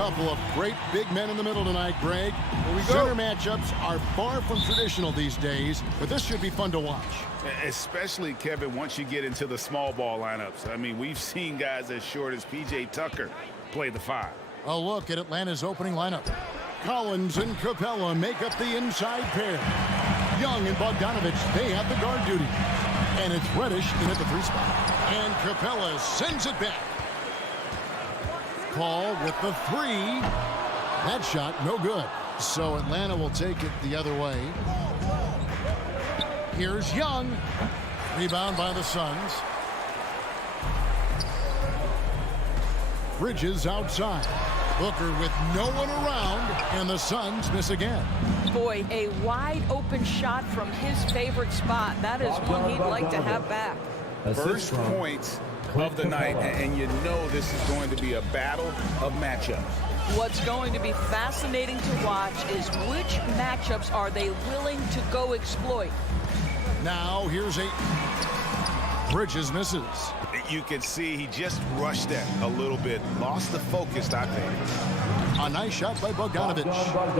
couple of great big men in the middle tonight, Greg. Center matchups are far from traditional these days, but this should be fun to watch. Especially, Kevin, once you get into the small ball lineups. I mean, we've seen guys as short as P.J. Tucker play the 5. A look at Atlanta's opening lineup. Collins and Capella make up the inside pair. Young and Bogdanovich, they have the guard duty. And it's Reddish in at the 3 spot. And Capella sends it back. Paul with the 3. That shot, no good. So Atlanta will take it the other way. Here's Young. Rebound by the Suns. Bridges outside. Booker with no one around, and the Suns miss again. Boy, a wide open shot from his favorite spot. That is one he'd like to have back. First points of the night, and you know this is going to be a battle of matchups. What's going to be fascinating to watch is which matchups are they willing to go exploit. Now here's a Bridges misses. You can see he just rushed that a little bit. Lost the focus, I think. A nice shot by Bogdanovich.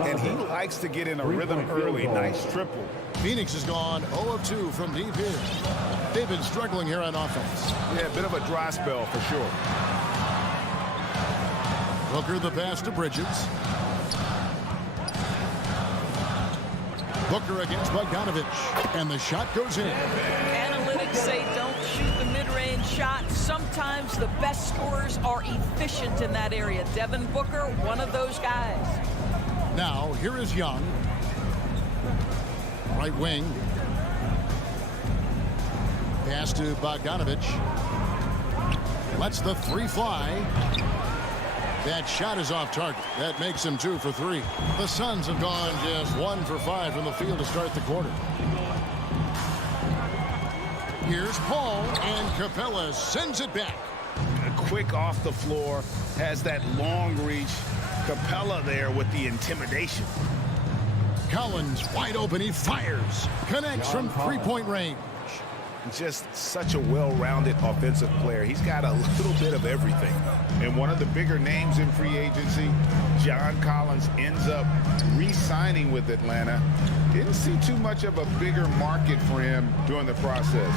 And he likes to get in a rhythm early. Nice triple. Phoenix has gone 0 of 2 from deep here. They've been struggling here on offense. Yeah, a bit of a dry spell for sure. Booker the pass to Bridges. Booker against Bogdanovich. And the shot goes in. Analytics say don't shoot the mid-range shot. Sometimes the best scorers are efficient in that area. Devin Booker, one of those guys. Now, here is Young. Right wing. Pass to Bogdanovich. Lets the 3 fly. That shot is off target. That makes him 2 for 3. The Suns have gone just 1 for 5 from the field to start the quarter. Here's Paul, and Capella sends it back. Quick off the floor, has that long reach. Capella there with the intimidation. Collins wide open, he fires. Connects from 3-point range. Just such a well-rounded offensive player. He's got a little bit of everything. And one of the bigger names in free agency, John Collins, ends up re-signing with Atlanta. Didn't see too much of a bigger market for him during the process.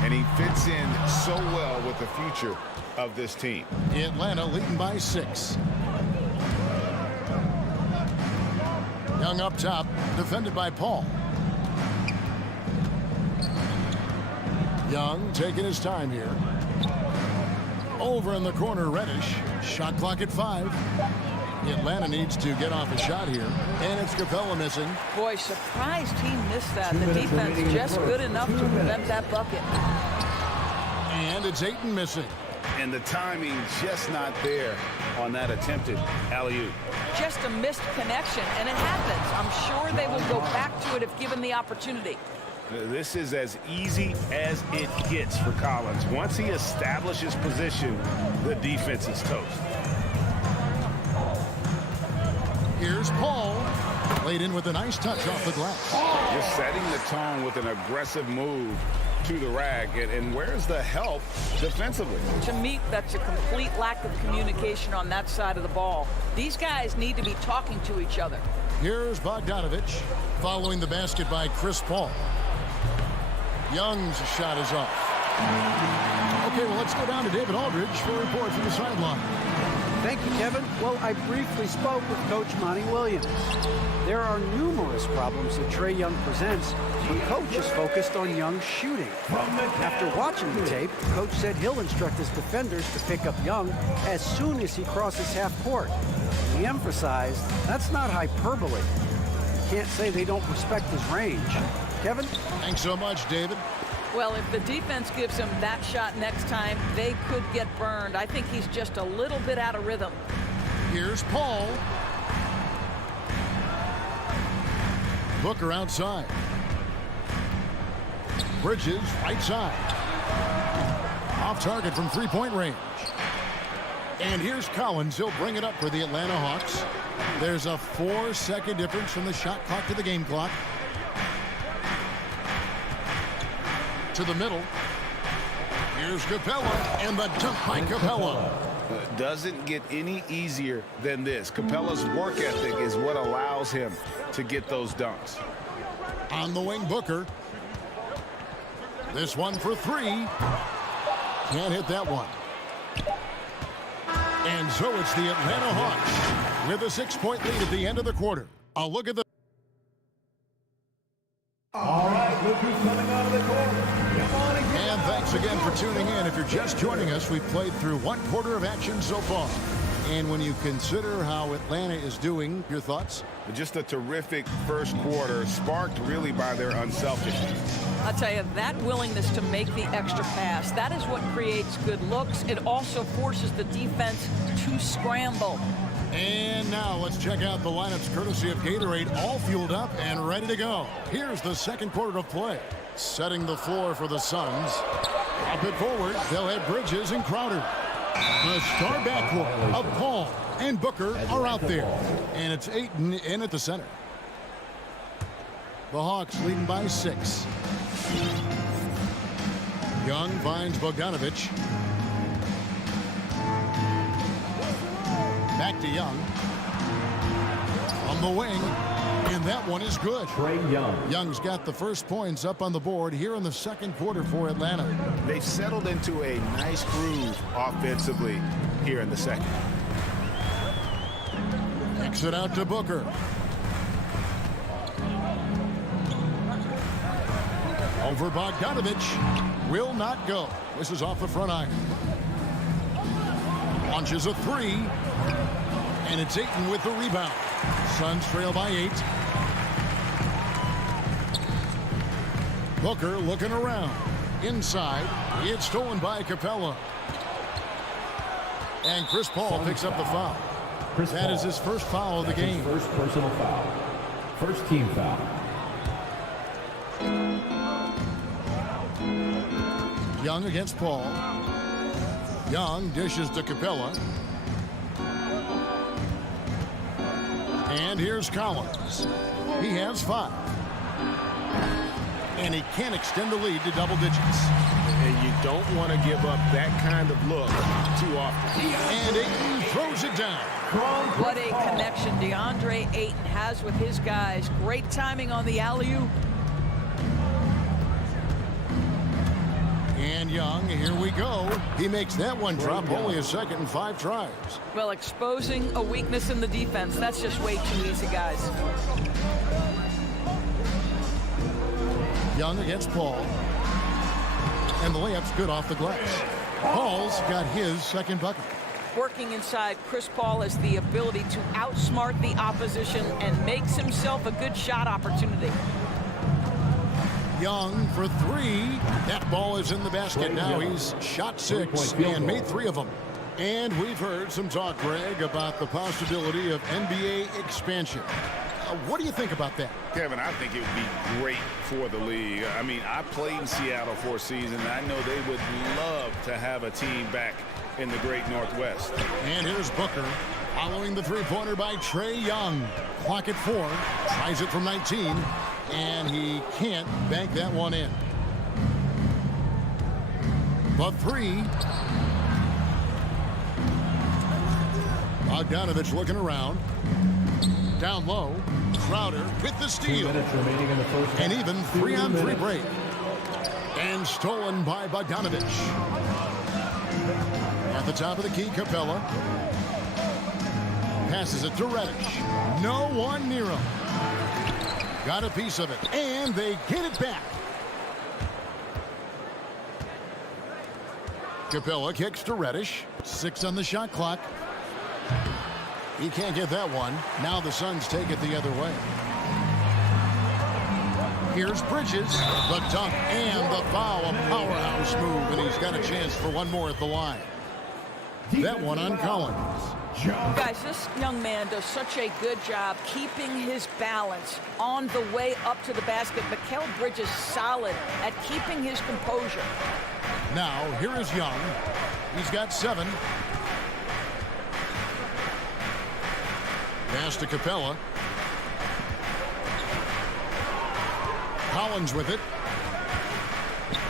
And he fits in so well with the future of this team. Atlanta leading by 6. Young up top, defended by Paul. Young taking his time here. Over in the corner, Reddish. Shot clock at 5. Atlanta needs to get off a shot here. And it's Capella missing. Boy, surprised he missed that. The defense just good enough to prevent that bucket. And it's Ayton missing. And the timing just not there on that attempted alley-oop. Just a missed connection, and it happens. I'm sure they will go back to it if given the opportunity. This is as easy as it gets for Collins. Once he establishes position, the defense is toast. Here's Paul. Laid in with a nice touch off the glass. Just setting the tone with an aggressive move to the rack. And where's the help defensively? To me, that's a complete lack of communication on that side of the ball. These guys need to be talking to each other. Here's Bogdanovich following the basket by Chris Paul. Young's shot is off. Okay, well, let's go down to David Aldridge for a report from the sideline. Thank you, Kevin. Well, I briefly spoke with Coach Monty Williams. There are numerous problems that Trae Young presents when Coach is focused on Young's shooting. After watching the tape, Coach said he'll instruct his defenders to pick up Young as soon as he crosses half court. He emphasized that's not hyperbole. You can't say they don't respect his range. Kevin? Thanks so much, David. Well, if the defense gives him that shot next time, they could get burned. I think he's just a little bit out of rhythm. Here's Paul. Booker outside. Bridges right side. Off target from 3-point range. And here's Collins. He'll bring it up for the Atlanta Hawks. There's a 4-second difference from the shot clock to the game clock. To the middle. Here's Capella, and the dunk by Capella. Doesn't get any easier than this. Capella's work ethic is what allows him to get those dunks. On the wing, Booker. This one for three. Can't hit that one. And so it's the Atlanta Hawks with a 6-point lead at the end of the quarter. A look at the... All right, look who's coming out of the court. Come on and get And thanks again for tuning in. If you're just joining us, we've played through one quarter of action so far. And when you consider how Atlanta is doing, your thoughts? Just a terrific first quarter, sparked really by their unselfishness. I'll tell you, that willingness to make the extra pass, that is what creates good looks. It also forces the defense to scramble. And now let's check out the lineups courtesy of Gatorade, all fueled up and ready to go. Here's the second quarter of play. Setting the floor for the Suns. Up it forward, they'll have Bridges and Crowder. The star backcourt of Paul and Booker are out there. And it's Ayton in at the center. The Hawks leading by 6. Young finds Bogdanovich. Back to Young. On the wing. And that one is good. Trey Young. Young's got the first points up on the board here in the second quarter for Atlanta. They've settled into a nice groove offensively here in the second. Kicks it out to Booker. Over Bogdanovich. Will not go. This is off the front iron. Launches a three. And it's Ayton with the rebound. Suns trail by 8. Booker looking around. Inside. It's stolen by Capella. And Chris Paul picks up the foul. That is his first foul of the game. First personal foul. First team foul. Young against Paul. Young dishes to Capella. And here's Collins. He has 5. And he can't extend the lead to double digits. And you don't want to give up that kind of look too often. And Ayton throws it down. What a connection DeAndre Ayton has with his guys. Great timing on the alley-oop. And Young, here we go. He makes that one drop, only a second and 5 tries. Well, exposing a weakness in the defense, that's just way too easy, guys. Young against Paul. And the layup's good off the glass. Paul's got his second bucket. Working inside, Chris Paul has the ability to outsmart the opposition and makes himself a good shot opportunity. Young for 3. That ball is in the basket now. He's shot 6 and made 3 of them. And we've heard some talk, Greg, about the possibility of NBA expansion. What do you think about that? Kevin, I think it would be great for the league. I mean, I played in Seattle for a season, and I know they would love to have a team back in the great Northwest. And here's Booker following the three-pointer by Trey Young. Clock at 4. Tries it from 19. And he can't bank that one in. The 3. Bogdanovich looking around. Down low. Crowder with the steal. 2 minutes remaining in the first half. And even 3-on-3 break. And stolen by Bogdanovich. At the top of the key, Capella. Passes it to Reddish. No one near him. Got a piece of it. And they get it back. Capella kicks to Reddish. 6 on the shot clock. He can't get that one. Now the Suns take it the other way. Here's Bridges. The dunk and the foul. A powerhouse move. And he's got a chance for one more at the line. That one on Collins. Guys, this young man does such a good job keeping his balance on the way up to the basket. Mikal Bridges solid at keeping his composure. Now, here is Young. He's got 7. Pass to Capella. Collins with it.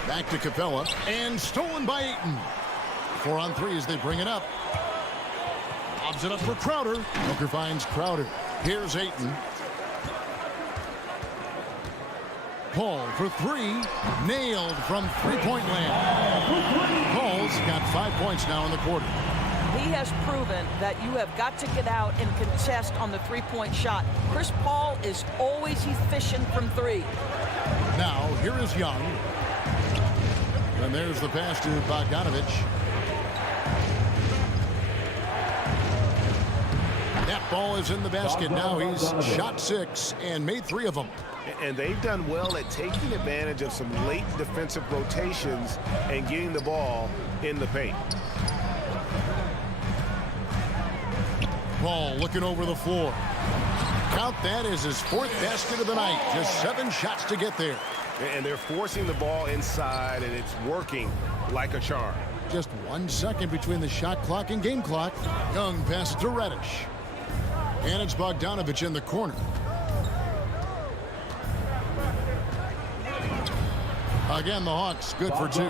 Back to Capella. And stolen by Ayton. 4-on-3 as they bring it up. Lobs it up for Crowder. Booker finds Crowder. Here's Ayton. Paul for three. Nailed from three-point land. Paul's got 5 points now in the quarter. He has proven that you have got to get out and contest on the three-point shot. Chris Paul is always efficient from three. Now, here is Young. And there's the pass to Bogdanovich. That ball is in the basket. Now he's shot 6 and made 3 of them. And they've done well at taking advantage of some late defensive rotations and getting the ball in the paint. Paul looking over the floor. Count that as his 4th basket of the night. Just 7 shots to get there. And they're forcing the ball inside, and it's working like a charm. Just 1 second between the shot clock and game clock. Young passes to Reddish. And it's Bogdanovich in the corner. Again, the Hawks good for 2.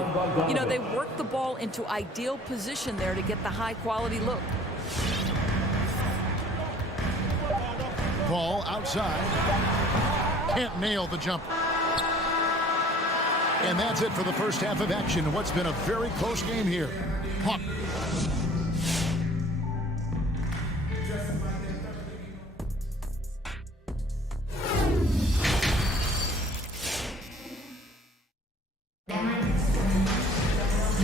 You know, they work the ball into ideal position there to get the high-quality look. Paul outside. Can't nail the jumper. And that's it for the first half of action. What's been a very close game here. Hawk.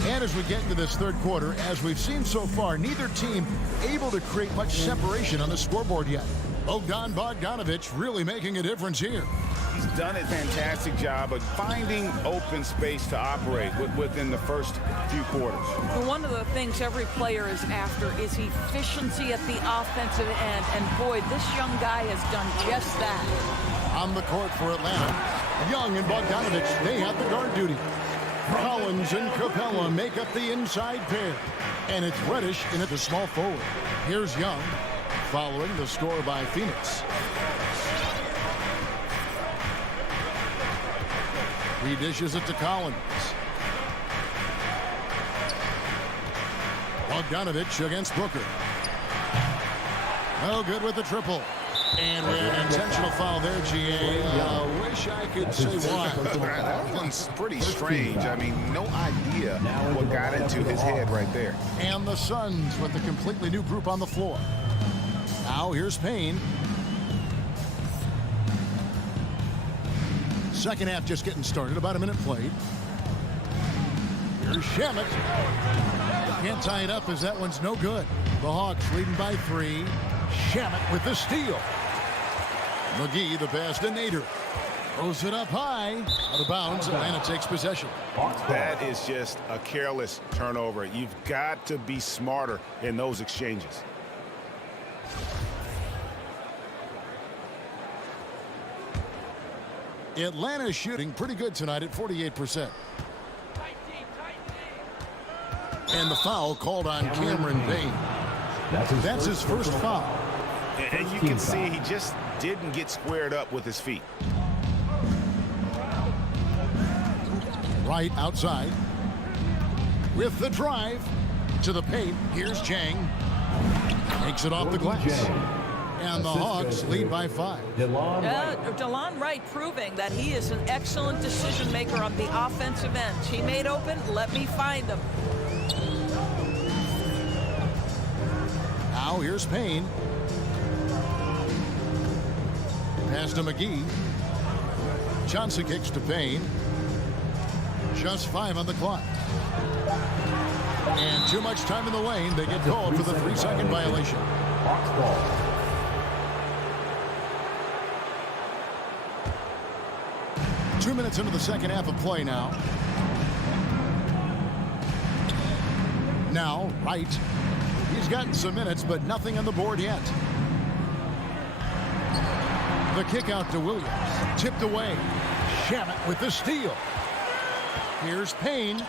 And as we get into this third quarter, as we've seen so far, neither team able to create much separation on the scoreboard yet. Bogdanovich really making a difference here. He's done a fantastic job of finding open space to operate within the first few quarters. Well, one of the things every player is after is efficiency at the offensive end. And boy, this young guy has done just that. On the court for Atlanta, Young and Bogdanovich, they have the guard duty. Collins and Capella make up the inside pair. And it's Reddish in at the small forward. Here's Young, following the score by Phoenix. He dishes it to Collins. Bogdanovich against Booker. No good with the triple. And we had an intentional foul there, GA. Wish I could say why. That one's pretty strange. I mean, no idea what got into his head right there. And the Suns with a completely new group on the floor. Now here's Payne. Second half just getting started. About a minute played. Here's Shamet. Can't tie it up as that one's no good. The Hawks leading by 3. Shamet with the steal. McGee the pass to Nader. Throws it up high. Out of bounds. Atlanta takes possession. That is just a careless turnover. You've got to be smarter in those exchanges. Atlanta's shooting pretty good tonight at 48%. And the foul called on Cameron Payne. That's his first foul. And you can see he just didn't get squared up with his feet. Right outside. With the drive to the paint. Here's Chang. Takes it off the glass. And the Hawks lead by 5. DeLon Wright proving that he is an excellent decision maker on the offensive end. Teammate open, let me find him. Now here's Payne. Pass to McGee. Johnson kicks to Payne. Just 5 on the clock. And too much time in the lane. They get called for the 3-second violation. Hawks ball. 2 minutes into the second half of play now. Now, Wright. He's gotten some minutes, but nothing on the board yet. The kick out to Williams. Tipped away. Shamet with the steal. Here's Payne.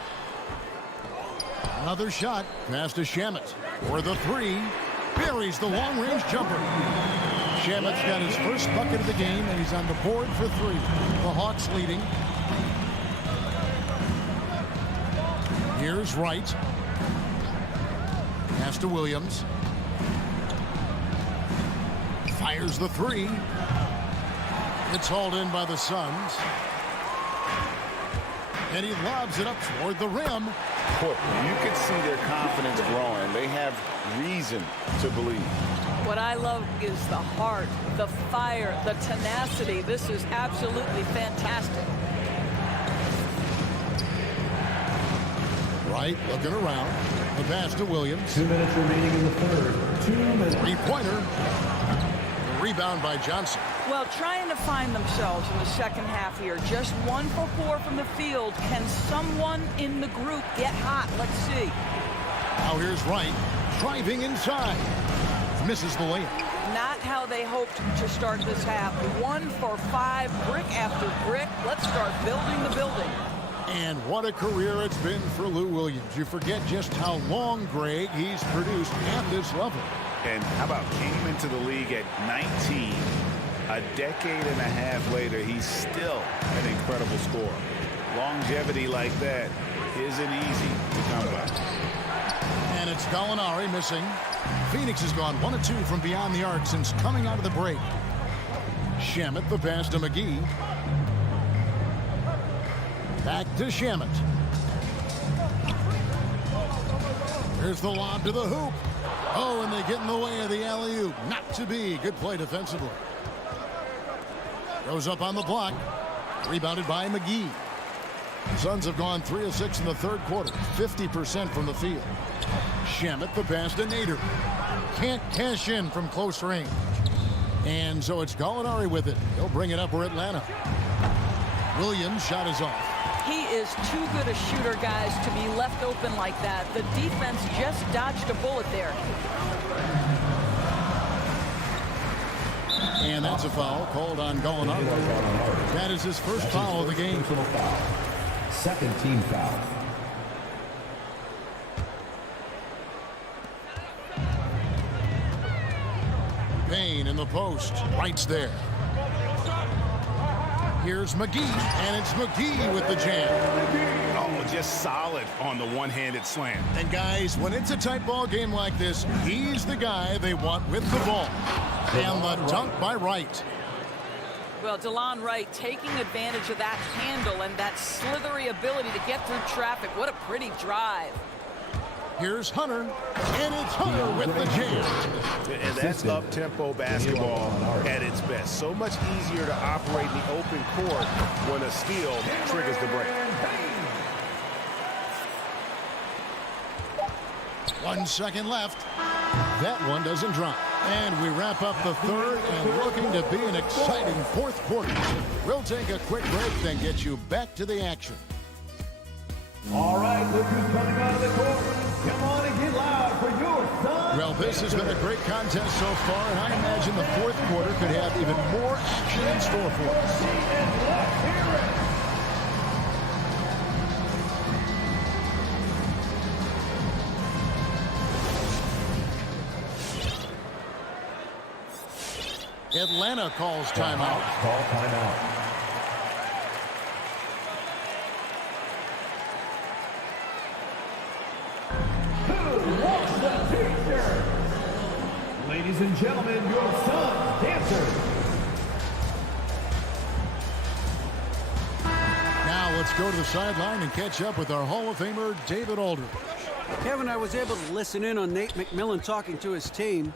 Another shot. Pass to Shamet. For the 3. Buries the long-range jumper. Shamet's got his first bucket of the game, and he's on the board for 3. The Hawks leading. Here's Wright. Pass to Williams. Fires the three. It's hauled in by the Suns. And he lobs it up toward the rim. Boy, you can see their confidence growing. They have reason to believe. What I love is the heart, the fire, the tenacity. This is absolutely fantastic. Wright looking around. The pass to Williams. 2 minutes remaining in the third. 2 minutes. Three-pointer. Rebound by Johnson. Well, trying to find themselves in the second half here. Just 1 for 4 from the field. Can someone in the group get hot? Let's see. Now here's Wright. Driving inside. Misses the layup. Not how they hoped to start this half. 1 for 5, brick after brick. Let's start building the building. And what a career it's been for Lou Williams. You forget just how long, Greg, he's produced at this level. And how about came into the league at 19. A decade and a half later, he's still an incredible scorer. Longevity like that isn't easy to come by. And it's Gallinari missing. Phoenix has gone 1 of 2 from beyond the arc since coming out of the break. Shamet the pass to McGee. Back to Shamet. Here's the lob to the hoop. Oh, and they get in the way of the alley-oop. Not to be. Good play defensively. Goes up on the block. Rebounded by McGee. Suns have gone 3 of 6 in the third quarter. 50% from the field. Shamet the pass to Nader. Can't cash in from close range. And so it's Gallinari with it. He'll bring it up for Atlanta. Williams' shot is off. He is too good a shooter, guys, to be left open like that. The defense just dodged a bullet there. And that's a foul called on Gallinari. That is his first foul of the game. Second team foul. Payne in the post. Wright's there. Here's McGee, and it's McGee with the jam. Oh, just solid on the one-handed slam. And guys, when it's a tight ball game like this, he's the guy they want with the ball. And the dunk by Wright. Well, DeLon Wright taking advantage of that handle and that slithery ability to get through traffic. What a pretty drive. Here's Hunter, and it's Hunter with the jam. And that's up-tempo basketball at its best. So much easier to operate in the open court when a steal triggers the break. 1 second left. That one doesn't drop. And we wrap up the third and looking to be an exciting fourth quarter. We'll take a quick break, then get you back to the action. All right, look who's coming out of the court. Come on and get loud for your son. Well, this has been a great contest so far, and I imagine the fourth quarter could have even more action in store for us. And let's hear it. Atlanta calls timeout. Call timeout. Ladies and gentlemen, your son, dancer. Now let's go to the sideline and catch up with our Hall of Famer, David Aldridge. Kevin, I was able to listen in on Nate McMillan talking to his team.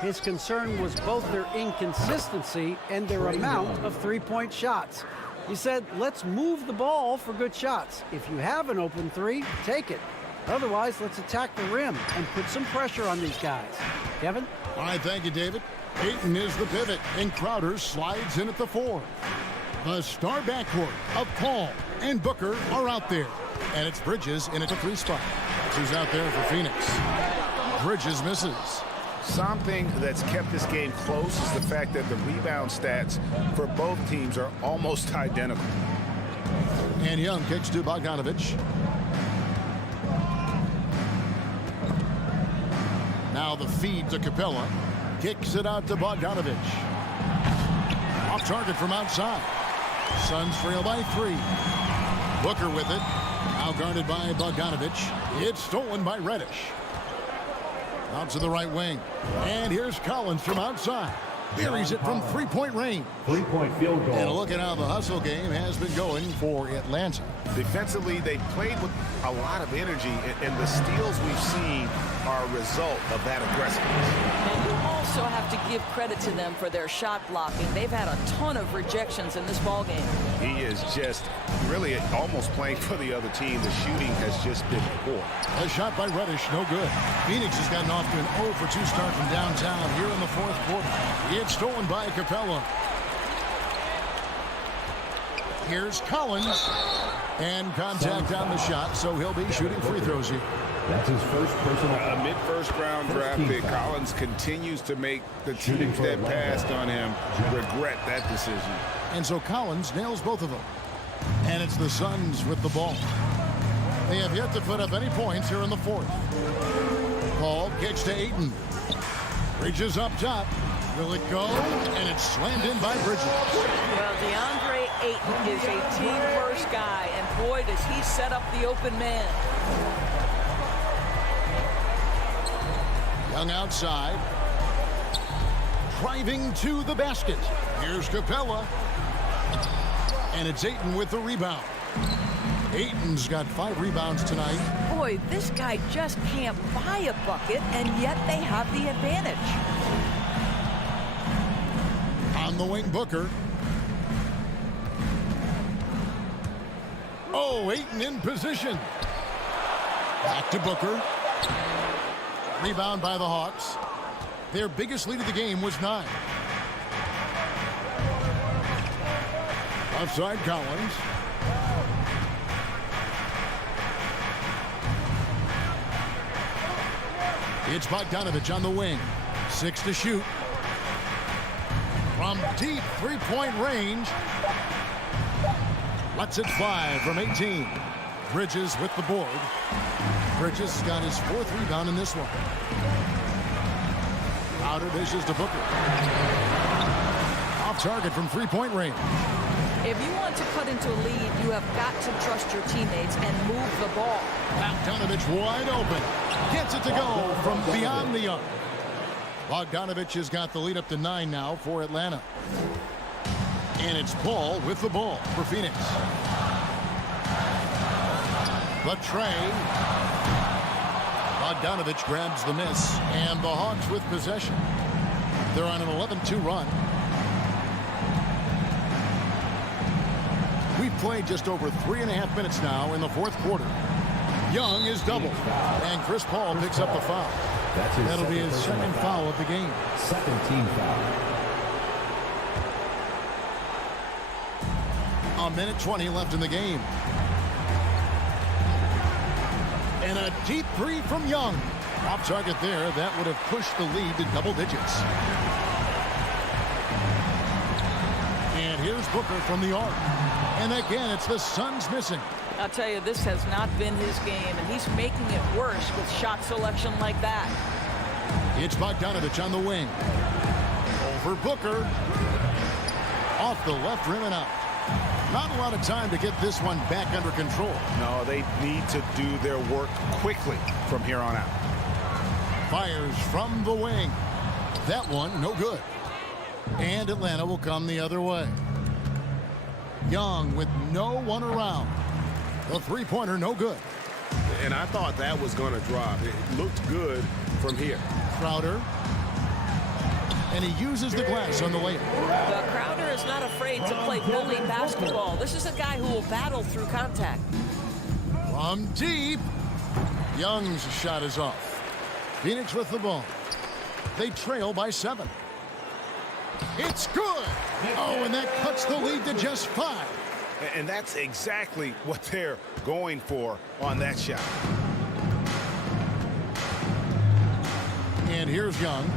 His concern was both their inconsistency and their amount of three-point shots. He said, let's move the ball for good shots. If you have an open three, take it. Otherwise, let's attack the rim and put some pressure on these guys. Kevin? All right, thank you, David. Ayton is the pivot, and Crowder slides in at the 4. The star backcourt of Paul and Booker are out there. And it's Bridges in at the 3 spot. Who's out there for Phoenix. Bridges misses. Something that's kept this game close is the fact that the rebound stats for both teams are almost identical. And Young kicks to Bogdanovich. Now the feed to Capella. Kicks it out to Bogdanovich. Off target from outside. Suns trail by 3. Booker with it. Now guarded by Bogdanovich. It's stolen by Reddish. Out to the right wing. And here's Collins from outside. buries it from three-point range. 3-point field goal. And look at how the hustle game has been going for Atlanta. Defensively, they played with a lot of energy, and the steals we've seen are a result of that aggressiveness. And you also have to give credit to them for their shot blocking. They've had a ton of rejections in this ball game. He is just really almost playing for the other team. The shooting has just been poor. A shot by Reddish, no good. Phoenix has gotten off to an 0 for 2 start from downtown here in the fourth quarter. It's stolen by Capella. Here's Collins. And contact on the shot, so he'll be shooting free throws here. That's his first personal. A mid-first round draft pick. Collins continues to make the teams that passed on him regret that decision. And so Collins nails both of them. And it's the Suns with the ball. They have yet to put up any points here in the fourth. Ball kicks to Ayton. Bridges up top. Will it go? And it's slammed in by Bridges. Well, DeAndre Ayton is a team-first guy, and boy, does he set up the open man. Young outside. Driving to the basket. Here's Capella. And it's Ayton with the rebound. Ayton's got 5 rebounds tonight. Boy, this guy just can't buy a bucket, and yet they have the advantage. On the wing, Booker. Oh, Ayton in position. Back to Booker. Rebound by the Hawks. Their biggest lead of the game was 9. Outside Collins. It's Bogdanovich on the wing. 6 to shoot. From deep three-point range. Lets it fly from 18. Bridges with the board. Bridges got his 4th rebound in this one. Outer dishes to Booker. Off target from three-point range. If you want to cut into a lead, you have got to trust your teammates and move the ball. Bogdanovich wide open. Gets it to go from beyond the arc. Bogdanovich has got the lead up to 9 now for Atlanta. And it's Paul with the ball for Phoenix. The tray. Bogdanovich grabs the miss. And the Hawks with possession. They're on an 11-2 run. We've played just over 3.5 minutes now in the fourth quarter. Young is doubled. And Chris Paul picks up the foul. That'll be his second foul of the game. Second team foul. A minute 20 left in the game. And a deep 3 from Young. Off target there. That would have pushed the lead to double digits. And here's Booker from the arc. And again, it's the Suns missing. I'll tell you, this has not been his game, and he's making it worse with shot selection like that. It's Bogdanovich on the wing. Over Booker. Off the left rim and out. Not a lot of time to get this one back under control. No, they need to do their work quickly from here on out. Fires from the wing. That one, no good. And Atlanta will come the other way. Young with no one around. The three-pointer, no good. And I thought that was going to drop. It looked good from here. Crowder. And he uses the glass on the layup. The Crowder is not afraid to play bully basketball. This is a guy who will battle through contact. From deep. Young's shot is off. Phoenix with the ball. They trail by 7. It's good. Oh, and that cuts the lead to just 5. And that's exactly what they're going for on that shot. And here's Young.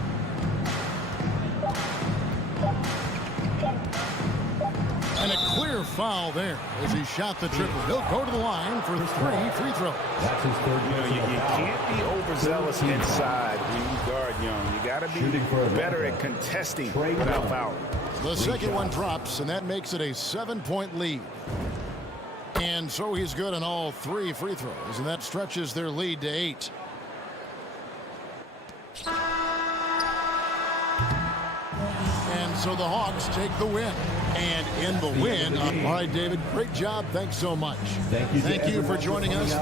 And a clear foul there as he shot the triple. He'll go to the line for 3 free throws. That's his third. You can't be overzealous inside when you guard Young. You got to be better at contesting without fouling. The second one drops, and that makes it a 7-point lead. And so he's good on all 3 free throws, and that stretches their lead to 8. so the Hawks take the win. And in the win, all right, David, great job. Thanks so much. Thank you for joining us.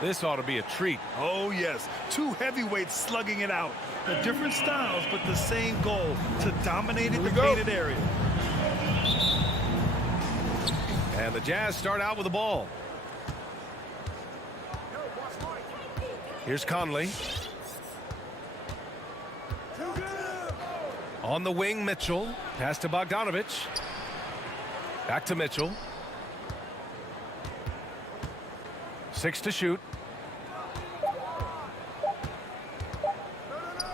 This ought to be a treat. Oh, yes. Two heavyweights slugging it out. The different styles, but the same goal, to dominate in the painted area. And the Jazz start out with the ball. Here's Conley. On the wing, Mitchell. Pass to Bogdanovich. Back to Mitchell. 6 to shoot.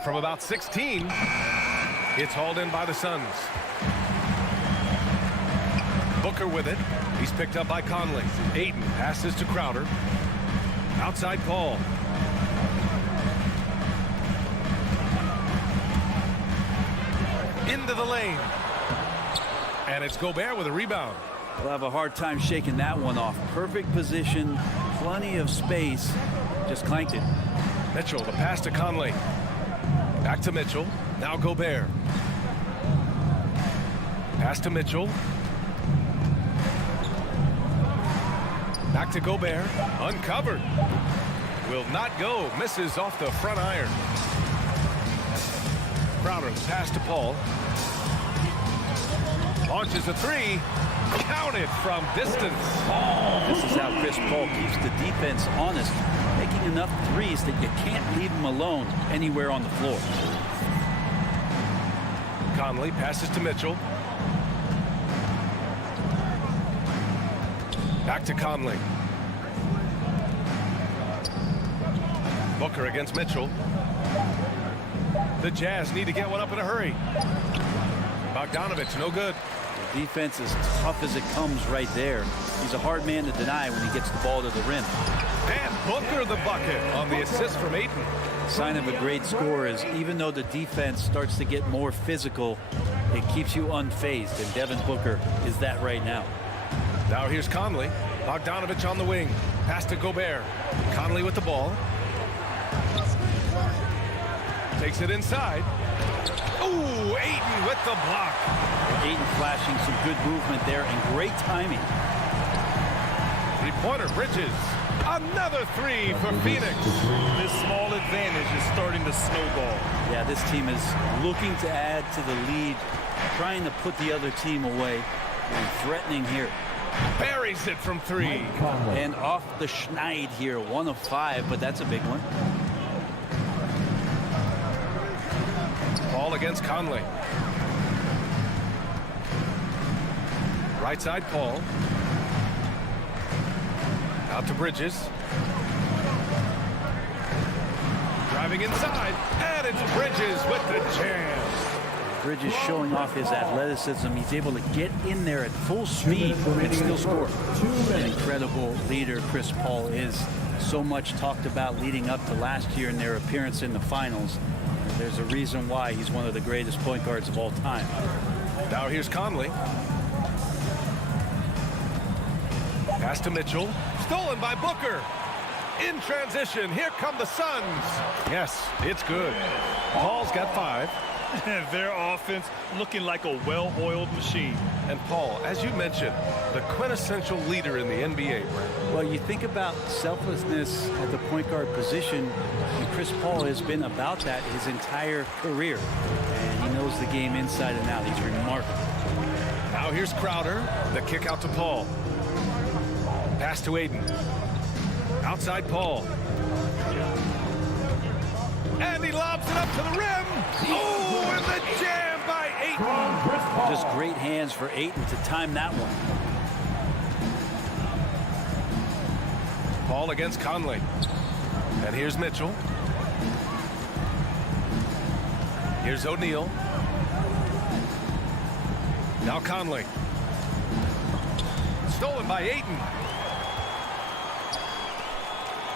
From about 16. It's hauled in by the Suns. Booker with it. He's picked up by Conley. Ayton passes to Crowder. Outside Paul. Into the lane. And it's Gobert with a rebound. We'll have a hard time shaking that one off. Perfect position, plenty of space. Just clanked it. Mitchell, the pass to Conley. Back to Mitchell. Now Gobert. Pass to Mitchell. Back to Gobert. Uncovered. Will not go. Misses off the front iron. Crowder, the pass to Paul. Launches a three. Counted from distance. This is how Chris Paul keeps the defense honest, making enough threes that you can't leave him alone anywhere on the floor. Conley passes to Mitchell. Back to Conley. Booker against Mitchell. The Jazz need to get one up in a hurry. Bogdanovich, no good. The defense is tough as it comes right there. He's a hard man to deny when he gets the ball to the rim. And Booker the bucket on the assist from Ayton. Sign of a great scorer is even though the defense starts to get more physical, it keeps you unfazed, and Devin Booker is that right now. Now here's Conley. Bogdanovich on the wing. Pass to Gobert. Conley with the ball. Takes it inside. Ooh, Ayton with the block. Ayton flashing some good movement there and great timing. Three-pointer, Bridges. Another three for Phoenix. This small advantage is starting to snowball. Yeah, this team is looking to add to the lead, trying to put the other team away, and threatening here. Buries it from three. And off the schneid here, 1 of 5, but that's a big one. Ball against Conley. Right side, Paul. Out to Bridges. Driving inside, and it's Bridges with the jam. Bridges showing off his athleticism. He's able to get in there at full speed and still score. An incredible leader Chris Paul is. So much talked about leading up to last year in their appearance in the finals. There's a reason why he's one of the greatest point guards of all time. Now here's Conley. Pass to Mitchell. Stolen by Booker. In transition, here come the Suns. Yes, it's good. Paul's got 5. Their offense looking like a well-oiled machine. And Paul, as you mentioned, the quintessential leader in the NBA. Well, you think about selflessness at the point guard position, and Chris Paul has been about that his entire career. And he knows the game inside and out. He's remarkable. Now here's Crowder. The kick out to Paul. Pass to Ayton. Outside Paul. And he lobs it up to the rim. Oh, and the jam by Ayton. Just great hands for Ayton to time that one. Paul against Conley. And here's Mitchell. Here's O'Neal. Now Conley. Stolen by Ayton.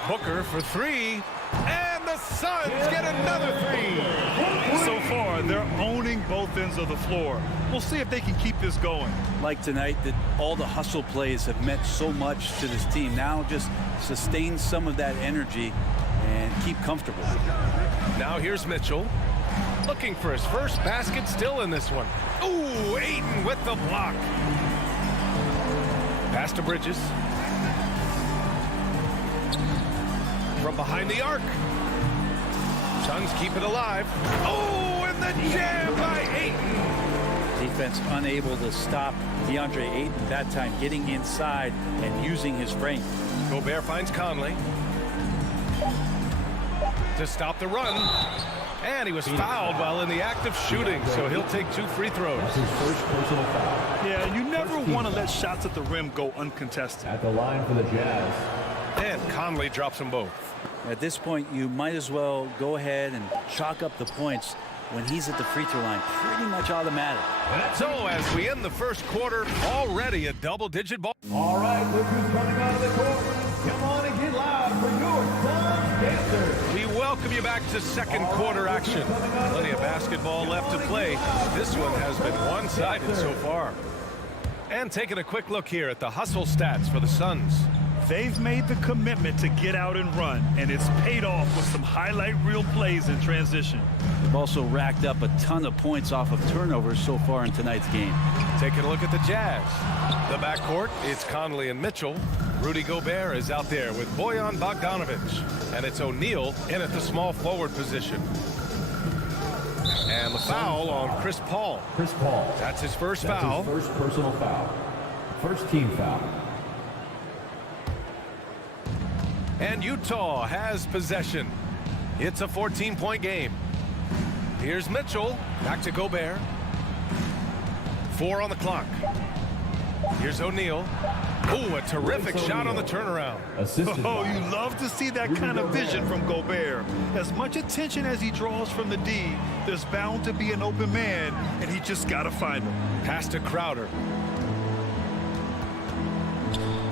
Booker for 3. And the Suns get another 3. So far, they're owning both ends of the floor. We'll see if they can keep this going. Like tonight, that all the hustle plays have meant so much to this team. Now just sustain some of that energy and keep comfortable. Now here's Mitchell. Looking for his first basket, still in this one. Ooh, Ayton with the block. Pass to Bridges. from behind the arc. Suns keep it alive. Oh, and the jam by Ayton. Defense unable to stop DeAndre Ayton that time, getting inside and using his frame. Gobert finds Conley to stop the run. And he was fouled while in the act of shooting, so he'll take 2 free throws. That's his first personal foul. Yeah, you never want to let shots at the rim go uncontested. At the line for the Jazz. And Conley drops them both. At this point, you might as well go ahead and chalk up the points when he's at the free throw line. Pretty much automatic. So as we end the first quarter, already a double-digit ball. All right, look who's coming out of the court. Come on and get loud for your Suns Dancers. We welcome you back to second quarter action. Plenty of basketball left to play. This one has been one-sided so far. And taking a quick look here at the hustle stats for the Suns. They've made the commitment to get out and run, and it's paid off with some highlight reel plays in transition. They've also racked up a ton of points off of turnovers so far in tonight's game. Taking a look at the Jazz. The backcourt, it's Conley and Mitchell. Rudy Gobert is out there with Bojan Bogdanovic. And it's O'Neal in at the small forward position. And the foul on Chris Paul. Chris Paul. That's his first That's foul. his first personal foul. First team foul. And Utah has possession. It's a 14-point game. Here's Mitchell. Back to Gobert. 4 on the clock. Here's O'Neal. Ooh, a terrific shot on the turnaround. Oh, you love to see that kind of vision from Gobert. As much attention as he draws from the D, there's bound to be an open man, and he just got to find him. Pass to Crowder.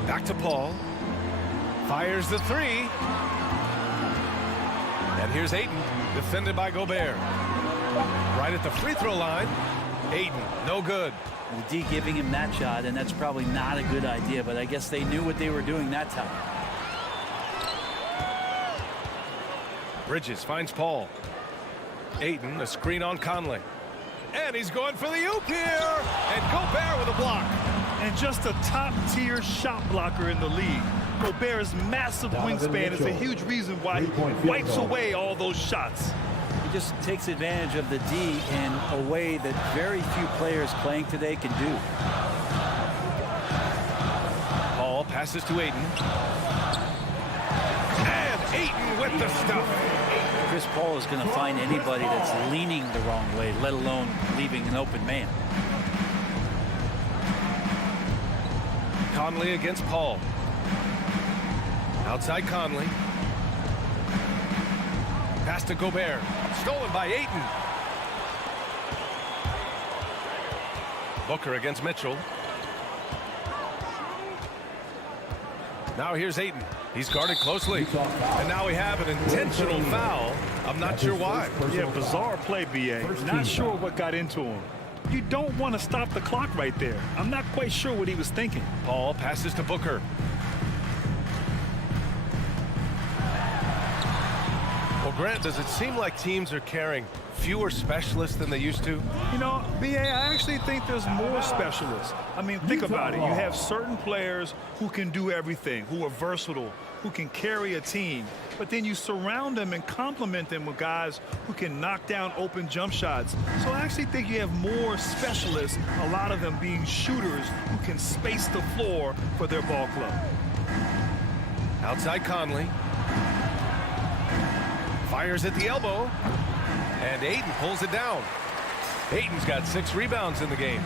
Back to Paul. Fires the 3. And here's Ayton, defended by Gobert. Right at the free throw line. Ayton, no good. The D giving him that shot, and that's probably not a good idea, but I guess they knew what they were doing that time. Bridges finds Paul. Ayton, a screen on Conley. And he's going for the oop here. And Gobert with a block. And just a top-tier shot blocker in the league. Gobert's massive wingspan is a huge reason why he wipes away all those shots. He just takes advantage of the D in a way that very few players playing today can do. Paul passes to Ayton. And Ayton with the stuff. Chris Paul is going to find anybody that's leaning the wrong way, let alone leaving an open man. Conley against Paul. Outside Conley. Pass to Gobert. Stolen by Ayton. Booker against Mitchell. Now here's Ayton. He's guarded closely. And now we have an intentional foul. I'm not sure why. Yeah, bizarre play, B.A. Not sure what got into him. You don't want to stop the clock right there. I'm not quite sure what he was thinking. Paul passes to Booker. Well, Grant, does it seem like teams are carrying fewer specialists than they used to? You know, B.A., I actually think there's more specialists. I mean, think about it. You have certain players who can do everything, who are versatile, who can carry a team. But then you surround them and complement them with guys who can knock down open jump shots. So I actually think you have more specialists, a lot of them being shooters who can space the floor for their ball club. Outside Conley. Fires at the elbow. And Ayton pulls it down. Ayton's got 6 rebounds in the game.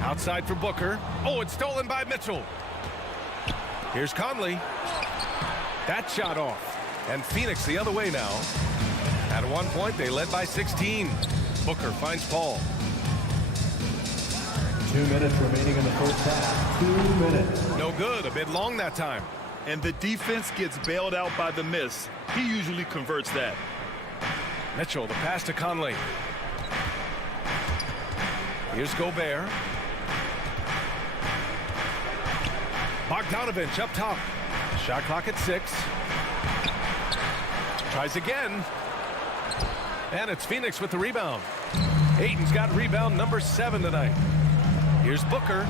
Outside for Booker. Oh, it's stolen by Mitchell. Here's Conley. That shot off. And Phoenix the other way now. At one point, they led by 16. Booker finds Paul. 2 minutes remaining in the first half. 2 minutes. No good. A bit long that time. And the defense gets bailed out by the miss. He usually converts that. Mitchell, the pass to Conley. Here's Gobert. Bogdanovic up top. Shot clock at 6. Tries again. And it's Phoenix with the rebound. Ayton's got rebound number 7 tonight. Here's Booker.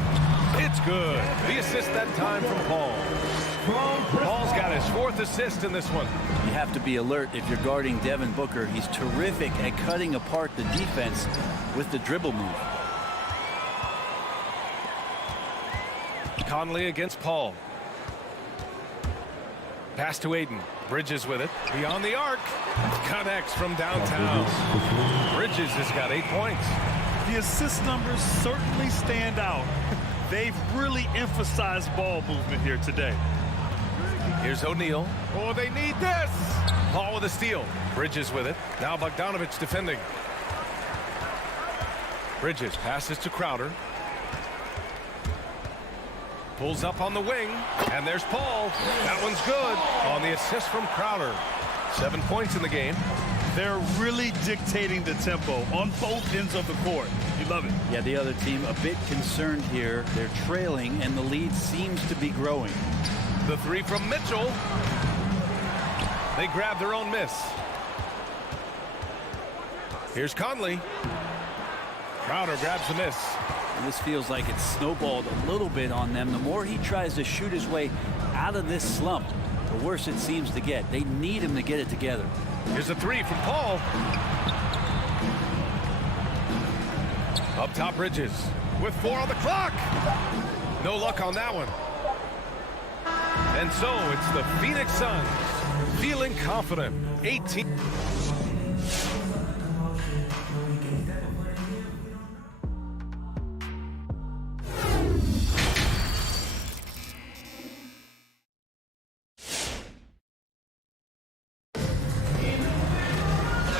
It's good. The assist that time from Paul. Paul's got his 4th assist in this one. You have to be alert if you're guarding Devin Booker. He's terrific at cutting apart the defense with the dribble move. Conley against Paul. Pass to Aiden. Bridges with it. Beyond the arc. Connects from downtown. Bridges has got 8 points. The assist numbers certainly stand out. They've really emphasized ball movement here today. Here's O'Neal. Oh, they need this. Paul with a steal. Bridges with it. Now Bogdanovich defending. Bridges passes to Crowder. Pulls up on the wing. And there's Paul. That one's good on the assist from Crowder. 7 points in the game. They're really dictating the tempo on both ends of the court. You love it. Yeah, the other team a bit concerned here. They're trailing, and the lead seems to be growing. The 3 from Mitchell. They grab their own miss. Here's Conley. Crowder grabs the miss. And this feels like it's snowballed a little bit on them. The more he tries to shoot his way out of this slump, the worse it seems to get. They need him to get it together. Here's a 3 from Paul. Up top, Bridges with 4 on the clock. No luck on that one. And so it's the Phoenix Suns feeling confident. 18.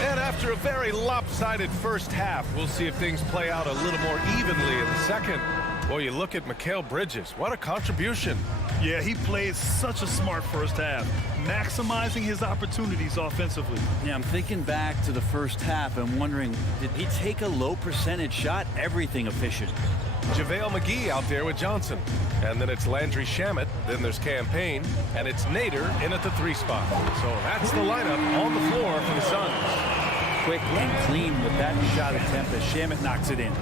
After a very lopsided first half, we'll see if things play out a little more evenly in the second. Well, you look at Mikal Bridges. What a contribution. Yeah, he played such a smart first half, maximizing his opportunities offensively. Yeah, I'm thinking back to the first half and wondering, did he take a low percentage shot? Everything efficient. JaVale McGee out there with Johnson. And then it's Landry Shamet. Then there's Campaign. And it's Nader in at the 3 spot. So that's the lineup on the floor for the Suns. Quick and clean with that shot attempt as Shamet knocks it in.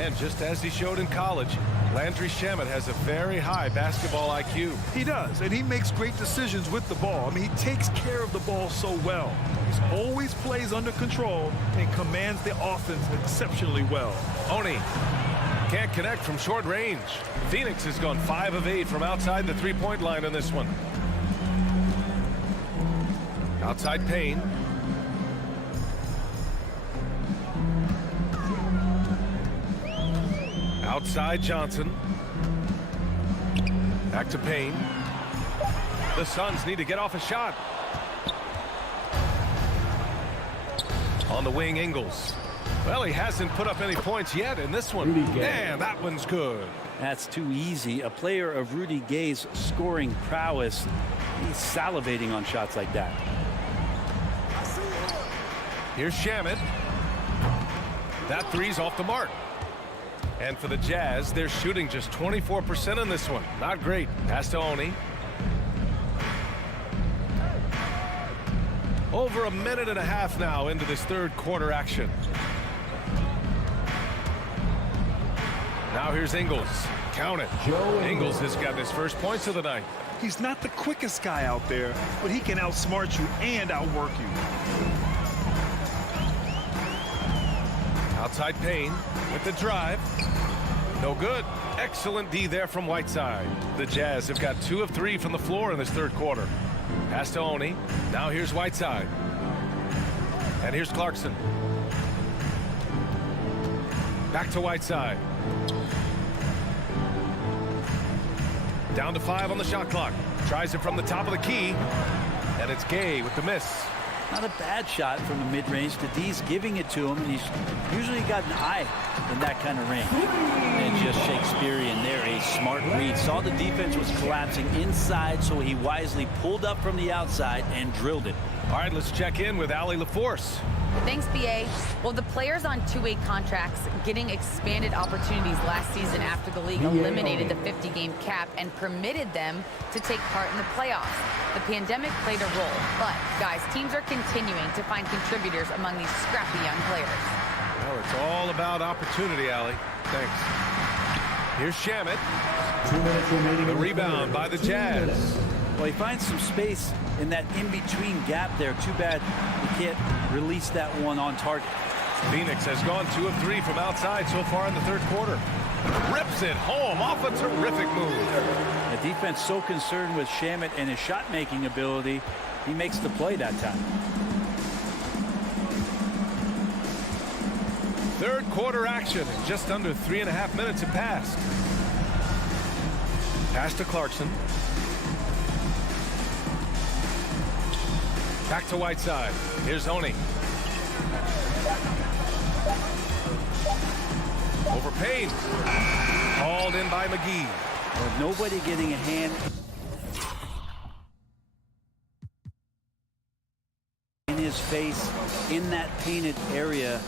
And just as he showed in college, Landry Shamet has a very high basketball IQ. He does, and he makes great decisions with the ball. I mean, he takes care of the ball so well. He always plays under control and commands the offense exceptionally well. Oni can't connect from short range. Phoenix has gone 5 of 8 from outside the 3-point line in this one. Outside Payne. Outside Johnson. Back to Payne. The Suns need to get off a shot. On the wing, Ingles. Well, he hasn't put up any points yet in this one. Man, that one's good. That's too easy. A player of Rudy Gay's scoring prowess, he's salivating on shots like that. Here's Shamet. That 3's off the mark. And for the Jazz, they're shooting just 24% in this one. Not great. Pass to Oni. Over a minute and a half now into this third quarter action. Now here's Ingles. Count it. Ingles has got his first points of the night. He's not the quickest guy out there, but he can outsmart you and outwork you. Outside Payne with the drive. No good. Excellent D there from Whiteside. The Jazz have got 2 of 3 from the floor in this third quarter. Pass to Oni. Now here's Whiteside. And here's Clarkson. Back to Whiteside. Down to 5 on the shot clock. Tries it from the top of the key. And it's Gay with the miss. Not a bad shot from the mid-range. The D's giving it to him, and he's usually got an eye in that kind of range. And just Shakespearean there, a smart read. Saw the defense was collapsing inside, so he wisely pulled up from the outside and drilled it. All right, let's check in with Allie LaForce. Thanks, BA. Well, the players on two-way contracts getting expanded opportunities last season after the league eliminated the 50-game cap and permitted them to take part in the playoffs. The pandemic played a role, but, guys, teams are continuing to find contributors among these scrappy young players. Well, it's all about opportunity, Allie. Thanks. Here's Shamet. 2 minutes remaining. The rebound by the Jazz. Well, he finds some space in that in-between gap there. Too bad he can't release that one on target. Phoenix has gone 2 of 3 from outside so far in the third quarter. Rips it home off a terrific move. The defense so concerned with Shamet and his shot-making ability, he makes the play that time. Third quarter action. Just under 3.5 minutes have passed. Pass to Clarkson. Back to Whiteside. Here's Oni. Over Payne. Hauled in by McGee. With nobody getting a hand in his face in that painted area,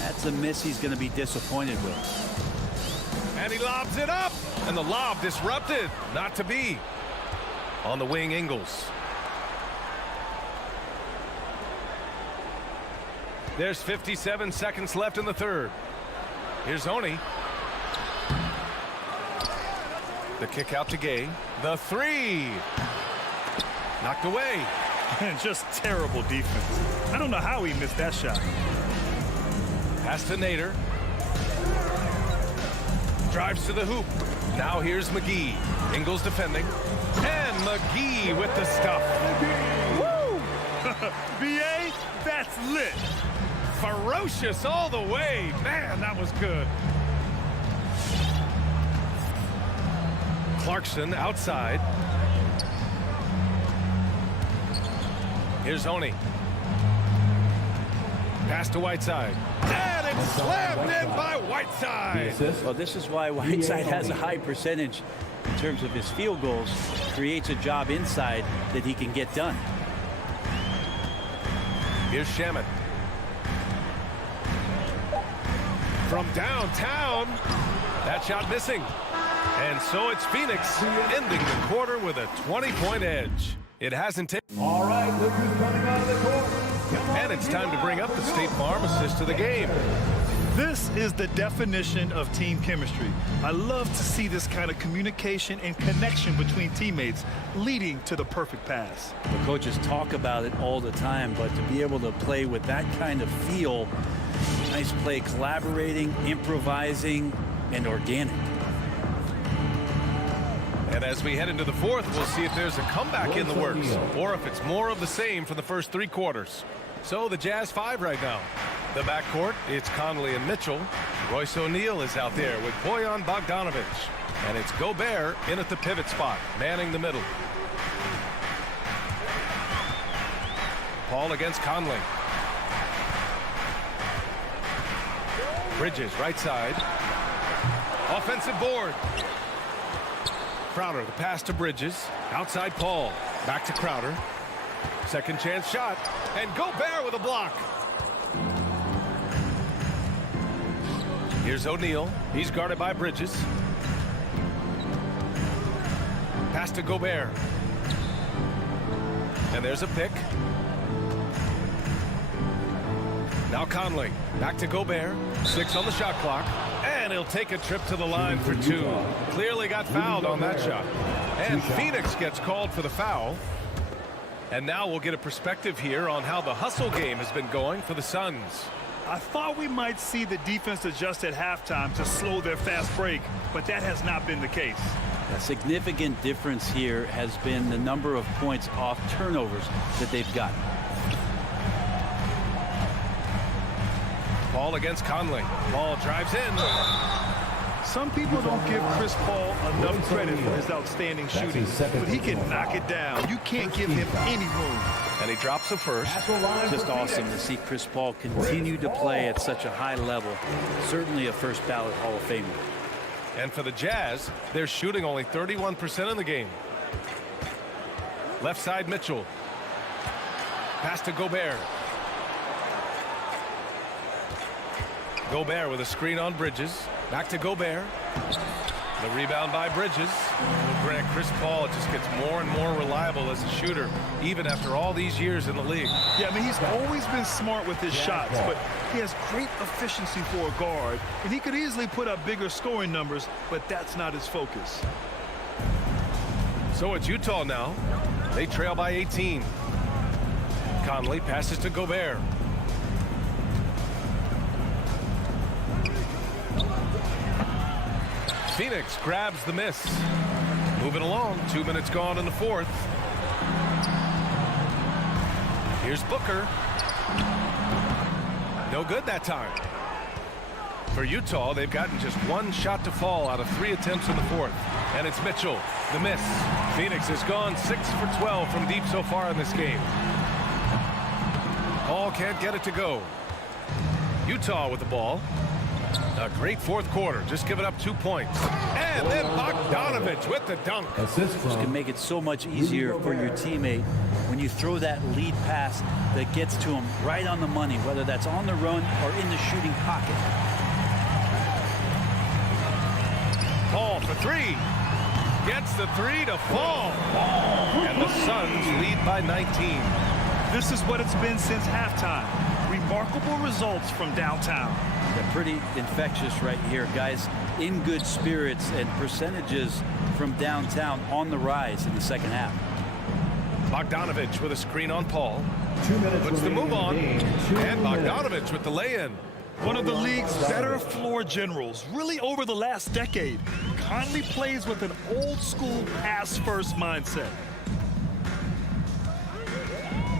that's a miss he's going to be disappointed with. And he lobs it up. And the lob disrupted. Not to be. On the wing, Ingles. There's 57 seconds left in the third. Here's Oni. The kick out to Gay. The three. Knocked away. And just terrible defense. I don't know how he missed that shot. Pass to Nader. Drives to the hoop. Now here's McGee. Ingles defending. And McGee with the stuff. Woo! BA, that's lit. Ferocious all the way. Man, that was good. Clarkson outside. Here's Oni. Pass to Whiteside. And it's slammed in by Whiteside. Well, this is why Whiteside has a high percentage in terms of his field goals. Creates a job inside that he can get done. Here's Shamet. From downtown. That shot missing. And so it's Phoenix ending the quarter with a 20-point edge. It hasn't taken. All right, look who's coming out of the court. And it's time to bring up the State Farm assist to the game. This is the definition of team chemistry. I love to see this kind of communication and connection between teammates leading to the perfect pass. The coaches talk about it all the time, but to be able to play with that kind of feel, nice play, collaborating, improvising, and organic. And as we head into the fourth, we'll see if there's a comeback in the works or if it's more of the same for the first 3 quarters. So the Jazz 5 right now. The backcourt, it's Conley and Mitchell. Royce O'Neal is out there with Bojan Bogdanovic. And it's Gobert in at the pivot spot, manning the middle. Paul against Conley. Bridges right side. Offensive board. Crowder, the pass to Bridges. Outside Paul. Back to Crowder. Second chance shot. And Gobert with a block. Here's O'Neal. He's guarded by Bridges. Pass to Gobert. And there's a pick. Now Conley. Back to Gobert. 6 on the shot clock. And he'll take a trip to the line for 2. Clearly got fouled on that shot. And Phoenix gets called for the foul. And now we'll get a perspective here on how the hustle game has been going for the Suns. I thought we might see the defense adjust at halftime to slow their fast break, but that has not been the case. A significant difference here has been the number of points off turnovers that they've gotten. Paul against Conley. Paul drives in. Some people don't give Chris Paul enough credit for his outstanding shooting, but he can knock it down. You can't give him any room. And he drops the first. Just awesome to see Chris Paul continue to play at such a high level. Certainly a first ballot Hall of Famer. And for the Jazz, they're shooting only 31% in the game. Left side Mitchell. Pass to Gobert. Gobert with a screen on Bridges. Back to Gobert. The rebound by Bridges. Grant, Chris Paul just gets more and more reliable as a shooter, even after all these years in the league. Yeah, I mean, he's always been smart with his shots, but he has great efficiency for a guard, and he could easily put up bigger scoring numbers, but that's not his focus. So it's Utah now. They trail by 18. Conley passes to Gobert. Phoenix grabs the miss. Moving along, 2 minutes gone in the fourth. Here's Booker. No good that time. For Utah, they've gotten just one shot to fall out of 3 attempts in the fourth. And it's Mitchell, the miss. Phoenix has gone 6 for 12 from deep so far in this game. Paul can't get it to go. Utah with the ball. A great fourth quarter, just giving up 2 points. And then Bogdanovich with the dunk. This can make it so much easier for your teammate when you throw that lead pass that gets to him right on the money, whether that's on the run or in the shooting pocket. Paul for 3. Gets the 3 to fall. And the Suns lead by 19. This is what it's been since halftime. Remarkable results from downtown. They're pretty infectious right here, guys. In good spirits, and percentages from downtown on the rise in the second half. Bogdanovich with a screen on Paul. 2 minutes Puts the move on. remaining in the game. And Bogdanovich with the lay-in. One of the league's better floor generals, really over the last decade. Conley plays with an old-school pass-first mindset.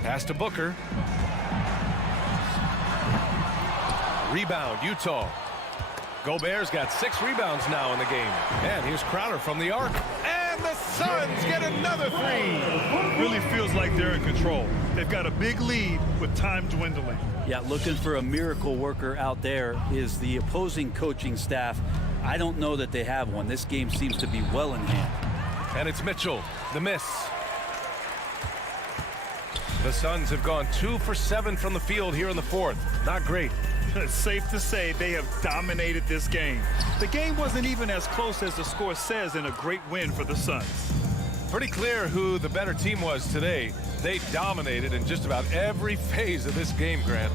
Pass to Booker. Rebound, Utah. Gobert's got 6 rebounds now in the game. And here's Crowder from the arc. And the Suns get another 3. Really feels like they're in control. They've got a big lead with time dwindling. Yeah, looking for a miracle worker out there is the opposing coaching staff. I don't know that they have one. This game seems to be well in hand. And it's Mitchell, the miss. The Suns have gone 2 for 7 from the field here in the fourth. Not great. It's safe to say they have dominated this game. The game wasn't even as close as the score says in a great win for the Suns. Pretty clear who the better team was today. They dominated in just about every phase of this game, Grant.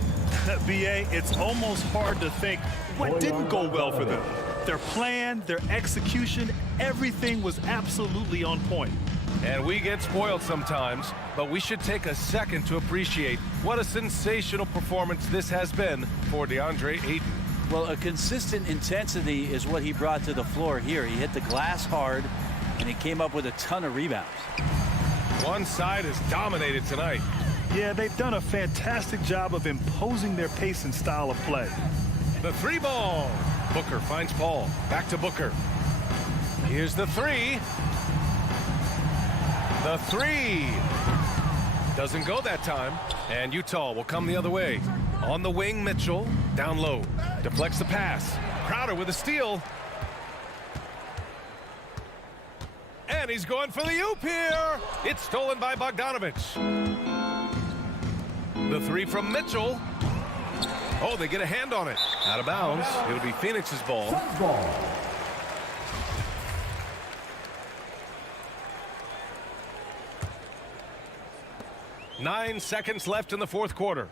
BA, it's almost hard to think what didn't go well for them. Their plan, their execution, everything was absolutely on point. And we get spoiled sometimes, but we should take a second to appreciate what a sensational performance this has been for DeAndre Ayton. Well, a consistent intensity is what he brought to the floor here. He hit the glass hard, and he came up with a ton of rebounds. One side is dominated tonight. Yeah, they've done a fantastic job of imposing their pace and style of play. The 3 ball. Booker finds Paul. Back to Booker. Here's the 3. The 3 doesn't go that time, and Utah will come the other way. On the wing, Mitchell down low, deflects the pass. Crowder with a steal, and he's going for the oop here. It's stolen by Bogdanovich. The 3 from Mitchell. Oh, they get a hand on it. Out of bounds. It'll be Phoenix's ball. Ball. 9 seconds left in the fourth quarter.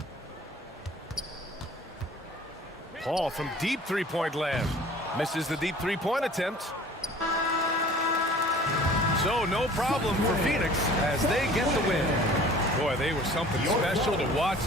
Paul from deep three-point land. Misses the deep three-point attempt. So no problem for Phoenix as they get the win. Boy, they were something special to watch.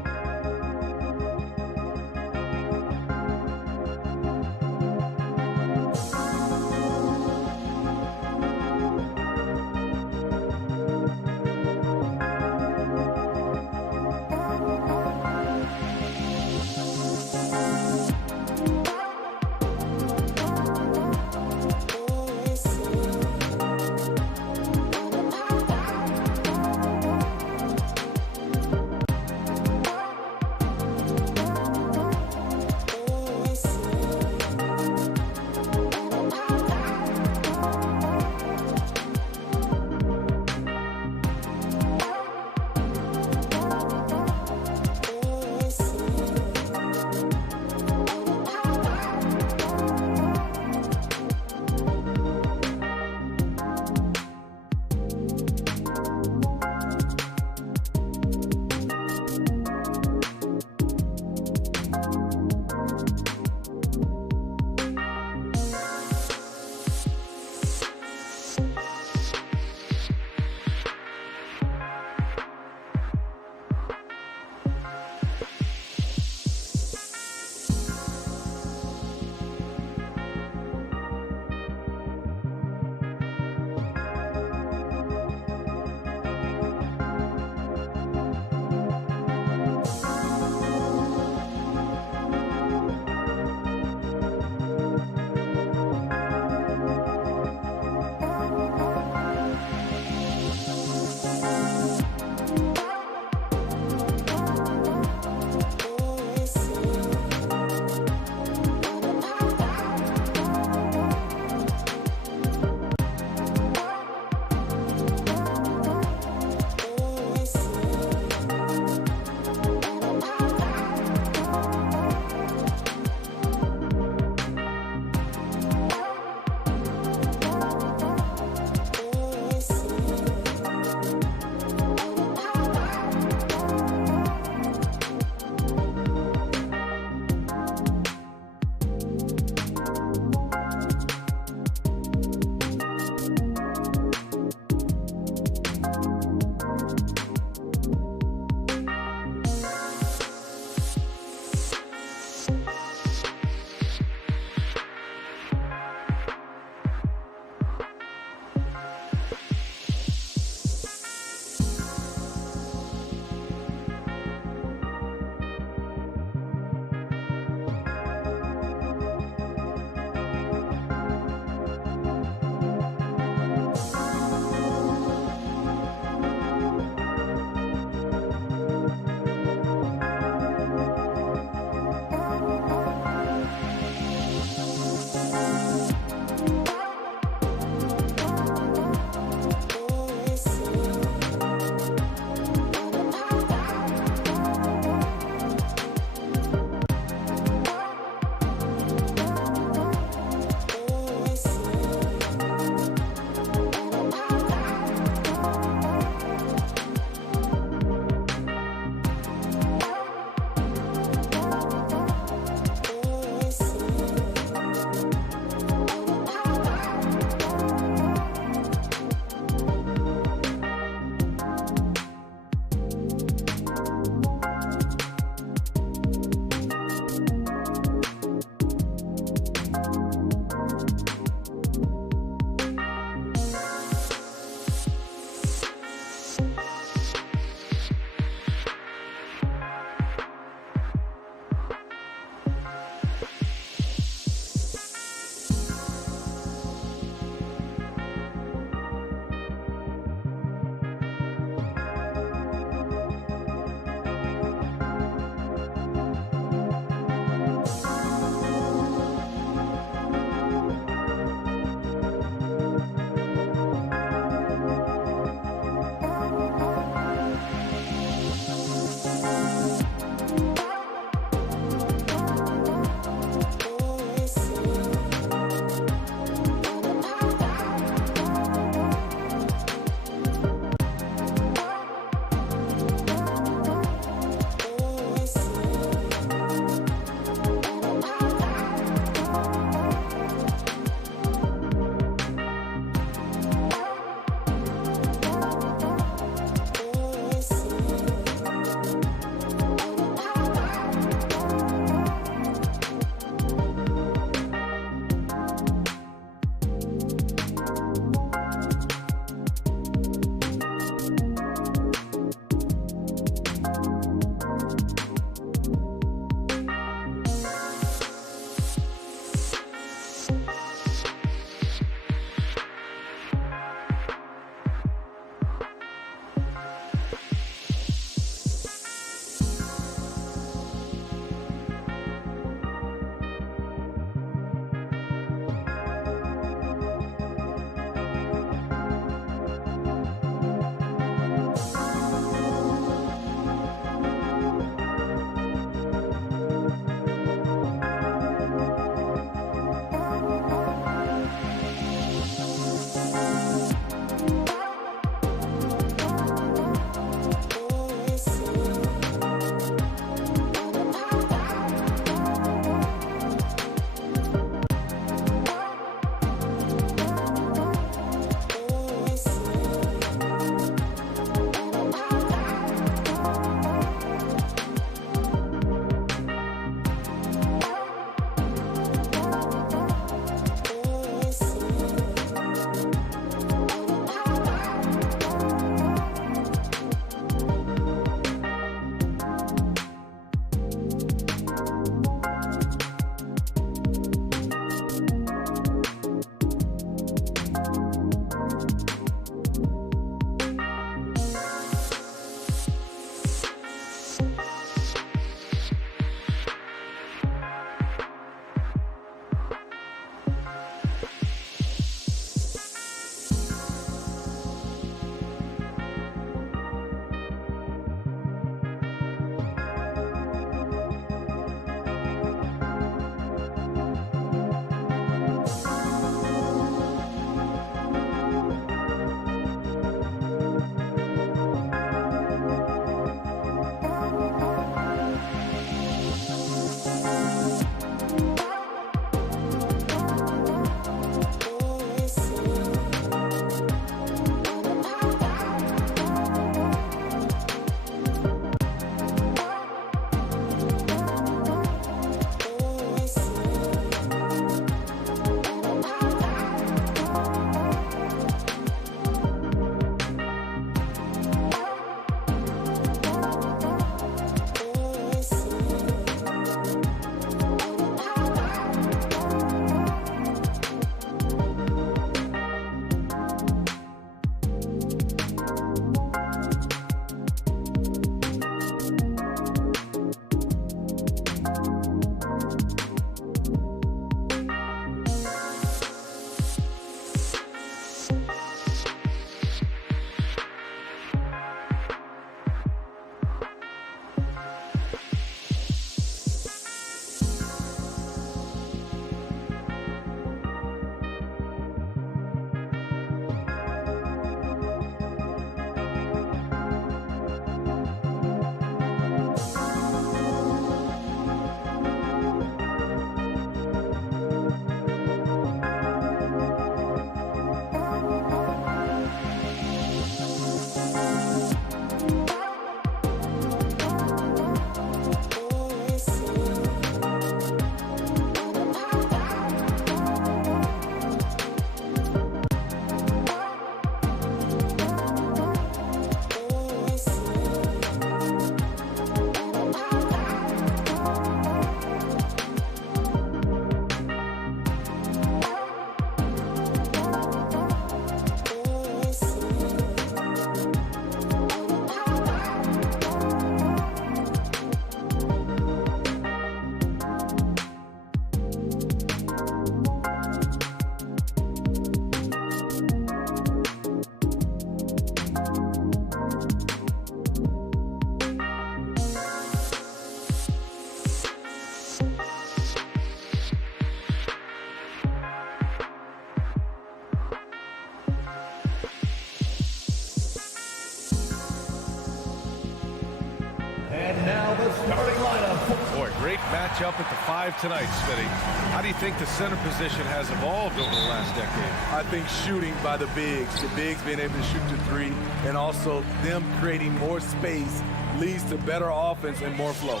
starting lineup. Boy, great matchup at the 5 tonight, Smitty. How do you think the center position has evolved over the last decade? I think shooting by the bigs being able to shoot the 3, and also them creating more space leads to better offense and more flow.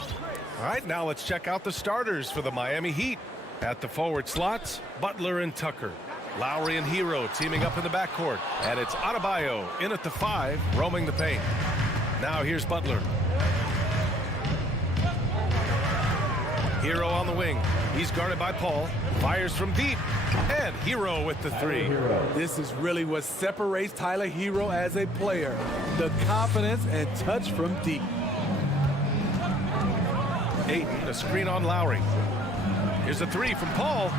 All right, now let's check out the starters for the Miami Heat. At the forward slots, Butler and Tucker. Lowry and Hero teaming up in the backcourt. And it's Adebayo in at the 5, roaming the paint. Now here's Butler. Hero on the wing. He's guarded by Paul. Fires from deep. And Hero with the 3. This is really what separates Tyler Hero as a player. The confidence and touch from deep. Ayton, a screen on Lowry. Here's a 3 from Paul.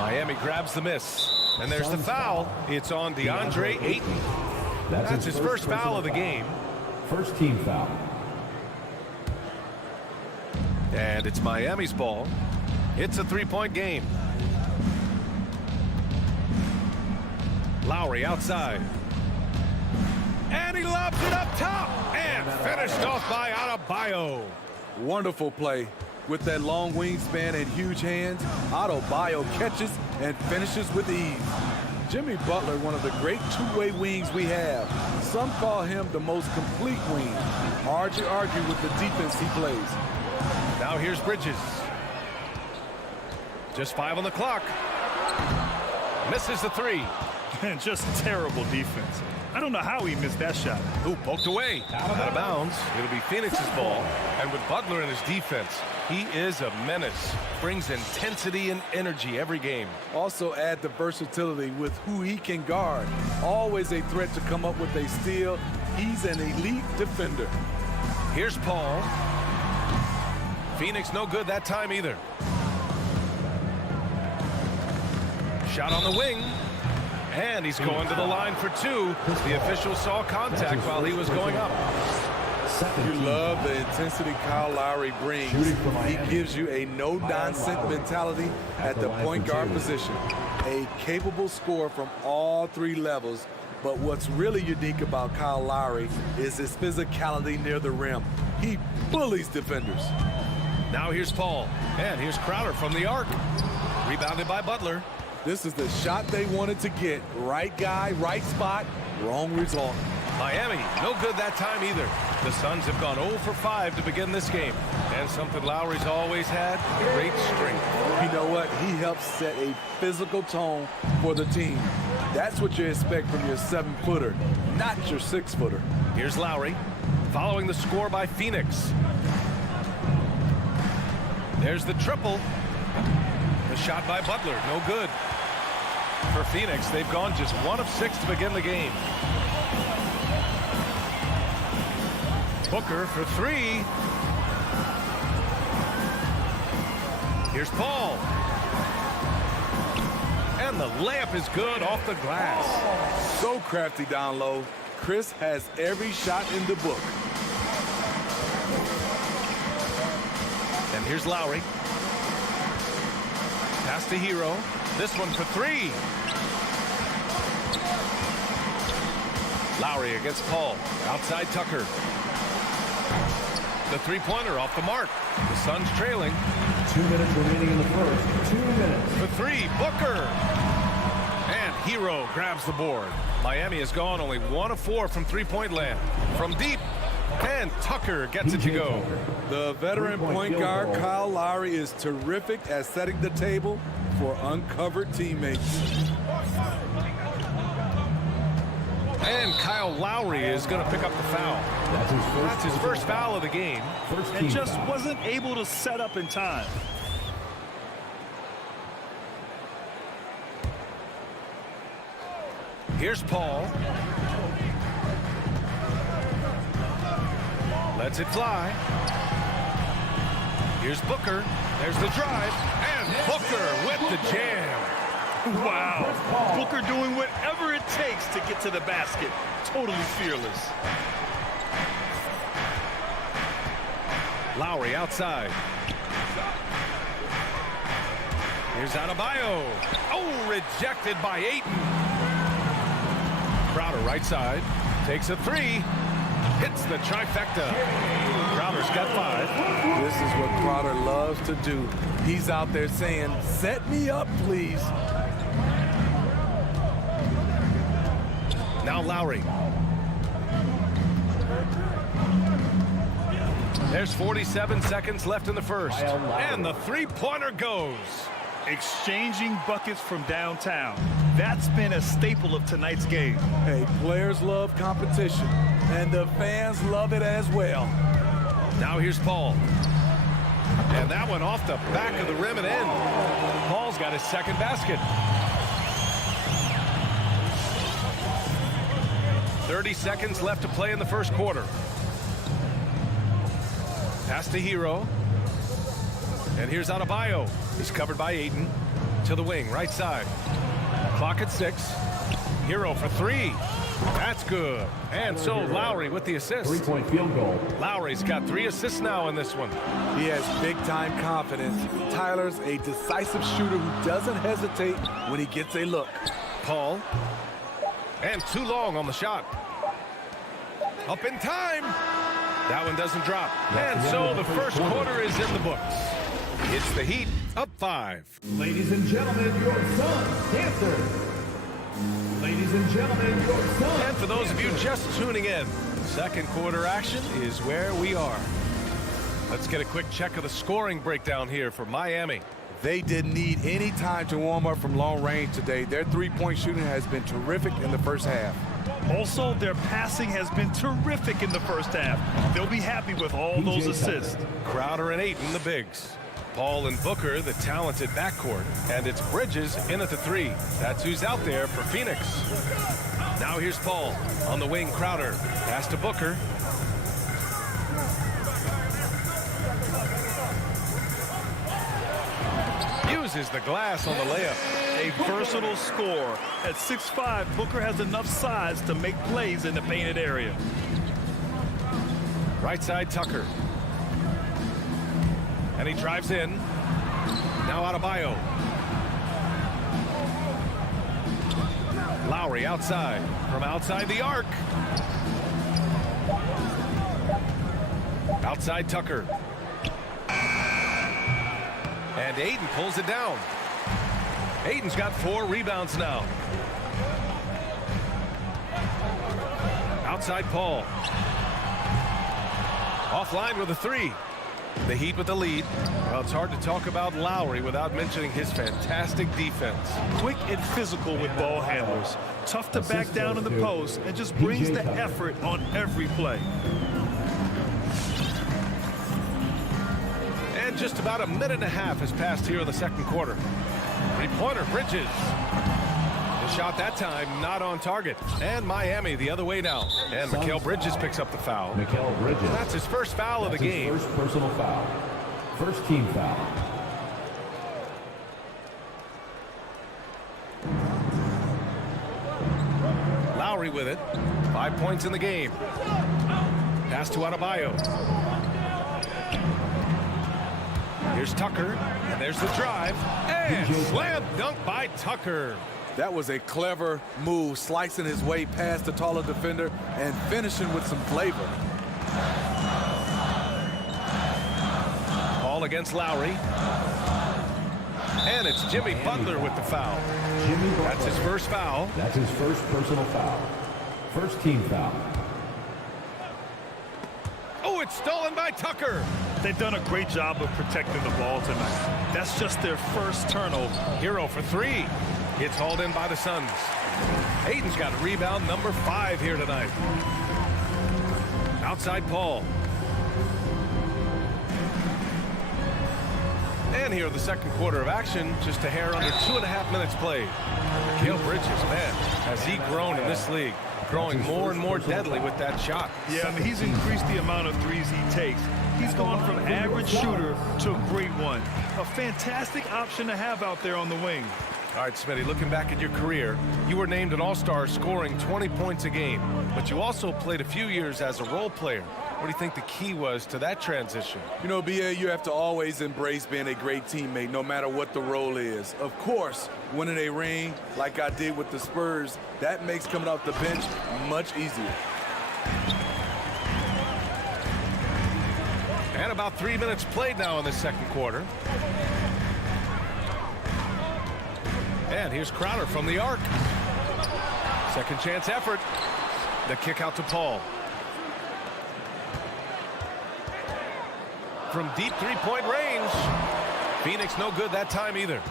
Miami grabs the miss. And there's the foul. It's on DeAndre Ayton. That's his first foul of the game. First team foul. And it's Miami's ball. It's a 3-point game. Lowry outside. And he lobs it up top. And finished off by Adebayo. Wonderful play. With that long wingspan and huge hands, Adebayo catches and finishes with ease. Jimmy Butler, one of the great two-way wings we have. Some call him the most complete wing. Hard to argue with the defense he plays. Now here's Bridges. Just 5 on the clock. Misses the 3. And just terrible defense. I don't know how he missed that shot. Ooh, poked away. Out of bounds. It'll be Phoenix's ball. And with Butler in his defense, he is a menace. Brings intensity and energy every game. Also add the versatility with who he can guard. Always a threat to come up with a steal. He's an elite defender. Here's Paul. Phoenix no good that time either. Shot on the wing. And he's going to the line for 2. The official saw contact while he was going up. You love the intensity Kyle Lowry brings. He gives you a no-nonsense mentality at the point guard position. A capable scorer from all 3 levels. But what's really unique about Kyle Lowry is his physicality near the rim. He bullies defenders. Now here's Paul. And here's Crowder from the arc. Rebounded by Butler. This is the shot they wanted to get. Right guy, right spot, wrong result. Miami, no good that time either. The Suns have gone 0 for 5 to begin this game. And something Lowry's always had, great strength. You know what? He helps set a physical tone for the team. That's what you expect from your 7-footer, not your 6-footer. Here's Lowry, following the score by Phoenix. There's the triple. The shot by Butler, no good. For Phoenix, they've gone just 1 of 6 to begin the game. Booker for 3. Here's Paul. And the layup is good off the glass. So crafty down low. Chris has every shot in the book. And here's Lowry. Pass to Hero. This one for 3. Lowry against Paul. Outside Tucker. The 3-pointer off the mark. The Suns trailing. 2 minutes remaining in the first. 2 minutes. For 3, Booker. And Hero grabs the board. Miami has gone only 1 of 4 from 3-point land. From deep. And Tucker gets it to go. The veteran point guard Kyle Lowry is terrific at setting the table for uncovered teammates. And Kyle Lowry is going to pick up the foul. That's his first foul of the game. And just wasn't able to set up in time. Here's Paul. Lets it fly. Here's Booker. There's the drive. And Booker with the jam. Wow. Booker doing whatever it takes to get to the basket. Totally fearless. Lowry outside. Here's Adebayo. Oh, rejected by Ayton. Crowder right side. Takes a 3. Hits the trifecta. Crowder's got 5. This is what Crowder loves to do. He's out there saying, set me up, please. Now Lowry. There's 47 seconds left in the first. And the three-pointer goes. Exchanging buckets from downtown. That's been a staple of tonight's game. Hey, players love competition, and the fans love it as well. Now here's Paul. And that one off the back of the rim and in. Paul's got his second basket. 30 seconds left to play in the first quarter. Pass to Hero. And here's Adebayo. He's covered by Ayton. To the wing, right side. Clock at 6. Hero for 3. That's good. And so Lowry with the assist. 3-point field goal. Lowry's got 3 assists now in this one. He has big-time confidence. Tyler's a decisive shooter who doesn't hesitate when he gets a look. Paul. And too long on the shot. Up in time. That one doesn't drop. And so the first quarter is in the books. It's the Heat up 5. Ladies and gentlemen, your Suns dancer. Ladies and gentlemen, your Suns. And for those of you just tuning in, second quarter action is where we are. Let's get a quick check of the scoring breakdown here for Miami. They didn't need any time to warm up from long range today. Their three-point shooting has been terrific in the first half. Also, their passing has been terrific in the first half. They'll be happy with all those assists. Crowder and Ayton, the bigs. Paul and Booker, the talented backcourt. And it's Bridges in at the 3. That's who's out there for Phoenix. Now here's Paul. On the wing, Crowder. Pass to Booker. Uses the glass on the layup. A versatile scorer. At 6'5", Booker has enough size to make plays in the painted area. Right side, Tucker. And he drives in. Now Adebayo. Lowry outside. From outside the arc. Outside Tucker. And Ayton pulls it down. Ayton's got 4 rebounds now. Outside Paul. Offline with a 3. The Heat with the lead. Well, it's hard to talk about Lowry without mentioning his fantastic defense. Quick and physical with ball handlers. Tough to back down in the post and just brings the effort on every play. And just about a minute and a half has passed here in the second quarter. Three-pointer, Bridges. The shot that time not on target. And Miami the other way now. And Mikal Bridges picks up the foul. Mikal Bridges. That's his first foul of the game. First personal foul. First team foul. Lowry with it. 5 points in the game. Pass to Adebayo. Here's Tucker, and there's the drive, and slam dunk by Tucker. That was a clever move, slicing his way past the taller defender and finishing with some flavor. Paul against Lowry. And it's Jimmy Butler with the foul. That's his first foul. That's his first personal foul. First team foul. Oh, it's stolen by Tucker. They've done a great job of protecting the ball tonight. That's just their first turnover. Hero for 3. It's hauled in by the Suns. Ayton's got rebound number 5 here tonight. Outside Paul. And here in the second quarter of action, just a hair under 2.5 minutes played. Mikal Bridges, man, has he grown in this league? Growing more and more deadly with that shot. Yeah, I mean, he's increased the amount of threes he takes. He's gone from average shooter to a great one. A fantastic option to have out there on the wing. All right, Smitty, looking back at your career, you were named an All-Star scoring 20 points a game, but you also played a few years as a role player. What do you think the key was to that transition? You know, B.A., you have to always embrace being a great teammate, no matter what the role is. Of course, winning a ring like I did with the Spurs, that makes coming off the bench much easier. about 3 minutes played now in the second quarter. And here's Crowder from the arc. Second chance effort. The kick out to Paul. From deep three-point range. Phoenix no good that time either.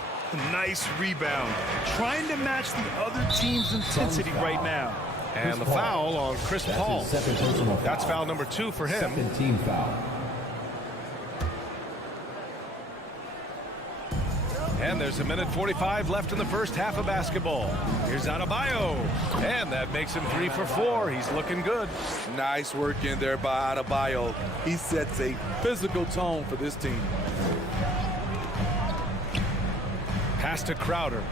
Nice rebound. Trying to match the other team's intensity right now. And the foul on Chris Paul. That's foul number 2 for him. Second team foul. And there's 1:45 left in the first half of basketball. Here's Adebayo. And that makes him 3 for 4. He's looking good. Nice work in there by Adebayo. He sets a physical tone for this team. Pass to Crowder.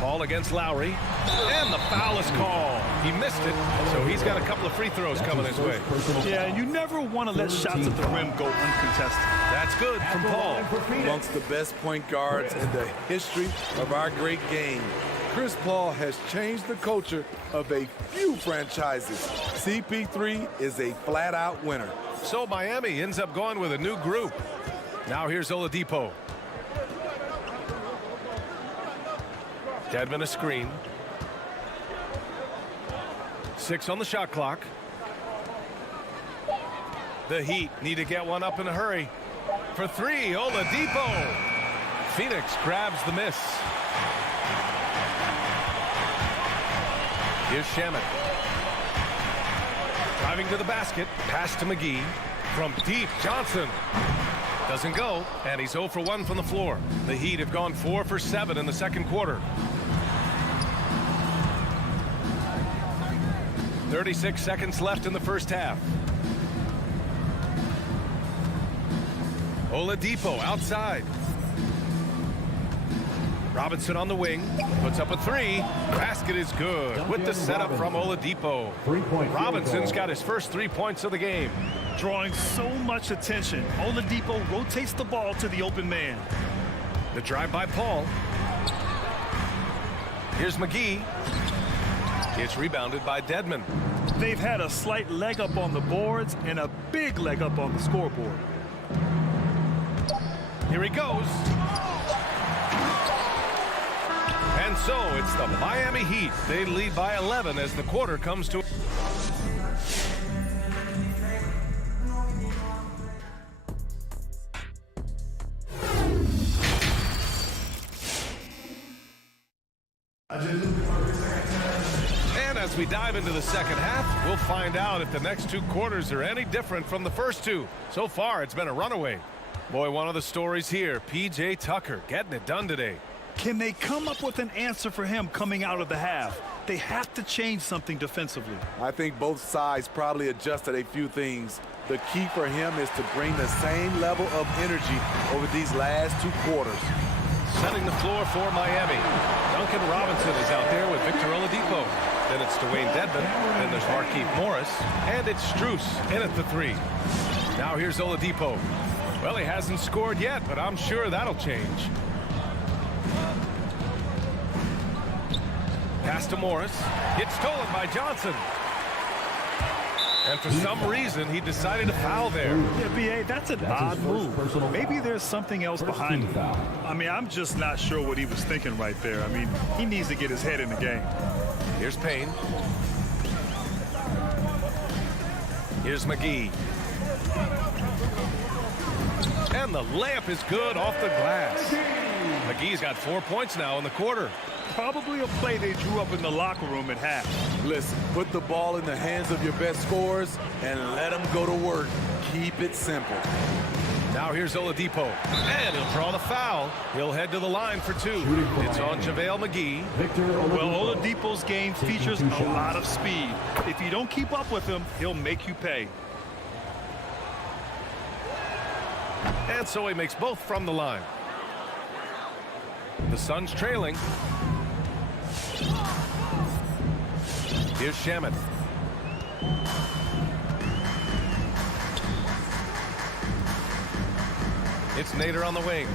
Paul against Lowry. And the foul is called. He missed it, so he's got a couple of free throws coming his way. Yeah, you never want to let shots at the rim go uncontested. That's good from Paul. Amongst the best point guards in the history of our great game, Chris Paul has changed the culture of a few franchises. CP3 is a flat-out winner. So Miami ends up going with a new group. Now here's Oladipo. Dedmon a screen. 6 on the shot clock. The Heat need to get one up in a hurry. For 3, Oladipo. Phoenix grabs the miss. Here's Shamet. Driving to the basket. Pass to McGee. From deep, Johnson. Doesn't go, and he's 0 for 1 from the floor. The Heat have gone 4 for 7 in the second quarter. 36 seconds left in the first half. Oladipo outside. Robinson on the wing. Puts up a 3. Basket is good with the setup from Oladipo. Robinson's got his first 3 points of the game. Drawing so much attention, Oladipo rotates the ball to the open man. The drive by Paul. Here's McGee. It's rebounded by Dedmon. They've had a slight leg up on the boards and a big leg up on the scoreboard. Here he goes. And so it's the Miami Heat. They lead by 11 as the quarter comes to. And as we dive into the second half, we'll find out if the next 2 quarters are any different from the first 2. So far, it's been a runaway. Boy, one of the stories here, P.J. Tucker getting it done today. Can they come up with an answer for him coming out of the half? They have to change something defensively. I think both sides probably adjusted a few things. The key for him is to bring the same level of energy over these last 2 quarters. Setting the floor for Miami. Duncan Robinson is out there with Victor Oladipo. Then it's Dwayne Dedmon. Then there's Markieff Morris. And it's Strus in at the 3. Now here's Oladipo. Well, he hasn't scored yet, but I'm sure that'll change. Pass to Morris. It's stolen by Johnson. And for some reason, he decided to foul there. Yeah, B.A., that's an odd move. Maybe there's something else behind it. I mean, I'm just not sure what he was thinking right there. I mean, he needs to get his head in the game. Here's Payne. Here's McGee. And the layup is good off the glass. McGee's got 4 points now in the quarter. Probably a play they drew up in the locker room at half. Listen, put the ball in the hands of your best scorers and let them go to work. Keep it simple. Now here's Oladipo. And he'll draw the foul. He'll head to the line for 2. It's on JaVale McGee. Well, Oladipo's game features a lot of speed. If you don't keep up with him, he'll make you pay. And so he makes both from the line. The Suns trailing. Here's Shamet. It's Nader on the wing.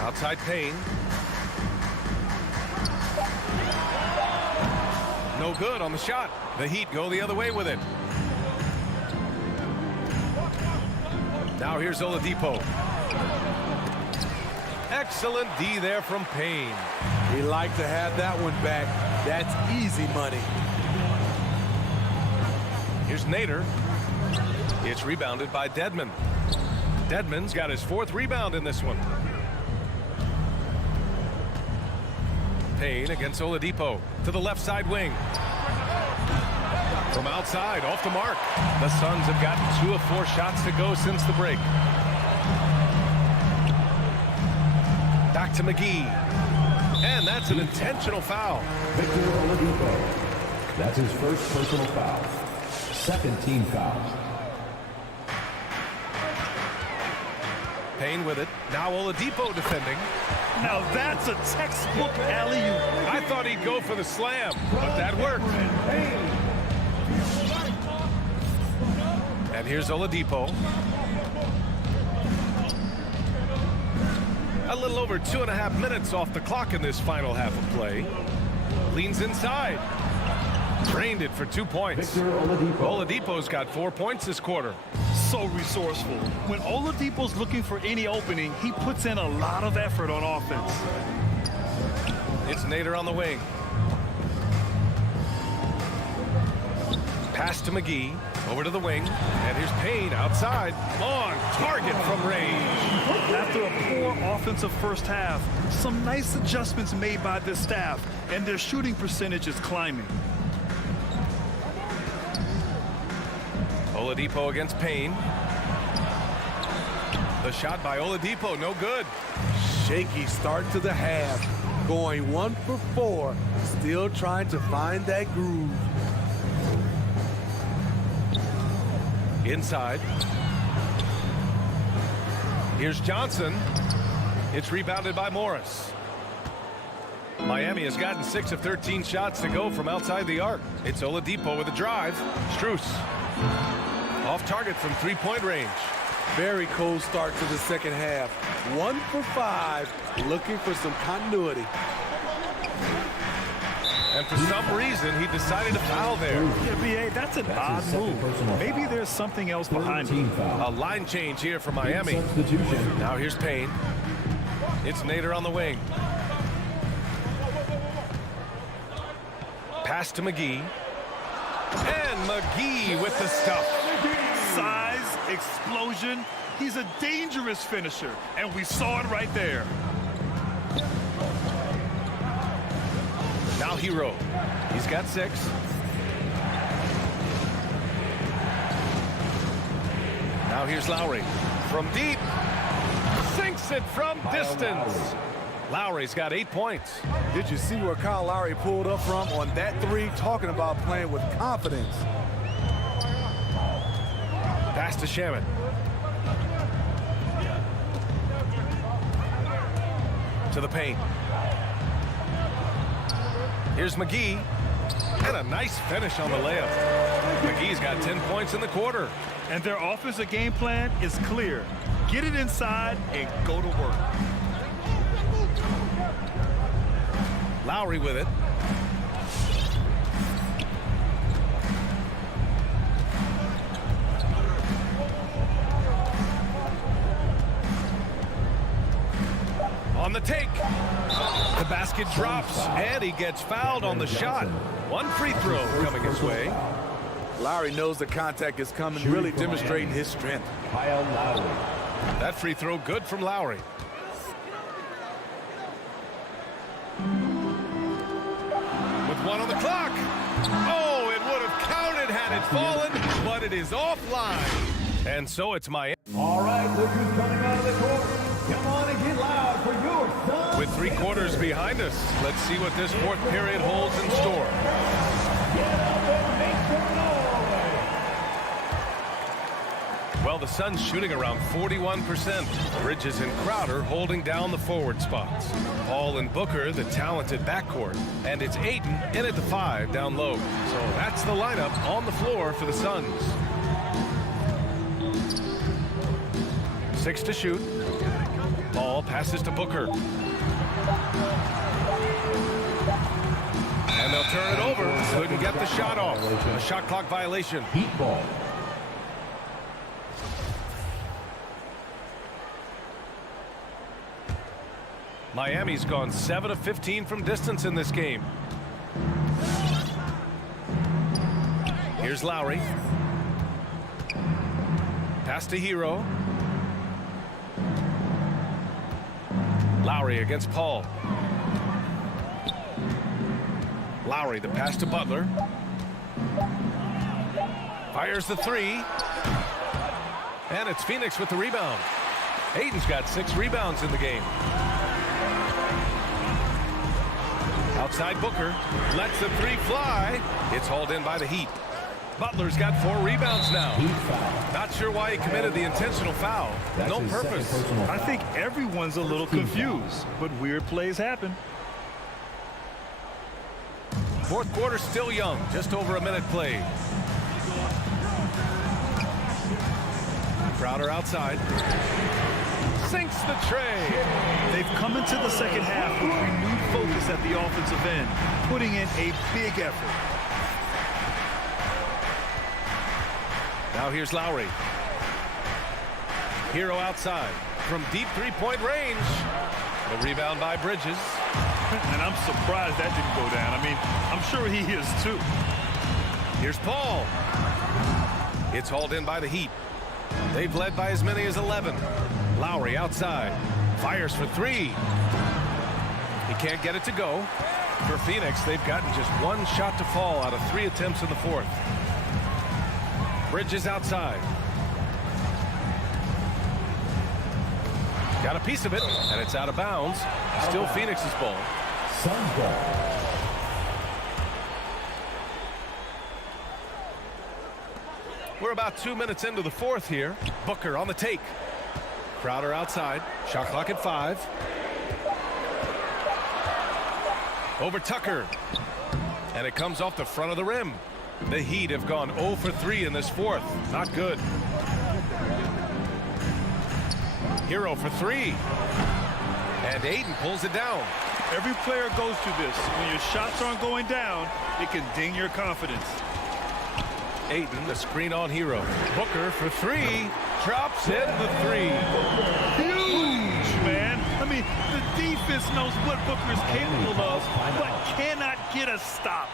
Outside Payne. No good on the shot. The Heat go the other way with it. Now here's Oladipo. Excellent D there from Payne. We like to have that one back. That's easy money. Here's Nader. It's rebounded by Dedmon. Dedmon's got his 4th rebound in this one. Payne against Oladipo to the left side wing. From outside, off the mark. The Suns have gotten 2 of 4 shots to go since the break. Back to McGee. And that's an intentional foul. Victor Oladipo. That's his first personal foul. 2nd team foul. Payne with it. Now Oladipo defending. Now that's a textbook alley-oop. I thought he'd go for the slam, but that worked. And here's Oladipo. A little over 2.5 minutes off the clock in this final half of play. Leans inside. Drained it for 2 points. Victor Oladipo. Oladipo's got 4 points this quarter. So resourceful. When Oladipo's looking for any opening, he puts in a lot of effort on offense. It's Nader on the wing. Pass to McGee. Over to the wing. And here's Payne outside. On target from range. After a poor offensive first half, some nice adjustments made by this staff, and their shooting percentage is climbing. Oladipo against Payne. The shot by Oladipo, no good. Shaky start to the half. Going 1 for 4. Still trying to find that groove. Inside. Here's Johnson. It's rebounded by Morris. Miami has gotten 6 of 13 shots to go from outside the arc. It's Oladipo with a drive. Strus. Off target from 3-point range. Very cold start to the second half. 1 for 5. Looking for some continuity. And for some reason, he decided to foul there. Yeah, B.A., that's an odd move. Maybe there's something else behind it. A line change here for Miami. Now here's Payne. It's Nader on the wing. Pass to McGee. And McGee with the stuff. Size, explosion. He's a dangerous finisher, and we saw it right there. Now Hero. He's got 6. Now here's Lowry. From deep. Sinks it from distance. Lowry's got 8 points. Did you see where Kyle Lowry pulled up from on that 3? Talking about playing with confidence. Pass to Shaman. To the paint. Here's McGee. And a nice finish on the layup. McGee's got 10 points in the quarter. And their offensive game plan is clear. Get it inside and go to work. Lowry with it. On the take. The basket drops, and he gets fouled on the shot. 1 free throw coming his way. Lowry knows the contact is coming, really demonstrating his strength. Kyle Lowry. That free throw good from Lowry. With 1 on the clock. Oh, it would have counted had it fallen, but it is offline. And so it's Miami. All right, look who's coming out of the court. Come on and get loud for your Suns. With 3 quarters behind us, let's see what this 4th period holds in store. Get up and make some noise. Well, the Suns shooting around 41%. Bridges and Crowder holding down the forward spots. Paul and Booker, the talented backcourt. And it's Ayton in at the 5 down low. So that's the lineup on the floor for the Suns. 6 to shoot. Ball passes to Booker. And And they'll turn it over. Couldn't get the shot off. A shot clock violation. Heat ball. Miami's gone 7 of 15 from distance in this game. Here's Lowry. Pass to Hero. Lowry against Paul. Lowry, the pass to Butler. Fires the three. And it's Phoenix with the rebound. Ayton's got 6 rebounds in the game. Outside Booker. Lets the three fly. It's hauled in by the Heat. Butler's got 4 rebounds now. Not sure why he committed the intentional foul. No purpose. I think everyone's a little confused, but weird plays happen. Fourth quarter still young. Just over a minute played. Crowder outside. Sinks the tray. They've come into the second half with renewed focus at the offensive end, putting in a big effort. Now here's Lowry. Hero outside from deep three-point range. The rebound by Bridges. And I'm surprised that didn't go down. I mean, I'm sure he is too. Here's Paul. It's hauled in by the Heat. They've led by as many as 11. Lowry outside. Fires for 3. He can't get it to go. For Phoenix, they've gotten just 1 shot to fall out of 3 attempts in the fourth. Bridges outside. Got a piece of it, and it's out of bounds. Still Phoenix's ball. Suns ball. We're about 2 minutes into the fourth here. Booker on the take. Crowder outside. Shot clock at 5. Over Tucker. And it comes off the front of the rim. The Heat have gone 0 for 3 in this fourth. Not good. Hero for 3. And Ayton pulls it down. Every player goes through this. When your shots aren't going down, it can ding your confidence. Ayton, the screen on Hero. Booker for 3. Drops in the 3. Huge, man. I mean, the defense knows what Booker's capable of, but cannot get a stop.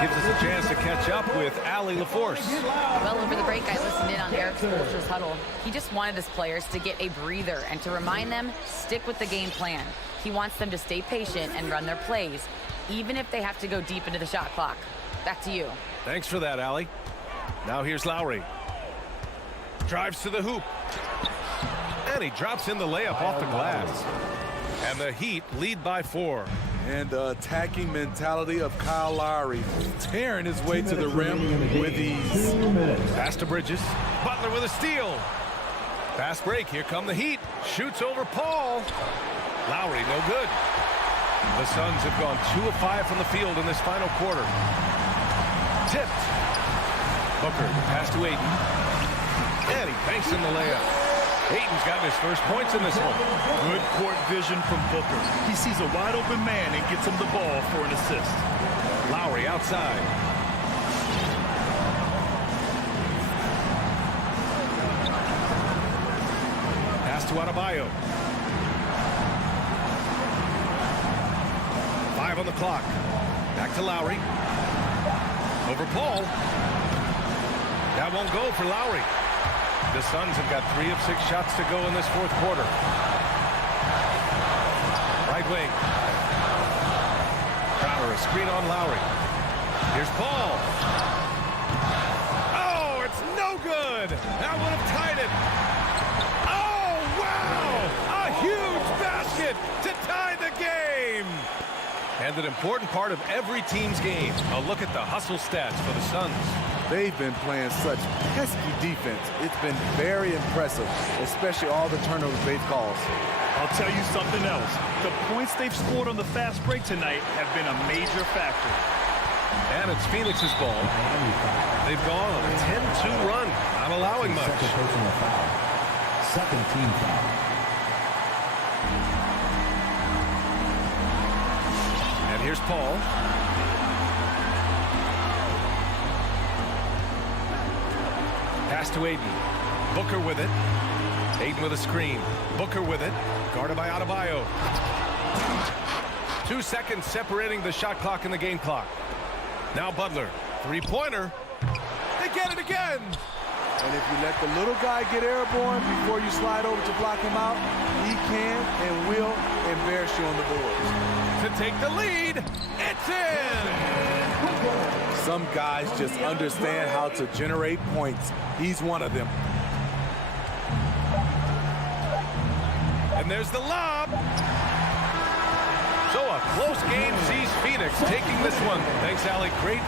Gives us a chance to catch up with Allie LaForce. Well, over the break, I listened in on Eric Spoelstra's huddle. He just wanted his players to get a breather and to remind them, stick with the game plan. He wants them to stay patient and run their plays, even if they have to go deep into the shot clock. Back to you. Thanks for that, Allie. Now here's Lowry. Drives to the hoop. And he drops in the layup off the glass. And the Heat lead by 4. And the attacking mentality of Kyle Lowry, tearing his way to the rim with ease. Pass to Bridges. Butler with a steal. Fast break. Here come the Heat. Shoots over Paul. Lowry, no good. The Suns have gone 2 of 5 from the field in this final quarter. Tipped. Booker, pass to Ayton. And he banks in the layup. Ayton's gotten his first points in this one. Good court vision from Booker. He sees a wide open man and gets him the ball for an assist. Lowry outside. Pass to Adebayo. 5 on the clock. Back to Lowry. Over Paul. That won't go for Lowry. The Suns have got 3 of 6 shots to go in this fourth quarter. Right wing. Crowder, a screen on Lowry. Here's Paul. Oh, it's no good. That would have tied it. Oh, wow. A huge basket to tie the game. And an important part of every team's game. A look at the hustle stats for the Suns. They've been playing such pesky defense. It's been very impressive, especially all the turnovers they've caused. I'll tell you something else. The points they've scored on the fast break tonight have been a major factor. And it's Phoenix's ball. They've gone on a 10-2 run, not allowing much. Second personal foul. Second team foul. Here's Paul. Pass to Aiden. Booker with it. Aiden with a screen. Booker with it. Guarded by Adebayo. 2 seconds separating the shot clock and the game clock. Now Butler. Three-pointer. They get it again. And if you let the little guy get airborne before you slide over to block him out, he can and will embarrass you on the boards. To take the lead, it's in! Some guys just understand how to generate points. He's one of them. And there's the lob. So a close game sees Phoenix taking this one. Thanks, Allie. Great.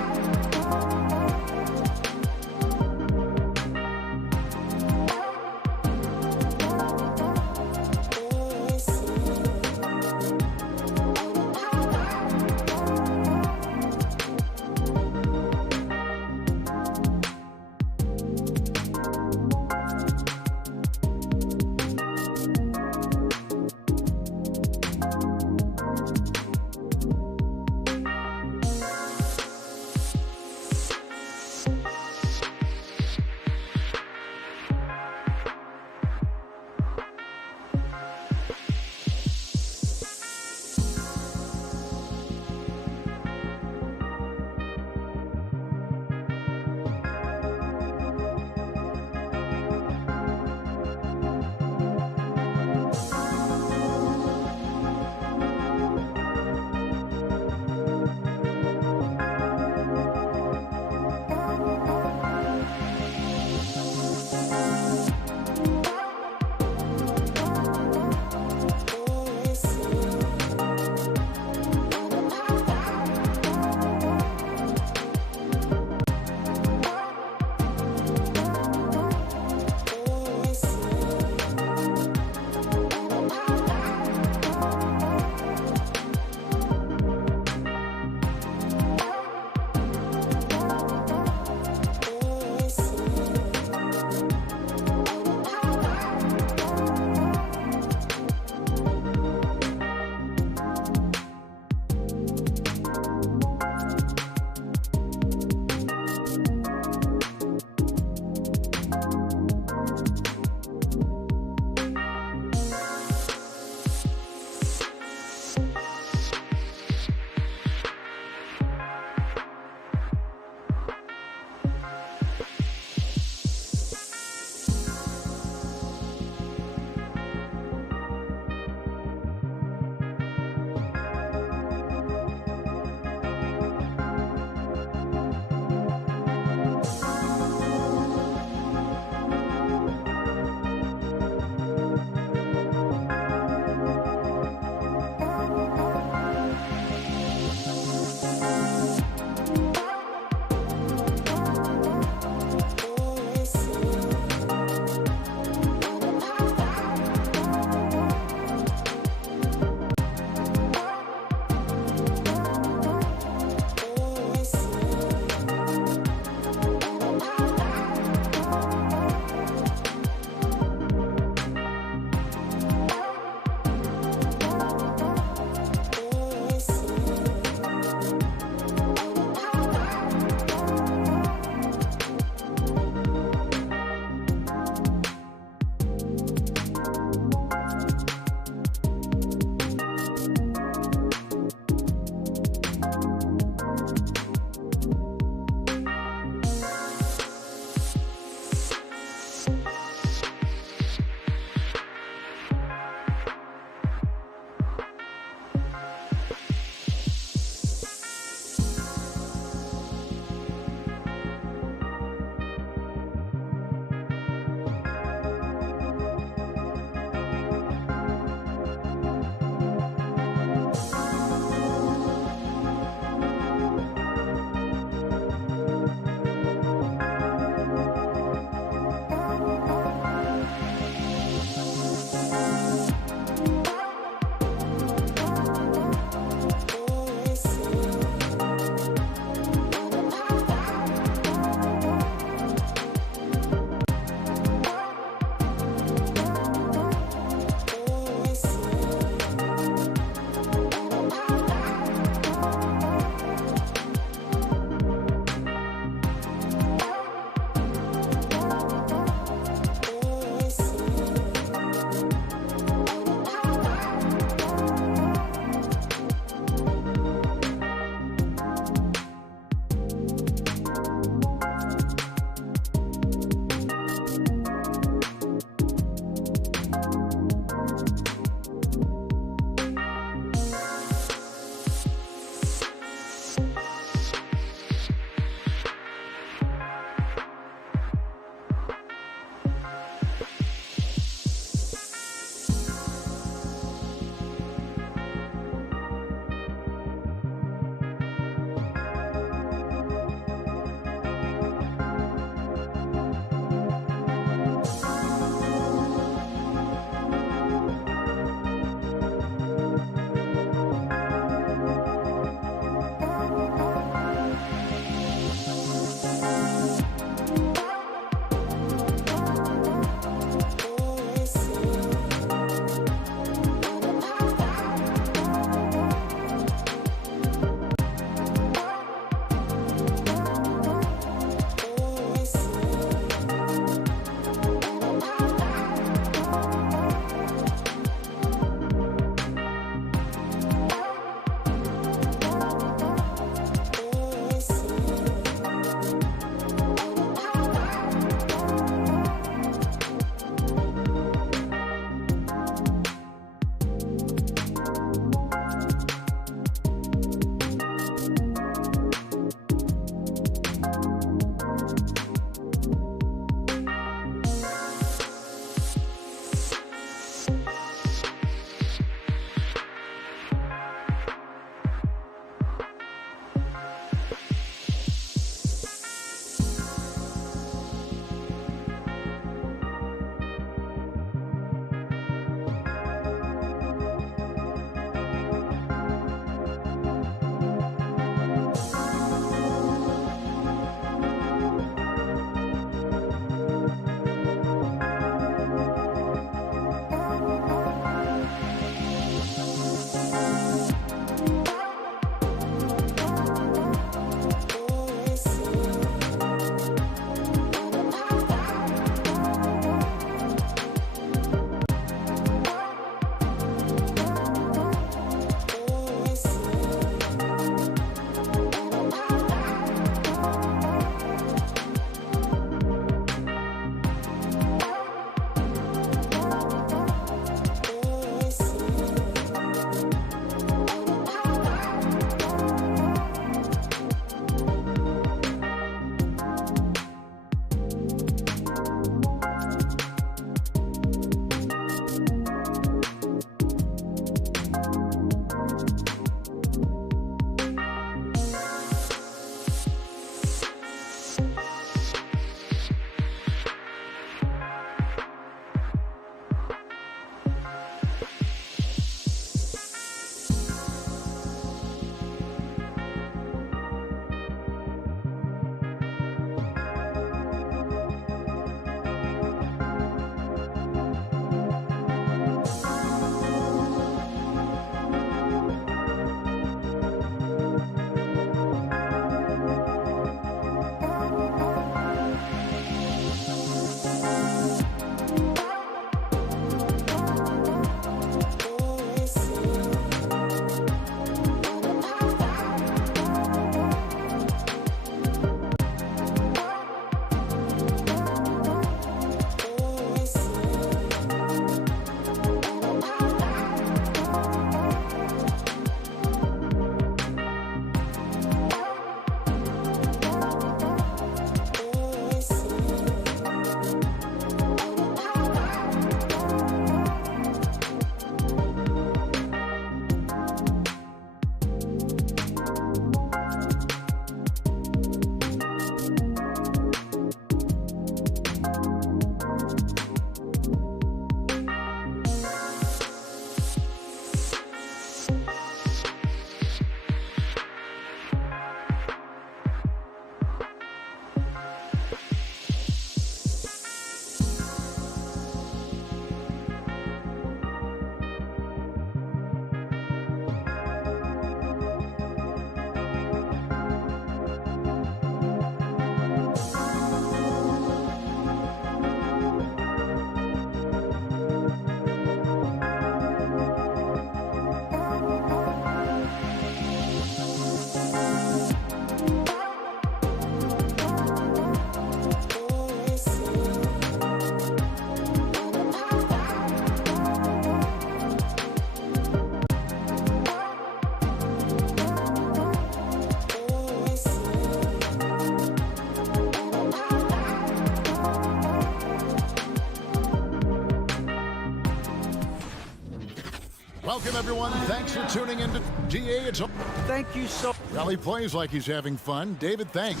Welcome, everyone. Thanks for tuning in to DA. It's Thank you so Rally plays like he's having fun. David, thanks.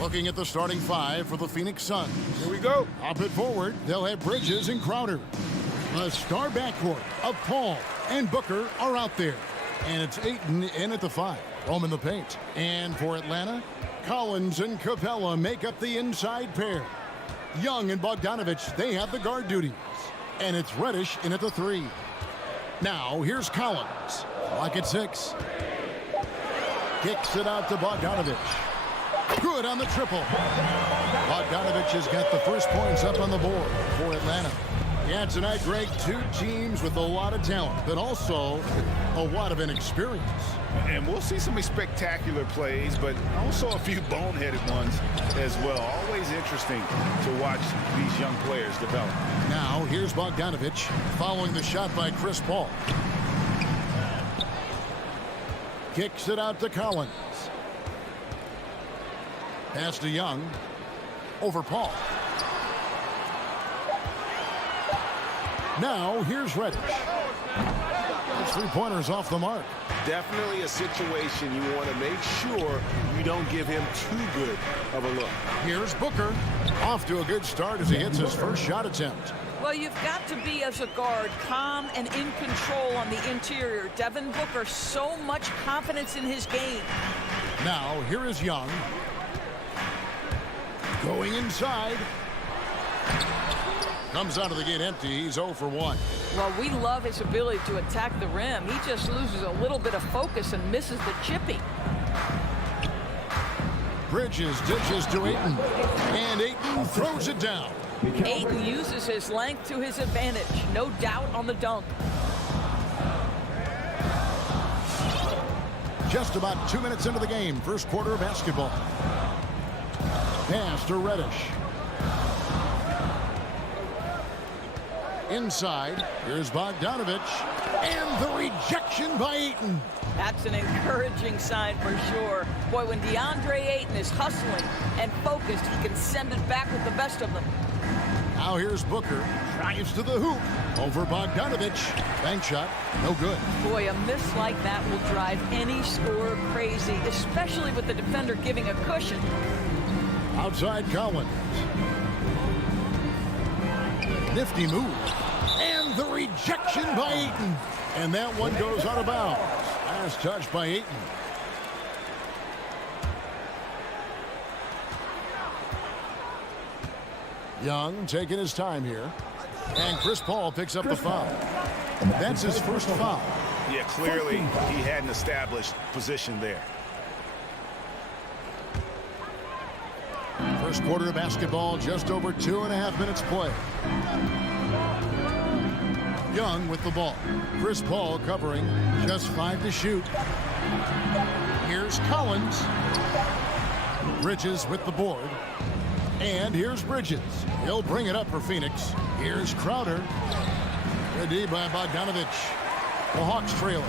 Looking at the starting five for the Phoenix Suns. Here we go. Up at forward, they'll have Bridges and Crowder. The star backcourt of Paul and Booker are out there. And it's Ayton in at the 5. Home in the paint. And for Atlanta, Collins and Capella make up the inside pair. Young and Bogdanovich, they have the guard duties. And it's Reddish in at the 3. Now, here's Collins. Lock at 6. Kicks it out to Bogdanovich. Good on the triple. Bogdanovich has got the first points up on the board for Atlanta. Yeah, tonight, Greg, 2 teams with a lot of talent, but also a lot of inexperience. And we'll see some spectacular plays, but also a few boneheaded ones as well. Always interesting to watch these young players develop. Now, here's Bogdanovich following the shot by Chris Paul. Kicks it out to Collins. Pass to Young. Over Paul. Now, here's Reddish. The three-pointers off the mark. Definitely a situation you want to make sure you don't give him too good of a look. Here's Booker. Off to a good start as he hits his first shot attempt. Well, you've got to be, as a guard, calm and in control on the interior. Devin Booker, so much confidence in his game. Now, here is Young. Going inside. Comes out of the gate empty. He's 0 for 1. Well, we love his ability to attack the rim. He just loses a little bit of focus and misses the chippy. Bridges dishes to Ayton. And Ayton throws it down. Ayton uses his length to his advantage. No doubt on the dunk. Just about 2 minutes into the game. First quarter of basketball. Pass to Reddish. Inside, here's Bogdanovich, and the rejection by Ayton. That's an encouraging sign for sure. Boy, when DeAndre Ayton is hustling and focused, he can send it back with the best of them. Now here's Booker, drives to the hoop, over Bogdanovich. Bank shot, no good. Boy, a miss like that will drive any scorer crazy, especially with the defender giving a cushion. Outside Collins. Nifty move. And the rejection by Ayton. And that one goes out of bounds. Last touch by Ayton. Young taking his time here. And Chris Paul picks up the foul. That's his first foul. Yeah, clearly he hadn't established position there. First quarter of basketball, just over 2.5 minutes play. Young with the ball. Chris Paul covering, just 5 to shoot. Here's Collins. Bridges with the board. And here's Bridges. He'll bring it up for Phoenix. Here's Crowder. Good D by Bogdanovich. The Hawks trailing.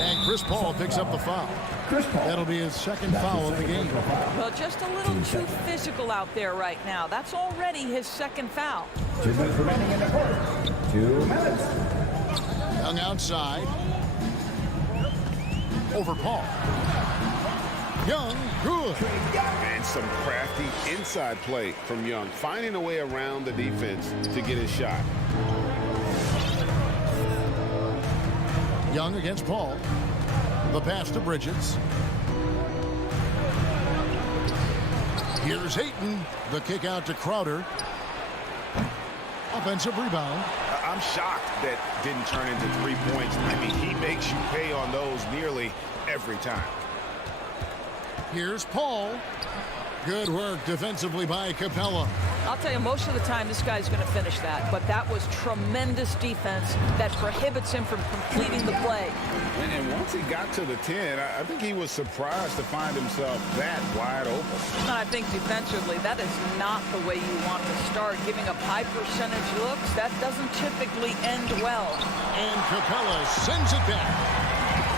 And Chris Paul picks up the foul. That'll be his second foul of the game. Well, just a little too physical out there right now. That's already his second foul. 2 minutes remaining in the quarter. 2 minutes. Young outside. Over Paul. Young, good. And some crafty inside play from Young, finding a way around the defense to get his shot. Young against Paul. The pass to Bridges. Here's Ayton. The kick out to Crowder. Offensive rebound. I'm shocked that didn't turn into 3 points. I mean, he makes you pay on those nearly every time. Here's Paul. Good work defensively by Capella. I'll tell you, most of the time this guy's going to finish that, but that was tremendous defense that prohibits him from completing the play. And once he got to the 10, I think he was surprised to find himself that wide open. I think defensively, that is not the way you want to start. Giving up high percentage looks, that doesn't typically end well. And Capella sends it back.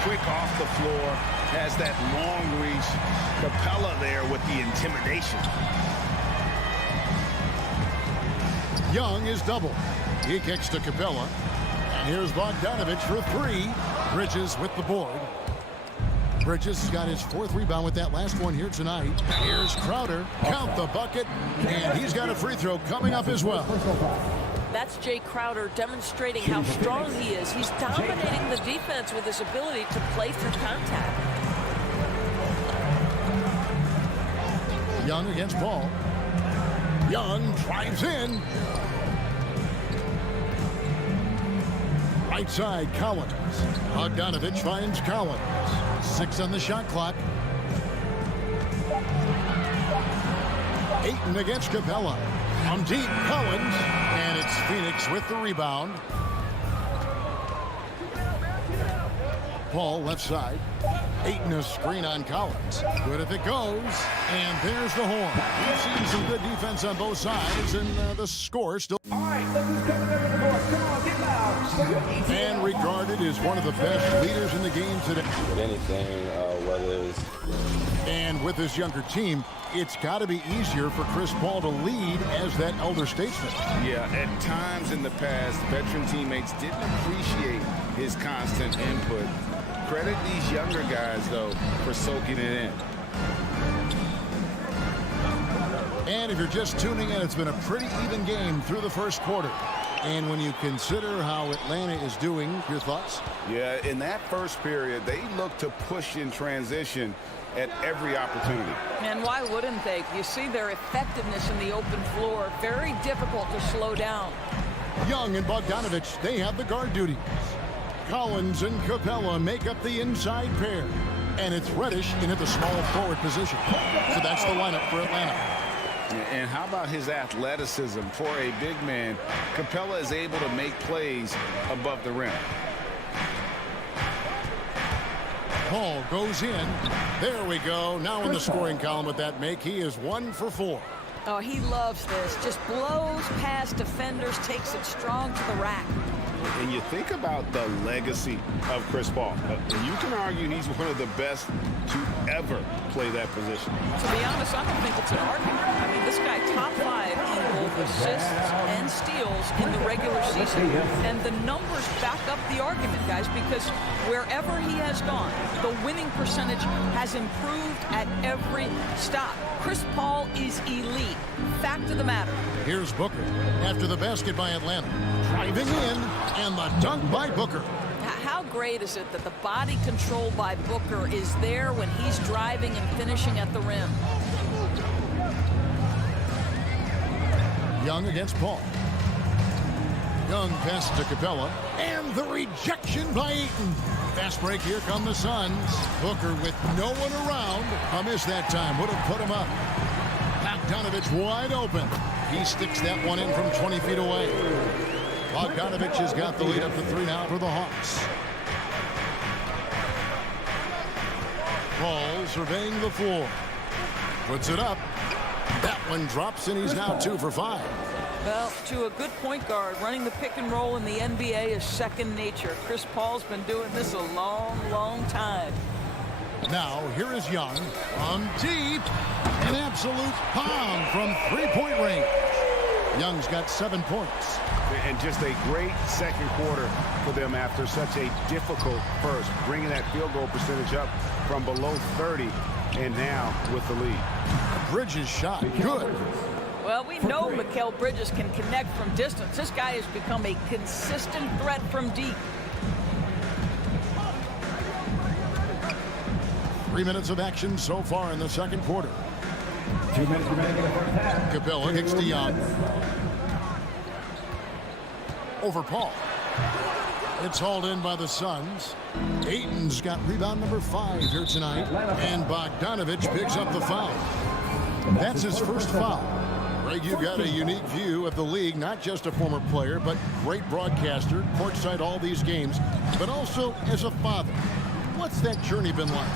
Quick off the floor, has that long reach. Capella there with the intimidation. Young is double. He kicks to Capella. And here's Bogdanovich for three. Bridges with the board. Bridges has got his fourth rebound with that last one here tonight. Here's Crowder. Count the bucket. And he's got a free throw coming up as well. That's Jay Crowder demonstrating how strong he is. He's dominating the defense with his ability to play through contact. Young against Paul. Young drives in. Right side, Collins. Bogdanovich finds Collins. 6 on the shot clock. Ayton against Capella. From deep, Collins. And it's Phoenix with the rebound. Paul left side. Ayton a screen on Collins. Good if it goes. And there's the horn. We've seen some good defense on both sides, and the score still. All right, look who's coming up in the court. Come on, get loud. And regarded as one of the best leaders in the game today. With anything, whether it's... And with his younger team, it's got to be easier for Chris Paul to lead as that elder statesman. Yeah, at times in the past, veteran teammates didn't appreciate his constant input. Credit these younger guys, though, for soaking it in. And if you're just tuning in, it's been a pretty even game through the first quarter. And when you consider how Atlanta is doing, your thoughts? Yeah, in that first period, they looked to push in transition at every opportunity. And why wouldn't they? You see their effectiveness in the open floor. Very difficult to slow down. Young and Bogdanovich, they have the guard duties. Collins and Capella make up the inside pair. And it's Reddish in at the small forward position. So that's the lineup for Atlanta. And how about his athleticism for a big man? Capella is able to make plays above the rim. Paul goes in. There we go. Now in the scoring column with that make, he is 1 for 4. Oh, he loves this. Just blows past defenders, takes it strong to the rack. And you think about the legacy of Chris Paul. You can argue he's one of the best to ever play that position. To be honest, I don't think it's an argument. I mean, this guy top 5 in both assists and steals in the regular season. And the numbers back up the argument, guys, because wherever he has gone, the winning percentage has improved at every stop. Chris Paul is elite. Fact of the matter. Here's Booker after the basket by Atlanta. Driving in, and the dunk by Booker. How great is it that the body control by Booker is there when he's driving and finishing at the rim? Young against Paul. Young passes to Capella, and the rejection by Ayton. Fast break, here come the Suns. Booker with no one around. A miss that time, would have put him up. Bogdanovich wide open. He sticks that one in from 20 feet away. Bogdanovich has got the lead up to 3 now for the Hawks. Paul surveying the floor. Puts it up. That one drops, and he's now 2 for 5. Well, to a good point guard, running the pick and roll in the NBA is second nature. Chris Paul's been doing this a long, long time. Now, here is Young from deep. An absolute bomb from 3-point range. Young's got 7 points. And just a great second quarter for them after such a difficult first, bringing that field goal percentage up from below 30 and now with the lead. Bridges shot good. Well, we know Mikal Bridges can connect from distance. This guy has become a consistent threat from deep. 3 minutes of action so far in the second quarter. 2 minutes remaining in the first half. Capella kicks to Young. Over Paul. It's hauled in by the Suns. Ayton's got rebound number 5 here tonight. And Bogdanovich picks up the foul. That's his first foul. Greg, you've got a unique view of the league, not just a former player, but great broadcaster, courtside all these games, but also as a father. What's that journey been like?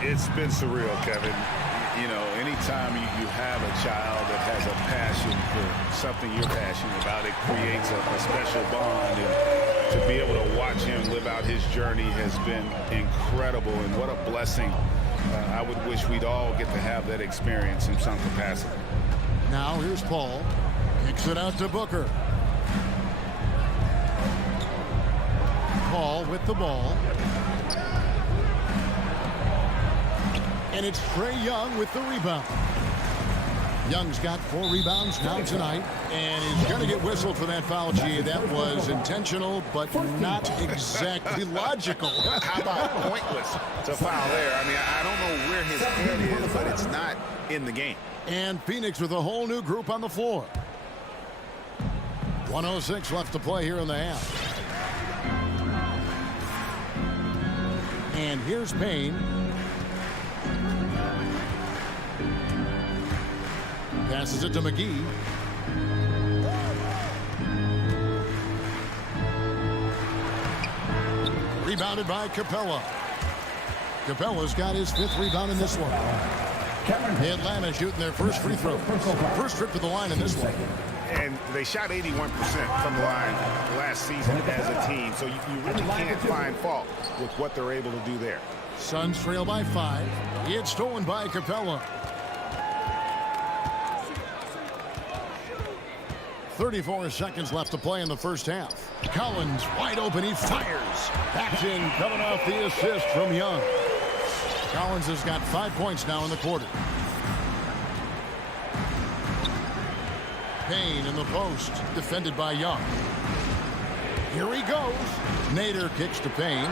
It's been surreal, Kevin. You know, anytime you have a child that has a passion for something you're passionate about, it creates a special bond. And to be able to watch him live out his journey has been incredible. And what a blessing. I would wish we'd all get to have that experience in some capacity. Now here's Paul. Kicks it out to Booker. Paul with the ball. And it's Trae Young with the rebound. Young's got 4 rebounds now tonight, and he's going to get whistled for that foul. Gee, that was intentional, but not exactly logical. How about pointless to foul there? I mean, I don't know where his head is, but it's not in the game. And Phoenix with a whole new group on the floor. 1:06 left to play here in the half. And here's Payne. Passes it to McGee. Rebounded by Capella. Capella's got his 5th rebound in this one. Atlanta shooting their first free throw. First trip to the line in this one. And they shot 81% from the line last season as a team, so you really can't find fault with what they're able to do there. Suns trail by 5. It's stolen by Capella. 34 seconds left to play in the first half. Collins wide open. He fires. Back in, coming off the assist from Young. Collins has got 5 points now in the quarter. Payne in the post, defended by Young. Here he goes. Nader kicks to Payne.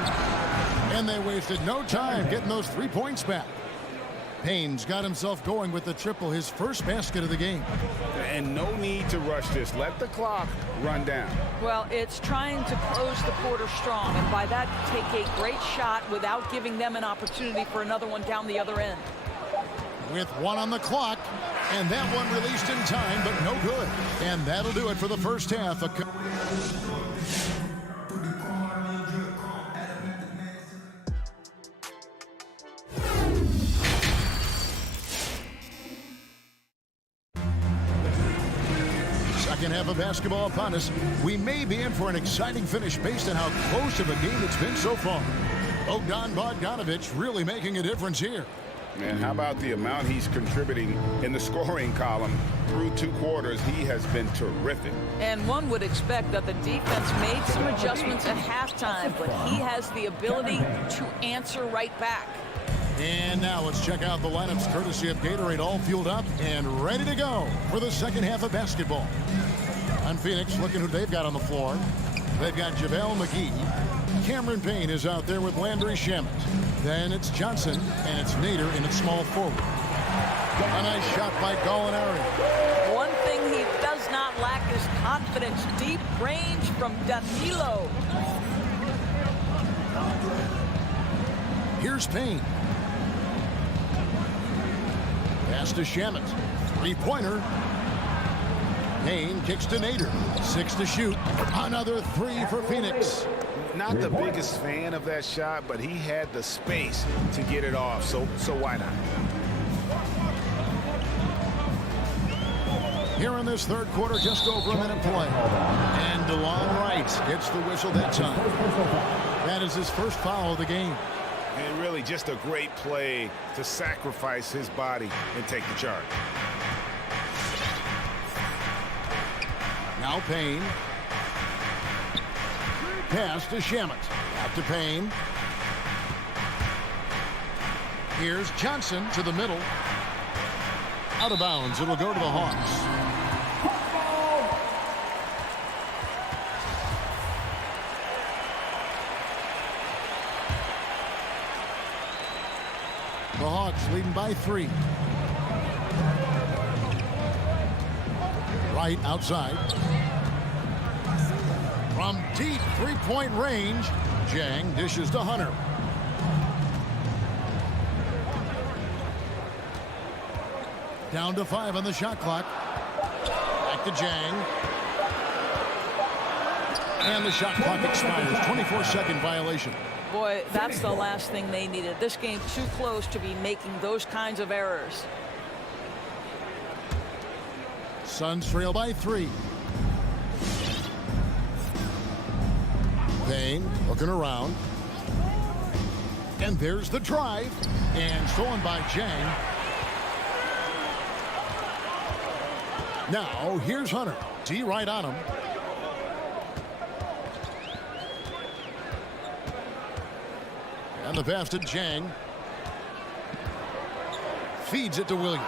And they wasted no time getting those 3 points back. Payne's got himself going with the triple, his first basket of the game. And no need to rush this. Let the clock run down. Well, it's trying to close the quarter strong, and by that, take a great shot without giving them an opportunity for another one down the other end. With 1 on the clock, and that one released in time, but no good. And that'll do it for the first half. Second half of basketball upon us. We may be in for an exciting finish based on how close of a game it's been so far. Bogdanovich really making a difference here. And how about the amount he's contributing in the scoring column through 2 quarters? He has been terrific. And one would expect that the defense made some adjustments at halftime, but he has the ability to answer right back. And now let's check out the lineups courtesy of Gatorade, all fueled up and ready to go for the second half of basketball. On Phoenix, looking who they've got on the floor. They've got JaVale McGee. Cameron Payne is out there with Landry Shamet. Then it's Johnson, and it's Nader in at small forward. A nice shot by Gallinari. One thing he does not lack is confidence. Deep range from Danilo. Here's Payne. Pass to Shamet. 3-pointer. Payne kicks to Nader. 6 to shoot. Another 3 for Phoenix. Not the biggest fan of that shot, but he had the space to get it off, so why not? Here in this third quarter, just over a minute play. And DeLon Wright gets the whistle that time. That is his first foul of the game. And really just a great play to sacrifice his body and take the charge. Now Payne. Pass to Shamet. Out to Payne. Here's Johnson to the middle. Out of bounds. It'll go to the Hawks. The Hawks leading by 3. Right outside. From deep 3-point range, Jang dishes to Hunter. Down to 5 on the shot clock. Back to Jang. And the shot clock expires. 24-second violation. Boy, that's the last thing they needed. This game too close to be making those kinds of errors. Suns trail by 3. Payne looking around. And there's the drive. And stolen by Jang. Now, here's Hunter. D right on him. the pass to Jang. Feeds it to Williams.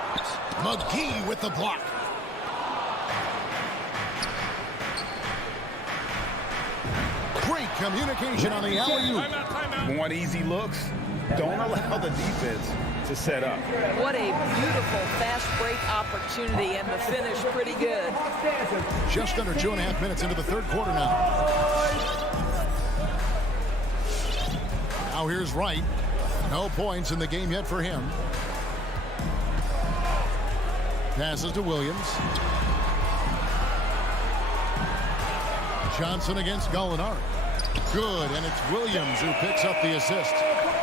McGee with the block. Great communication on the alley-oop. Want easy looks? Don't allow the defense to set up. What a beautiful fast break opportunity, and the finish pretty good. Just under 2.5 minutes into the third quarter now. Now here's Wright. No points in the game yet for him. Passes to Williams. Johnson against Gallinari. Good, and it's Williams who picks up the assist.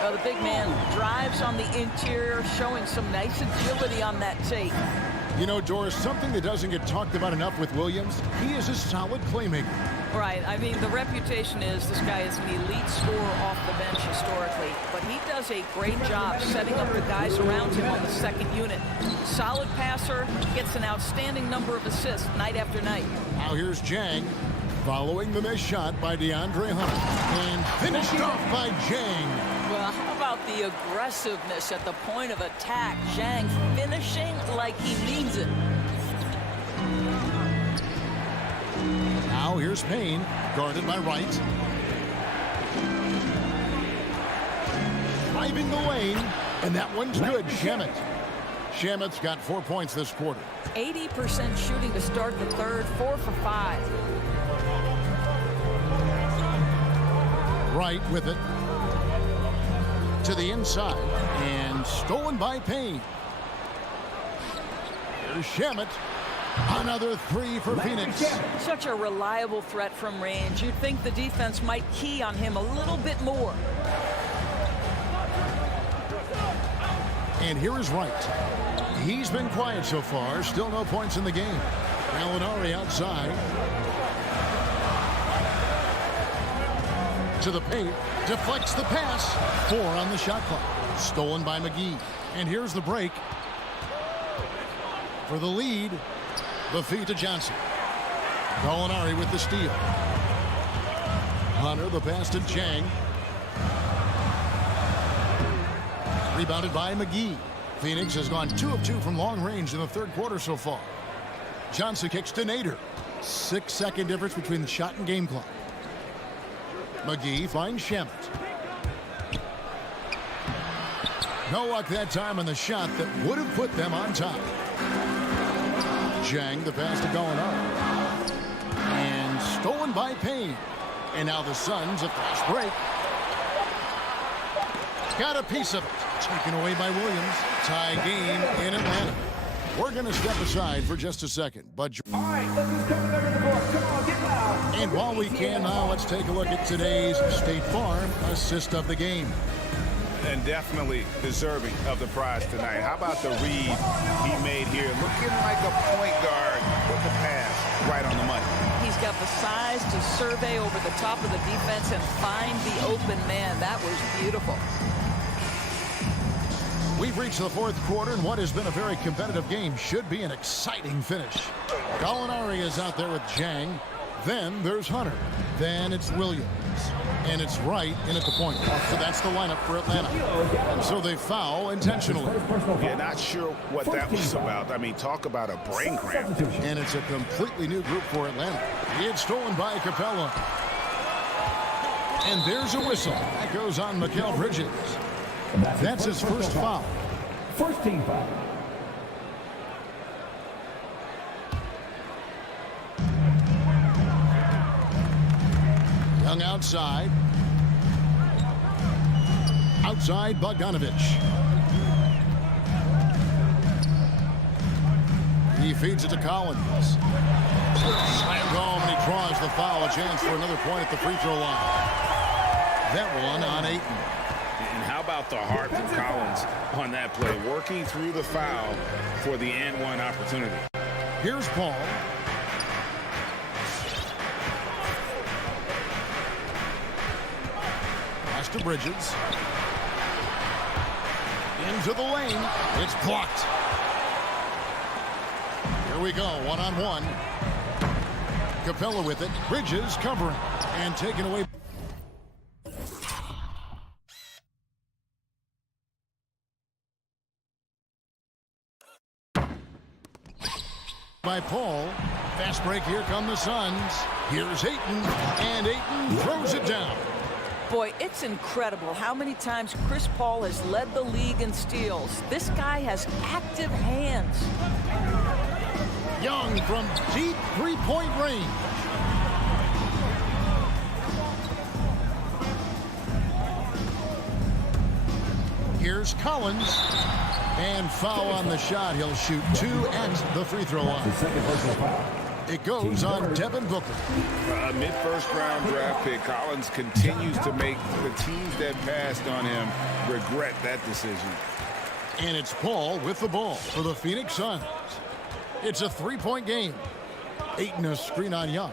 The big man drives on the interior, showing some nice agility on that tape. You know, Doris, something that doesn't get talked about enough with Williams, he is a solid playmaker. Right. I mean, the reputation is this guy is an elite scorer off the bench historically, but he does a great job setting up the guys around him on the second unit. Solid passer, gets an outstanding number of assists night after night. Now here's Jang, following the missed shot by DeAndre Hunter, and finished off by Jang. Well, how about the aggressiveness at the point of attack? Zhang finishing like he means it. Now here's Payne, guarded by Wright. Driving the lane, and that one's good. Shamet. Shamet's got 4 points this quarter. 80% shooting to start the third, 4 for 5. Wright with it. To the inside, and stolen by Payne. Here's Shamet. Another 3 for Phoenix. Such a reliable threat from range. You'd think the defense might key on him a little bit more. And here is Wright. He's been quiet so far. Still no points in the game. Gallinari outside. To the paint. Deflects the pass. 4 on the shot clock. Stolen by McGee. And here's the break. For the lead. The feed to Johnson. Gallinari with the steal. Hunter, the pass to Jang. Rebounded by McGee. Phoenix has gone 2 of 2 from long range in the third quarter so far. Johnson kicks to Nader. 6-second difference between the shot and game clock. McGee finds Shamet. No luck that time on the shot that would have put them on top. Jang, the pass to Gallinari. And stolen by Payne. And now the Suns, a fast break. Got a piece of it. Taken away by Williams. Tie game in Atlanta. We're going to step aside for just a second. But all right, let's just come to the court. Come on, get loud. And while we can now, let's take a look at today's State Farm assist of the game. And definitely deserving of the prize tonight. How about the read he made here? Looking like a point guard with the pass right on the money. He's got the size to survey over the top of the defense and find the open man. That was beautiful. We've reached the fourth quarter, and what has been a very competitive game should be an exciting finish. Gallinari is out there with Jang. Then there's Hunter. Then it's Williams. And it's Wright in at the point. So that's the lineup for Atlanta. And so they foul intentionally. Yeah, not sure what that was about. I mean, talk about a brain cramp. And it's a completely new group for Atlanta. It's stolen by Capella. And there's a whistle. That goes on Mikal Bridges. That's his first foul. First team foul. Young outside. Outside Bogdanovich. He feeds it to Collins. Slammed home, and he draws the foul. A chance for another point at the free throw line. That one on Ayton. And how about the heart from Collins on that play, working through the foul for the and one opportunity. Here's Paul. Pass to Bridges. Into the lane. It's blocked. Here we go, one-on-one. Capella with it. Bridges covering and taken away. by Paul. Fast break, here come the Suns. Here's Ayton, and Ayton throws it down. Boy, it's incredible how many times Chris Paul has led the league in steals. This guy has active hands. Young from deep three-point range. Here's Collins. And foul on the shot. He'll shoot 2 at the free throw line. It goes on Devin Booker. Mid-first round draft pick. Collins continues to make the teams that passed on him regret that decision. And it's Paul with the ball for the Phoenix Suns. It's a 3-point game. Ayton a screen on Young.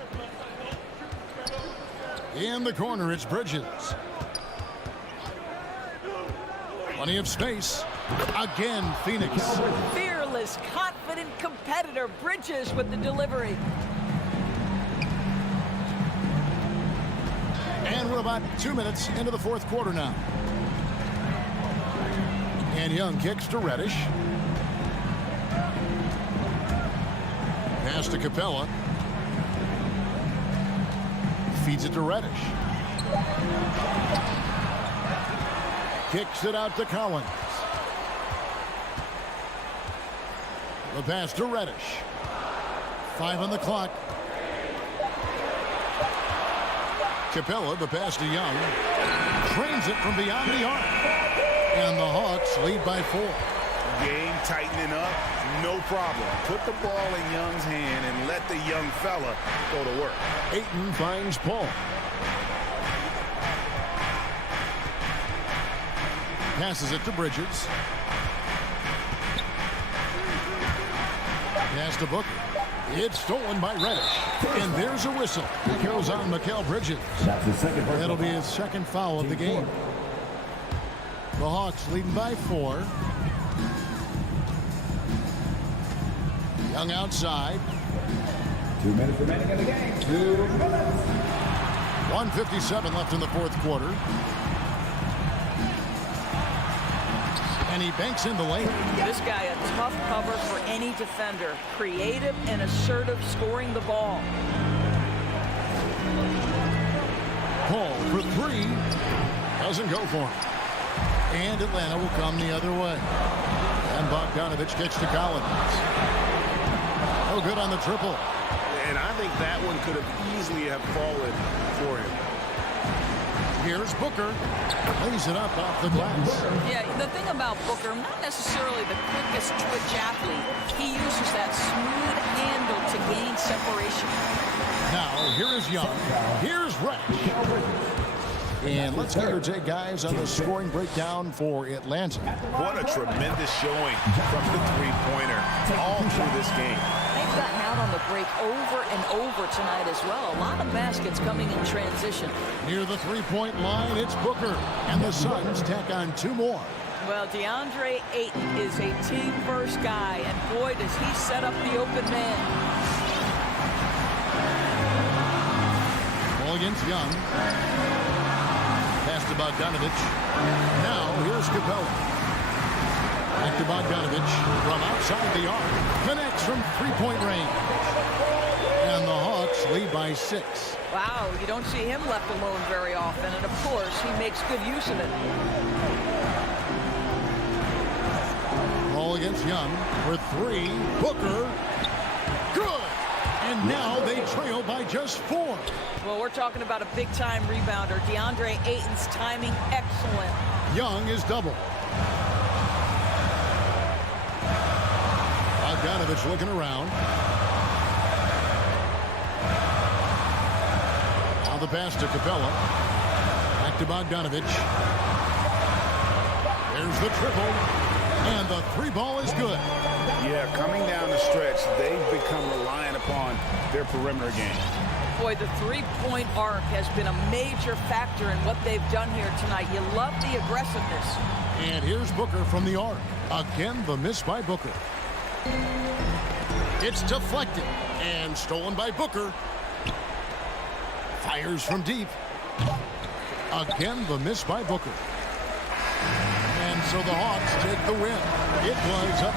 In the corner, it's Bridges. Plenty of space. Again, Phoenix. Fearless, confident competitor. Bridges with the delivery. And we're about 2 minutes into the fourth quarter now. And Young kicks to Reddish. Pass to Capella. Feeds it to Reddish. Kicks it out to Collins. The pass to Reddish. 5 on the clock. Capella, the pass to Young. Trains it from beyond the arc. And the Hawks lead by 4. Game tightening up, no problem. Put the ball in Young's hand and let the young fella go to work. Ayton finds Paul. Passes it to Bridges. Pass to Booker. It's stolen by Reddish. And there's a whistle. It goes on Mikal Bridges. That'll be his second foul of the game. The Hawks leading by 4. Young outside. 2 minutes remaining in the game. 2 minutes. 1:57 left in the fourth quarter. And he banks in the lane. This guy a tough cover for any defender. Creative and assertive scoring the ball. Paul for 3. Doesn't go for him. And Atlanta will come the other way. And Bogdanovich gets to Collins. No good on the triple. And I think that one could have easily have fallen for him. Here's Booker. Lays it up off the glass. Yeah, the thing about Booker, not necessarily the quickest twitch athlete. He uses that smooth handle to gain separation. Now, here is Young. Here's Reddish. And let's get your take, guys, on the scoring breakdown for Atlanta. What a tremendous showing from the three-pointer all through this game. They've gotten out on the break over and over tonight as well. A lot of baskets coming in transition. Near the three-point line, it's Booker. And the Suns tack on 2 more. Well, DeAndre Ayton is a team-first guy, and boy, does he set up the open man. Ball against Young. Pass to Bogdanovich. Now, here's Capella. Back to Bogdanovich from outside the arc. Connects from three-point range. And the Hawks lead by 6. Wow, you don't see him left alone very often, and of course, he makes good use of it. Ball against Young for 3. Booker. Good. And now they trail by just 4. Well, we're talking about a big-time rebounder. DeAndre Ayton's timing excellent. Young is double. Bogdanovich looking around. Now the pass to Capella. Back to Bogdanovich. There's the triple. And the 3-ball is good. Yeah, coming down the stretch, they've become reliant upon their perimeter game. Boy, the three-point arc has been a major factor in what they've done here tonight. You love the aggressiveness. And here's Booker from the arc. Again, the miss by Booker. It's deflected and stolen by Booker. Fires from deep. Again, the miss by Booker. And so the Hawks take the win. It was up.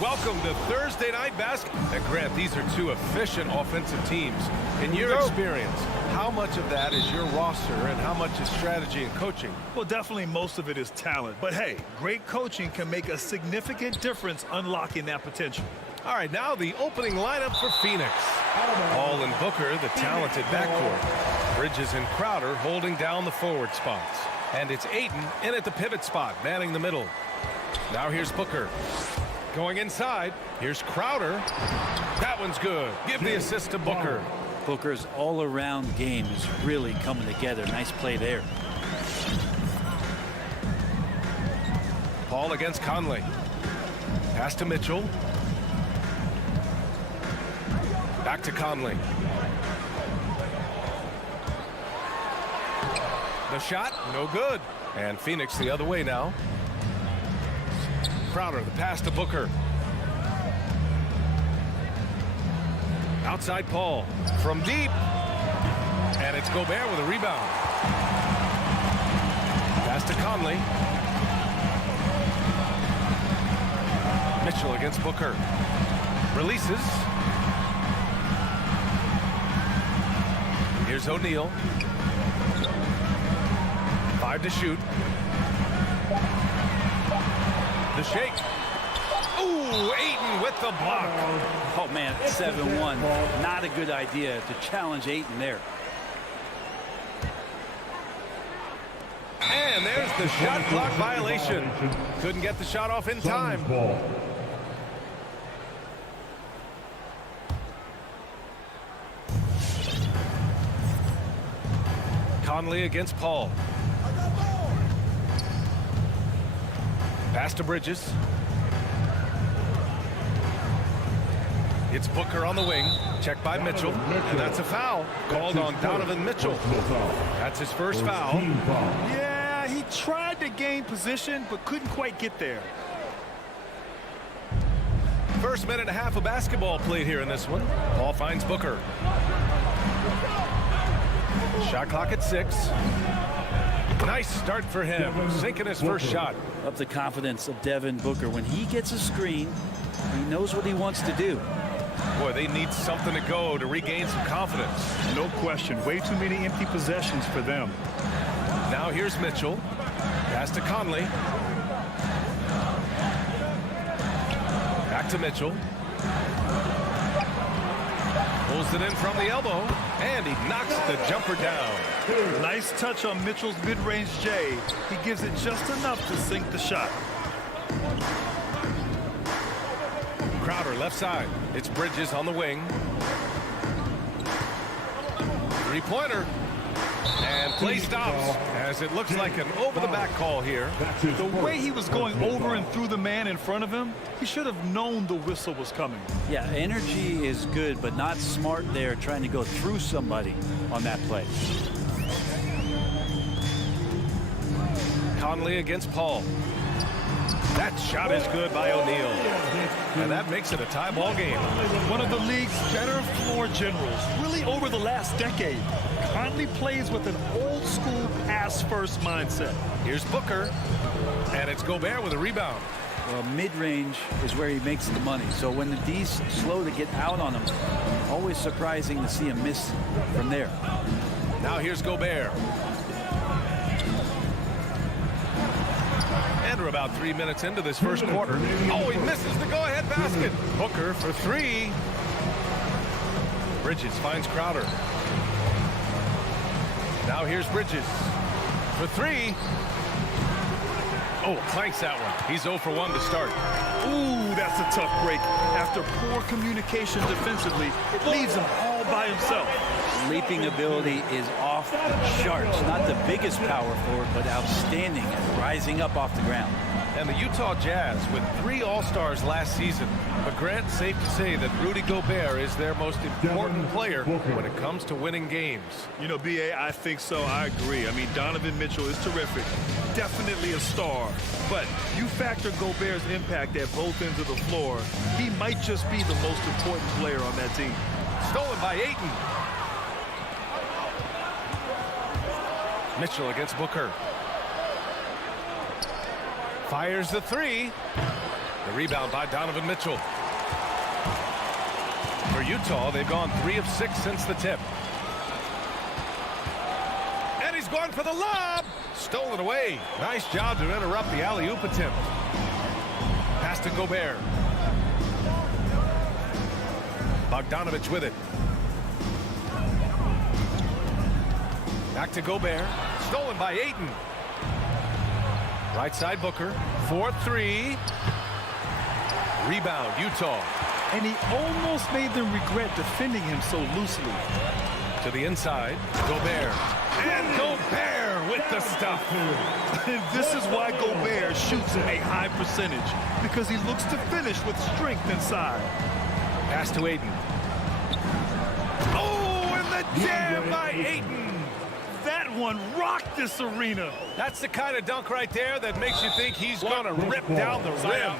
welcome to Thursday Night Basketball. And Grant, these are two efficient offensive teams. In your experience, how much of that is your roster and how much is strategy and coaching? Well, definitely most of it is talent. But hey, great coaching can make a significant difference unlocking that potential. All right, now the opening lineup for Phoenix. Paul and Booker, the talented backcourt. Bridges and Crowder holding down the forward spots. And it's Ayton in at the pivot spot, manning the middle. Now here's Booker. Going inside, here's Crowder. That one's good. Give the assist to Booker. Booker's all-around game is really coming together. Nice play there. Paul against Conley. Pass to Mitchell. Back to Conley. The shot, no good. And Phoenix the other way now. Crowder, the pass to Booker. Outside Paul. From deep. And it's Gobert with a rebound. Pass to Conley. Mitchell against Booker. Releases. Here's O'Neal. 5 to shoot. The shake. Ooh, Ayton with the block. Oh, man, 7-1. Not a good idea to challenge Ayton there. And there's the shot clock violation. Couldn't get the shot off in time. Conley against Paul. Pass to Bridges. It's Booker on the wing. Checked by Mitchell. And that's a foul. Called on Donovan Mitchell. That's his first foul. Yeah, he tried to gain position, but couldn't quite get there. First minute and a half of basketball played here in this one. Paul finds Booker. Shot clock at 6. Nice start for him. Sinking his first shot. Love the confidence of Devin Booker. When he gets a screen, he knows what he wants to do. Boy, they need something to go to regain some confidence. No question. Way too many empty possessions for them. Now here's Mitchell. Pass to Conley. Back to Mitchell. Pulls it in from the elbow. And he knocks the jumper down. Nice touch on Mitchell's mid-range J. He gives it just enough to sink the shot. Crowder left side. It's Bridges on the wing. Three-pointer. And play stops as it looks like an over-the-back call here. The way he was going over and through the man in front of him, he should have known the whistle was coming. Yeah, energy is good, but not smart there trying to go through somebody on that play. Conley against Paul. That shot is good by O'Neal. And that makes it a tie ball game. One of the league's better floor generals, really over the last decade. Conley plays with an old-school pass-first mindset. Here's Booker. And it's Gobert with a rebound. Well, mid-range is where he makes the money. So when the D's slow to get out on him, always surprising to see him miss from there. Now here's Gobert. And we're about 3 minutes into this first quarter. Oh, he misses the go-ahead basket. Booker for 3. Bridges finds Crowder. Now here's Bridges for 3. Oh, clanks that one. He's 0 for 1 to start. Ooh, that's a tough break. After poor communication defensively, it leaves him all by himself. Leaping ability is off the charts. Not the biggest power forward, but outstanding at rising up off the ground. And the Utah Jazz with 3 All-Stars last season. But Grant, safe to say that Rudy Gobert is their most important player when it comes to winning games. You know, B.A., I think so. I agree. I mean, Donovan Mitchell is terrific. Definitely a star. But you factor Gobert's impact at both ends of the floor, he might just be the most important player on that team. Stolen by Ayton. Mitchell against Booker. Fires the 3. The rebound by Donovan Mitchell. For Utah, they've gone 3 of 6 since the tip. And he's going for the lob. Stolen away. Nice job to interrupt the alley-oop attempt. Pass to Gobert. Bogdanovich with it. Back to Gobert. Stolen by Ayton. Right side Booker. 4-3. Rebound, Utah. And he almost made them regret defending him so loosely. To the inside, Gobert. And Gobert with the stuff. And this is why Gobert shoots a high percentage, because he looks to finish with strength inside. Pass to Ayton. Oh, and the jam by Ayton. That one rocked this arena. That's the kind of dunk right there that makes you think he's going to rip down the rim.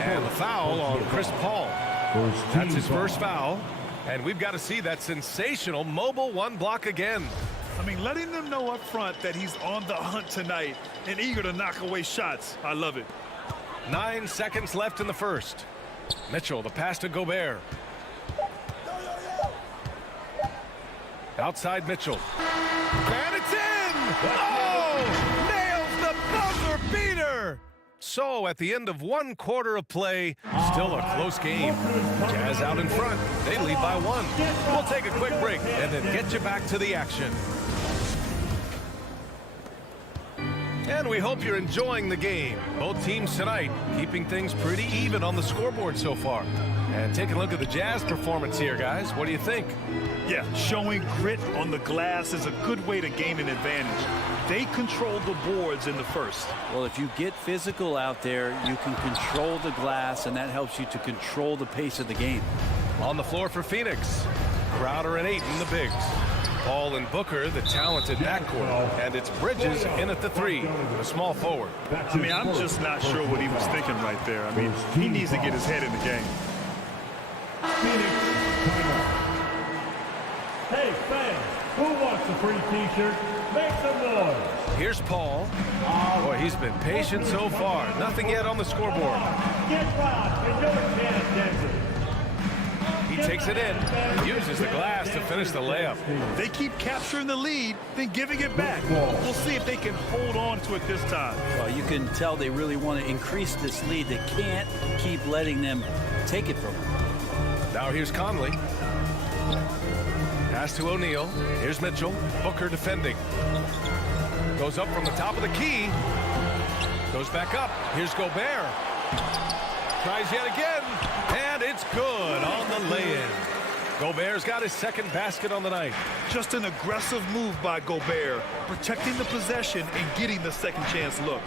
And the foul on Chris Paul. That's his first foul. And we've got to see that sensational mobile one block again. I mean, letting them know up front that he's on the hunt tonight and eager to knock away shots. I love it. 9 seconds left in the first. Mitchell, the pass to Gobert. Outside Mitchell. And it's in! Oh! Nails the buzzer beater! So, at the end of 1 quarter of play, still a close game. Jazz out in front. They lead by 1. We'll take a quick break and then get you back to the action. And we hope you're enjoying the game. Both teams tonight keeping things pretty even on the scoreboard so far. And take a look at the Jazz performance here, guys. What do you think? Yeah, showing grit on the glass is a good way to gain an advantage. They controlled the boards in the first. Well, if you get physical out there, you can control the glass, and that helps you to control the pace of the game. On the floor for Phoenix, Crowder and Ayton, the bigs. Paul and Booker, the talented backcourt. And it's Bridges in at the 3, a small forward. I mean, I'm just not sure what he was thinking right there. I mean, he needs to get his head in the game. Hey, fans, who wants a free t-shirt? Make some noise. Here's Paul. Boy, he's been patient so far. Nothing yet on the scoreboard. Get loud and your chance, Denver. He takes it in and uses the glass to finish the layup. They keep capturing the lead, then giving it back. We'll see if they can hold on to it this time. Well, you can tell they really want to increase this lead. They can't keep letting them take it from them. Now here's Conley. Pass to O'Neal. Here's Mitchell. Booker defending. Goes up from the top of the key. Goes back up. Here's Gobert. Tries yet again. And it's good on the lay-in. Gobert's got his second basket on the night. Just an aggressive move by Gobert, protecting the possession and getting the second chance look.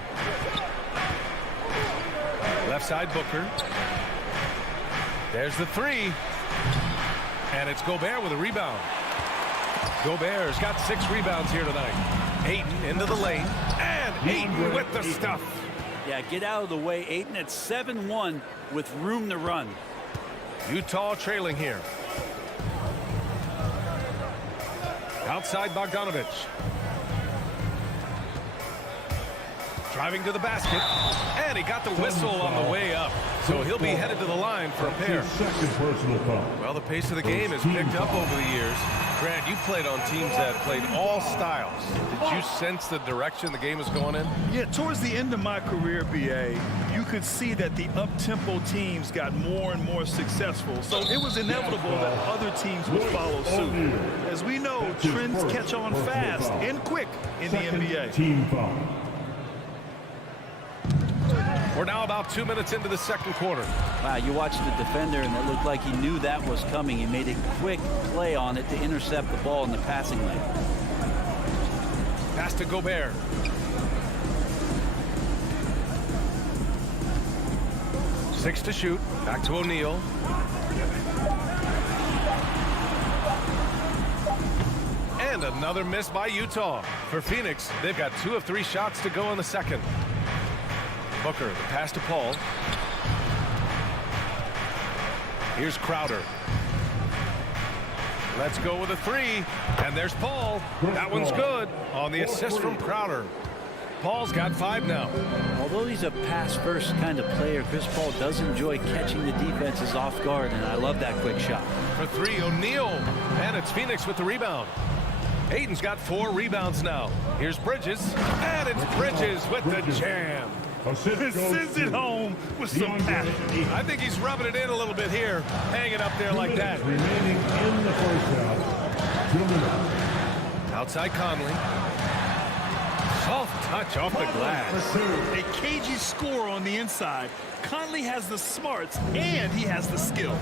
Left side Booker. There's the 3. And it's Gobert with a rebound. Gobert's got 6 rebounds here tonight. Ayton into the lane. And Ayton with the stuff. Yeah, get out of the way. Ayton at 7-1 with room to run. Utah trailing here. Outside Bogdanovich. Driving to the basket. And he got the whistle on the way up. So he'll be headed to the line for a pair. Well, the pace of the game has picked up over the years. Grant, you played on teams that played all styles. Did you sense the direction the game is going in? Yeah, towards the end of my career, BA, you could see that the up-tempo teams got more and more successful. So it was inevitable that other teams would follow suit. As we know, trends catch on fast and quick in the NBA. Team foul. We're now about 2 minutes into the second quarter. Wow, you watched the defender, and it looked like he knew that was coming. He made a quick play on it to intercept the ball in the passing lane. Pass to Gobert. Six to shoot. Back to O'Neal. And another miss by Utah. For Phoenix, they've got 2 of 3 shots to go in the second. Booker, the pass to Paul. Here's Crowder. Let's go with a 3. And there's Paul. That one's good on the assist from Crowder. Paul's got 5 now. Although he's a pass-first kind of player, Chris Paul does enjoy catching the defenses off guard, and I love that quick shot. For 3, O'Neal. And it's Phoenix with the rebound. Ayton's got 4 rebounds now. Here's Bridges. And it's Bridges with the jam. Sends it home with some passion. I think he's rubbing it in a little bit here. Hang it up there like that. Remaining in the first half. 2 minutes. Outside Conley. Soft touch off the glass. A cagey score on the inside. Conley has the smarts and he has the skill.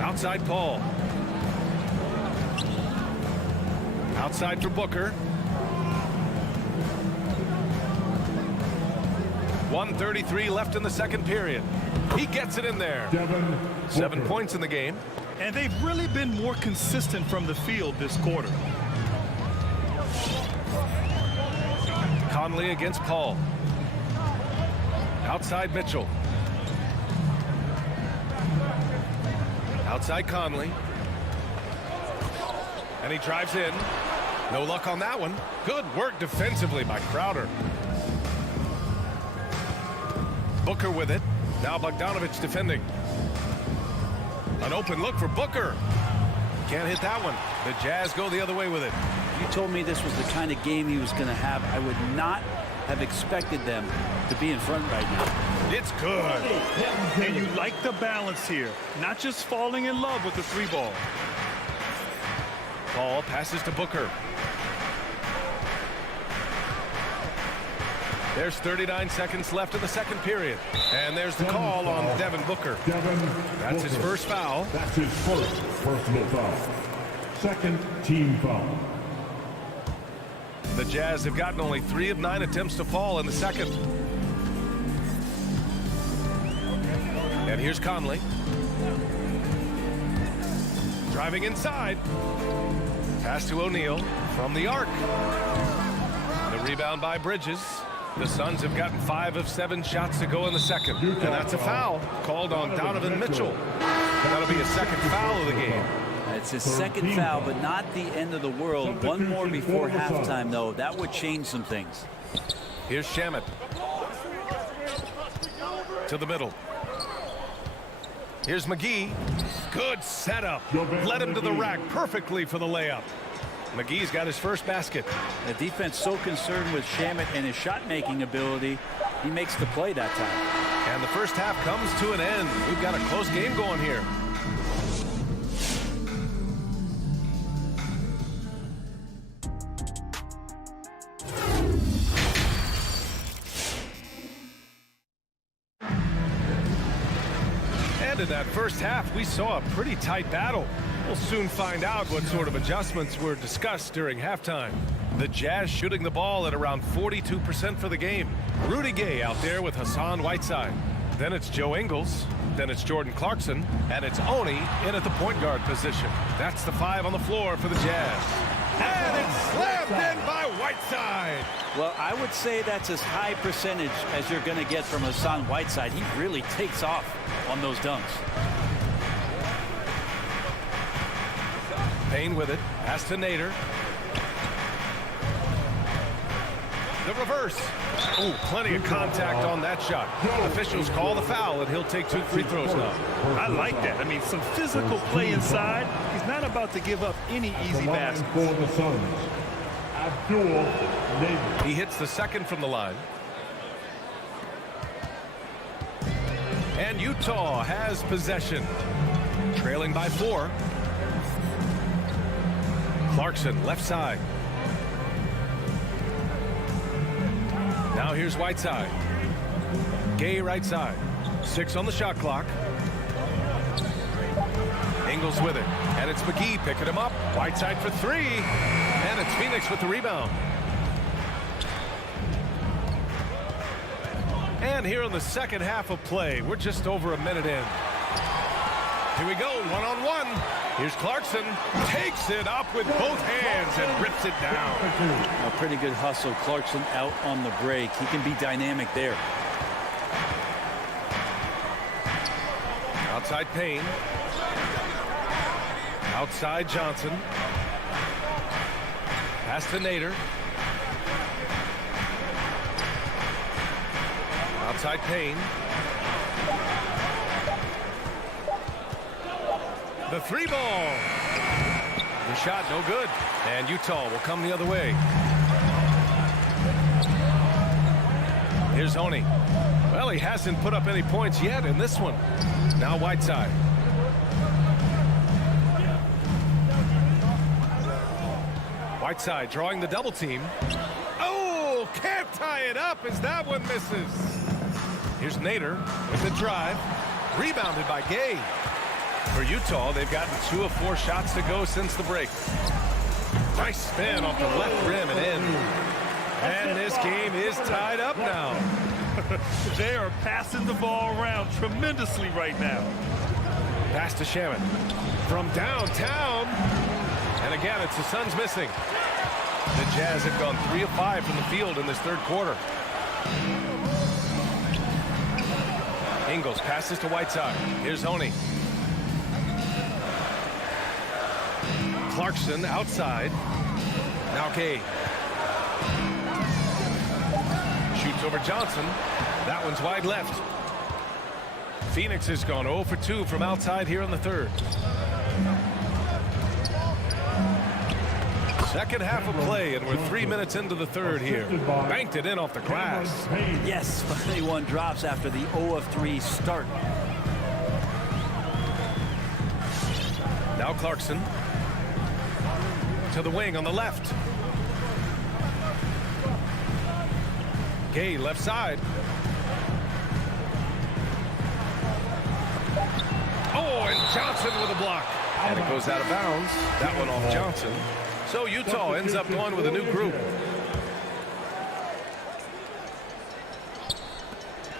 Outside Paul. Outside for Booker. 1:33 left in the second period. He gets it in there. 7 points in the game. And they've really been more consistent from the field this quarter. Conley against Paul. Outside Mitchell. Outside Conley. And he drives in. No luck on that one. Good work defensively by Crowder. Booker with it. Now Bogdanovich defending. An open look for Booker. Can't hit that one. The Jazz go the other way with it. If you told me this was the kind of game he was going to have, I would not have expected them to be in front right now. It's good. And you like the balance here. Not just falling in love with the 3 ball. Paul passes to Booker. There's 39 seconds left in the second period. And there's the call on Devin Booker. That's his first foul. That's his first personal foul. Second team foul. The Jazz have gotten only 3 of 9 attempts to fall in the second. And here's Conley. Driving inside. Pass to O'Neal from the arc. The rebound by Bridges. The Suns have gotten 5 of 7 shots to go in the second. And that's a foul called on Donovan Mitchell. That'll be a second foul of the game. It's his second foul, but not the end of the world. One more before halftime, though. That would change some things. Here's Shamet. To the middle. Here's McGee. Good setup. Led him to the rack perfectly for the layup. McGee's got his first basket. The defense so concerned with Shamet and his shot-making ability, he makes the play that time. And the first half comes to an end. We've got a close game going here. And in that first half, we saw a pretty tight battle. We'll soon find out what sort of adjustments were discussed during halftime. The Jazz shooting the ball at around 42% for the game. Rudy Gay out there with Hassan Whiteside. Then it's Joe Ingles. Then it's Jordan Clarkson. And it's Oni in at the point guard position. That's the 5 on the floor for the Jazz. And it's slammed in by Whiteside. Well, I would say that's as high percentage as you're going to get from Hassan Whiteside. He really takes off on those dunks. Payne with it. Pass to Nader. The reverse. Oh, plenty of contact on that shot. Officials call the foul, and he'll take 2 free throws now. I like that. I mean, some physical play inside. He's not about to give up any easy baskets. For the Suns, Abdul Nader. He hits the second from the line. And Utah has possession. Trailing by 4. Clarkson, left side. Now here's Whiteside. Gay, right side. 6 on the shot clock. Ingles with it. And it's McGee picking him up. Whiteside for 3. And it's Phoenix with the rebound. And here in the second half of play, we're just over a minute in. Here we go, one-on-one. Here's Clarkson, takes it up with both hands and rips it down. A pretty good hustle. Clarkson out on the break. He can be dynamic there. Outside Payne. Outside Johnson. Pass to Nader. Outside Payne. The three ball. The shot no good. And Utah will come the other way. Here's Honey. Well, he hasn't put up any points yet in this one. Now Whiteside. Whiteside drawing the double team. Oh, can't tie it up as that one misses. Here's Nader with the drive. Rebounded by Gay. For Utah, they've gotten 2 of 4 shots to go since the break. Nice spin off the left rim and in. And this game is tied up now. They are passing the ball around tremendously right now. Pass to Shaman. From downtown. And again, it's the Suns missing. The Jazz have gone 3 of 5 from the field in this third quarter. Ingles passes to Whiteside. Here's Honey. Clarkson outside. Now Gay. Shoots over Johnson. That one's wide left. Phoenix has gone 0 for 2 from outside here in the third. Second half of play, and we're 3 minutes into the third here. Banked it in off the glass. Yes, finally one drops after the 0 of 3 start. Now Clarkson. To the wing on the left. Gay left side. Oh, and Johnson with a block. And it goes out of bounds. That one off Johnson. So Utah ends up going with a new group.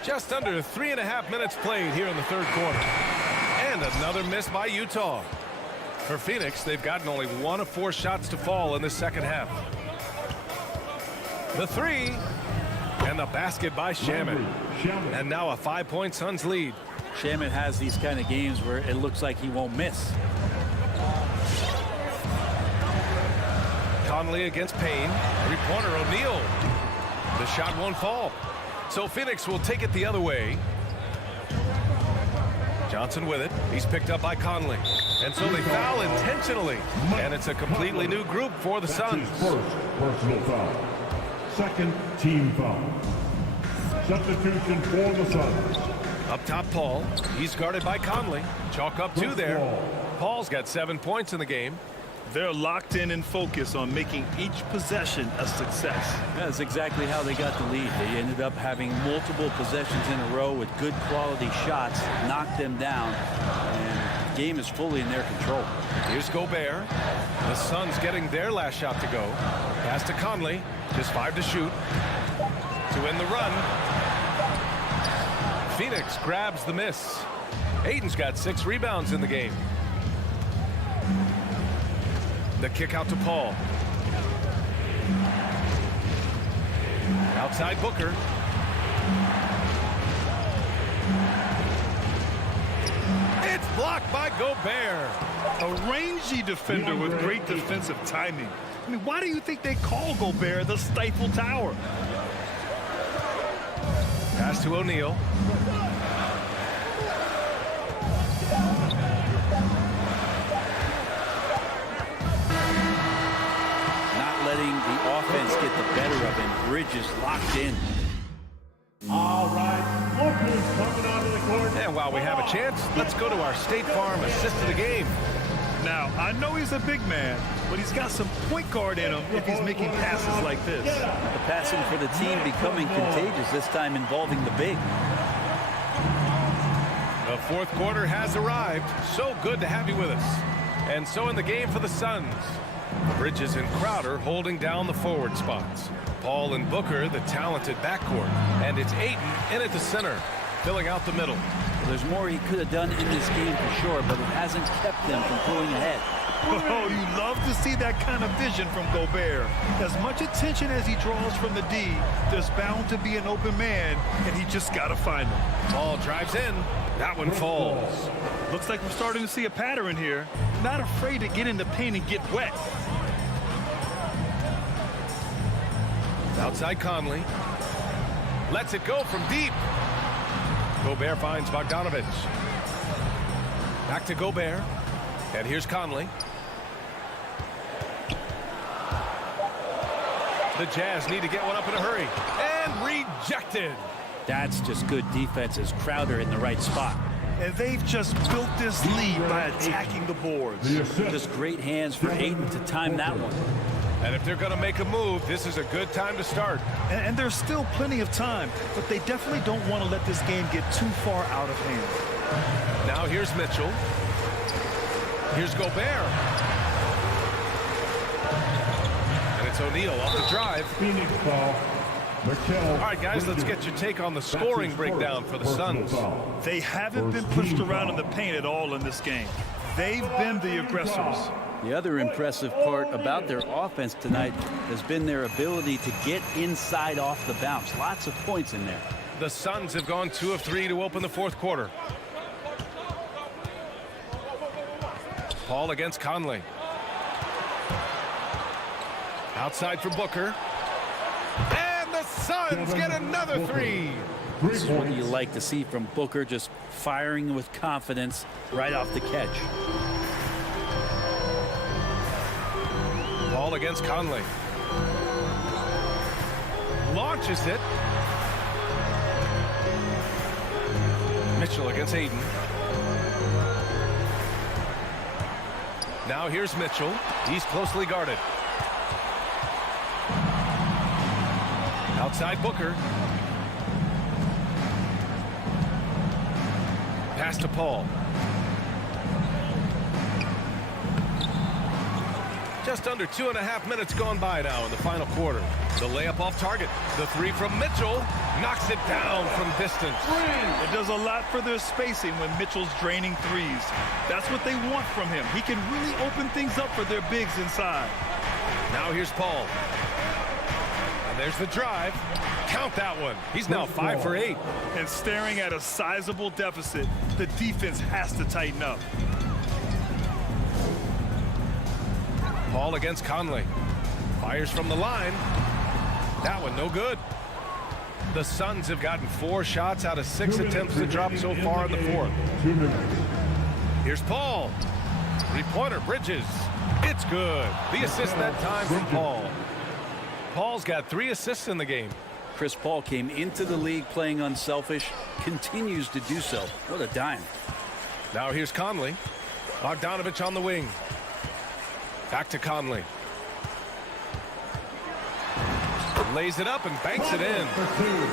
Just under 3.5 minutes played here in the third quarter. And another miss by Utah. For Phoenix, they've gotten only 1 of 4 shots to fall in the second half. The three. And the basket by Shaman. And now a 5-point Suns lead. Shaman has these kind of games where it looks like he won't miss. Conley against Payne. Three-pointer O'Neal. The shot won't fall. So Phoenix will take it the other way. Johnson with it. He's picked up by Conley. And so they foul intentionally. And it's a completely new group for the Suns. First personal foul. Second team foul. Substitution for the Suns. Up top, Paul. He's guarded by Conley. Chalk up 2 there. Paul's got 7 points in the game. They're locked in and focused on making each possession a success. That's exactly how they got the lead. They ended up having multiple possessions in a row with good quality shots, knocked them down, and the game is fully in their control. Here's Gobert. The Suns getting their last shot to go. Pass to Conley. Just 5 to shoot. To end the run. Phoenix grabs the miss. Ayton's got 6 rebounds in the game. The kick out to Paul. Outside Booker. It's blocked by Gobert. A rangy defender with great defensive timing. I mean, why do you think they call Gobert the Stifle Tower? Pass to O'Neal. Letting the offense get the better of him. Bridges locked in. All right, Booker's coming out of the court. And while we have a chance, let's go to our State Farm assist of the game. Now, I know he's a big man, but he's got some point guard in him if he's making passes like this. The passing for the team becoming contagious, this time involving the big. The fourth quarter has arrived. So good to have you with us. And so in the game for the Suns. Bridges and Crowder holding down the forward spots. Paul and Booker, the talented backcourt. And it's Ayton in at the center, filling out the middle. Well, there's more he could have done in this game for sure, but it hasn't kept them from pulling ahead. Oh, you love to see that kind of vision from Gobert. As much attention as he draws from the D, there's bound to be an open man, and he just got to find him. Ball drives in. That one falls. Looks like we're starting to see a pattern here. Not afraid to get in the paint and get wet. Outside Conley. Lets it go from deep. Gobert finds Bogdanovich. Back to Gobert. And here's Conley. The Jazz need to get one up in a hurry. And rejected. That's just good defense as Crowder in the right spot. And they've just built this lead by attacking the boards. Just great hands for Ayton to time that one. And if they're going to make a move, this is a good time to start. And there's still plenty of time, but they definitely don't want to let this game get too far out of hand. Now here's Mitchell. Here's Gobert. And it's O'Neal off the drive. Phoenix ball. All right, guys, let's get your take on the scoring breakdown for the Suns. They haven't been pushed around in the paint at all in this game. They've been the aggressors. The other impressive part about their offense tonight has been their ability to get inside off the bounce. Lots of points in there. The Suns have gone 2 of 3 to open the fourth quarter. Paul against Conley. Outside for Booker. And the Suns get another 3. This is what you like to see from Booker, just firing with confidence right off the catch. Paul against Conley. Launches it. Mitchell against Ayton. Now here's Mitchell. He's closely guarded. Outside Booker. Pass to Paul. Just under 2.5 minutes gone by now in the final quarter. The layup off target. The 3 from Mitchell knocks it down from distance. It does a lot for their spacing when Mitchell's draining threes. That's what they want from him. He can really open things up for their bigs inside. Now here's Paul. And there's the drive. Count that one. He's now 5 for 8. And staring at a sizable deficit, the defense has to tighten up. Paul against Conley. Fires from the line. That one no good. The Suns have gotten 4 shots out of 6 attempts to drop so far in the fourth. Here's Paul. 3-pointer, Bridges. It's good. The assist that time from Paul. Paul's got 3 assists in the game. Chris Paul came into the league playing unselfish, continues to do so. What a dime. Now here's Conley. Bogdanovich on the wing. Back to Conley. Lays it up and banks it in.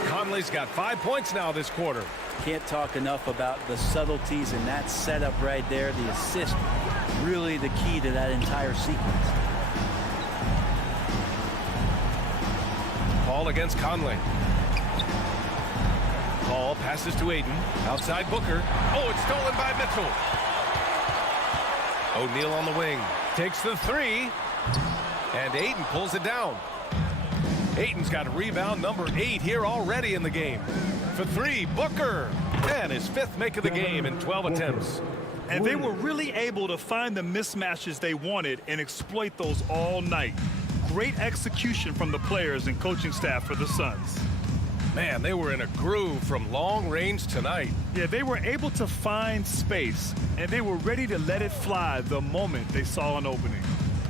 Conley's got 5 points now this quarter. Can't talk enough about the subtleties in that setup right there. The assist, really the key to that entire sequence. Paul against Conley. Paul passes to Ayton. Outside Booker. Oh, it's stolen by Mitchell. O'Neal on the wing. Takes the 3. And Ayton pulls it down. Ayton's got rebound number 8 here already in the game. For 3, Booker. And his 5th make of the game in 12 attempts. And they were really able to find the mismatches they wanted and exploit those all night. Great execution from the players and coaching staff for the Suns. Man, they were in a groove from long range tonight. Yeah, they were able to find space, and they were ready to let it fly the moment they saw an opening.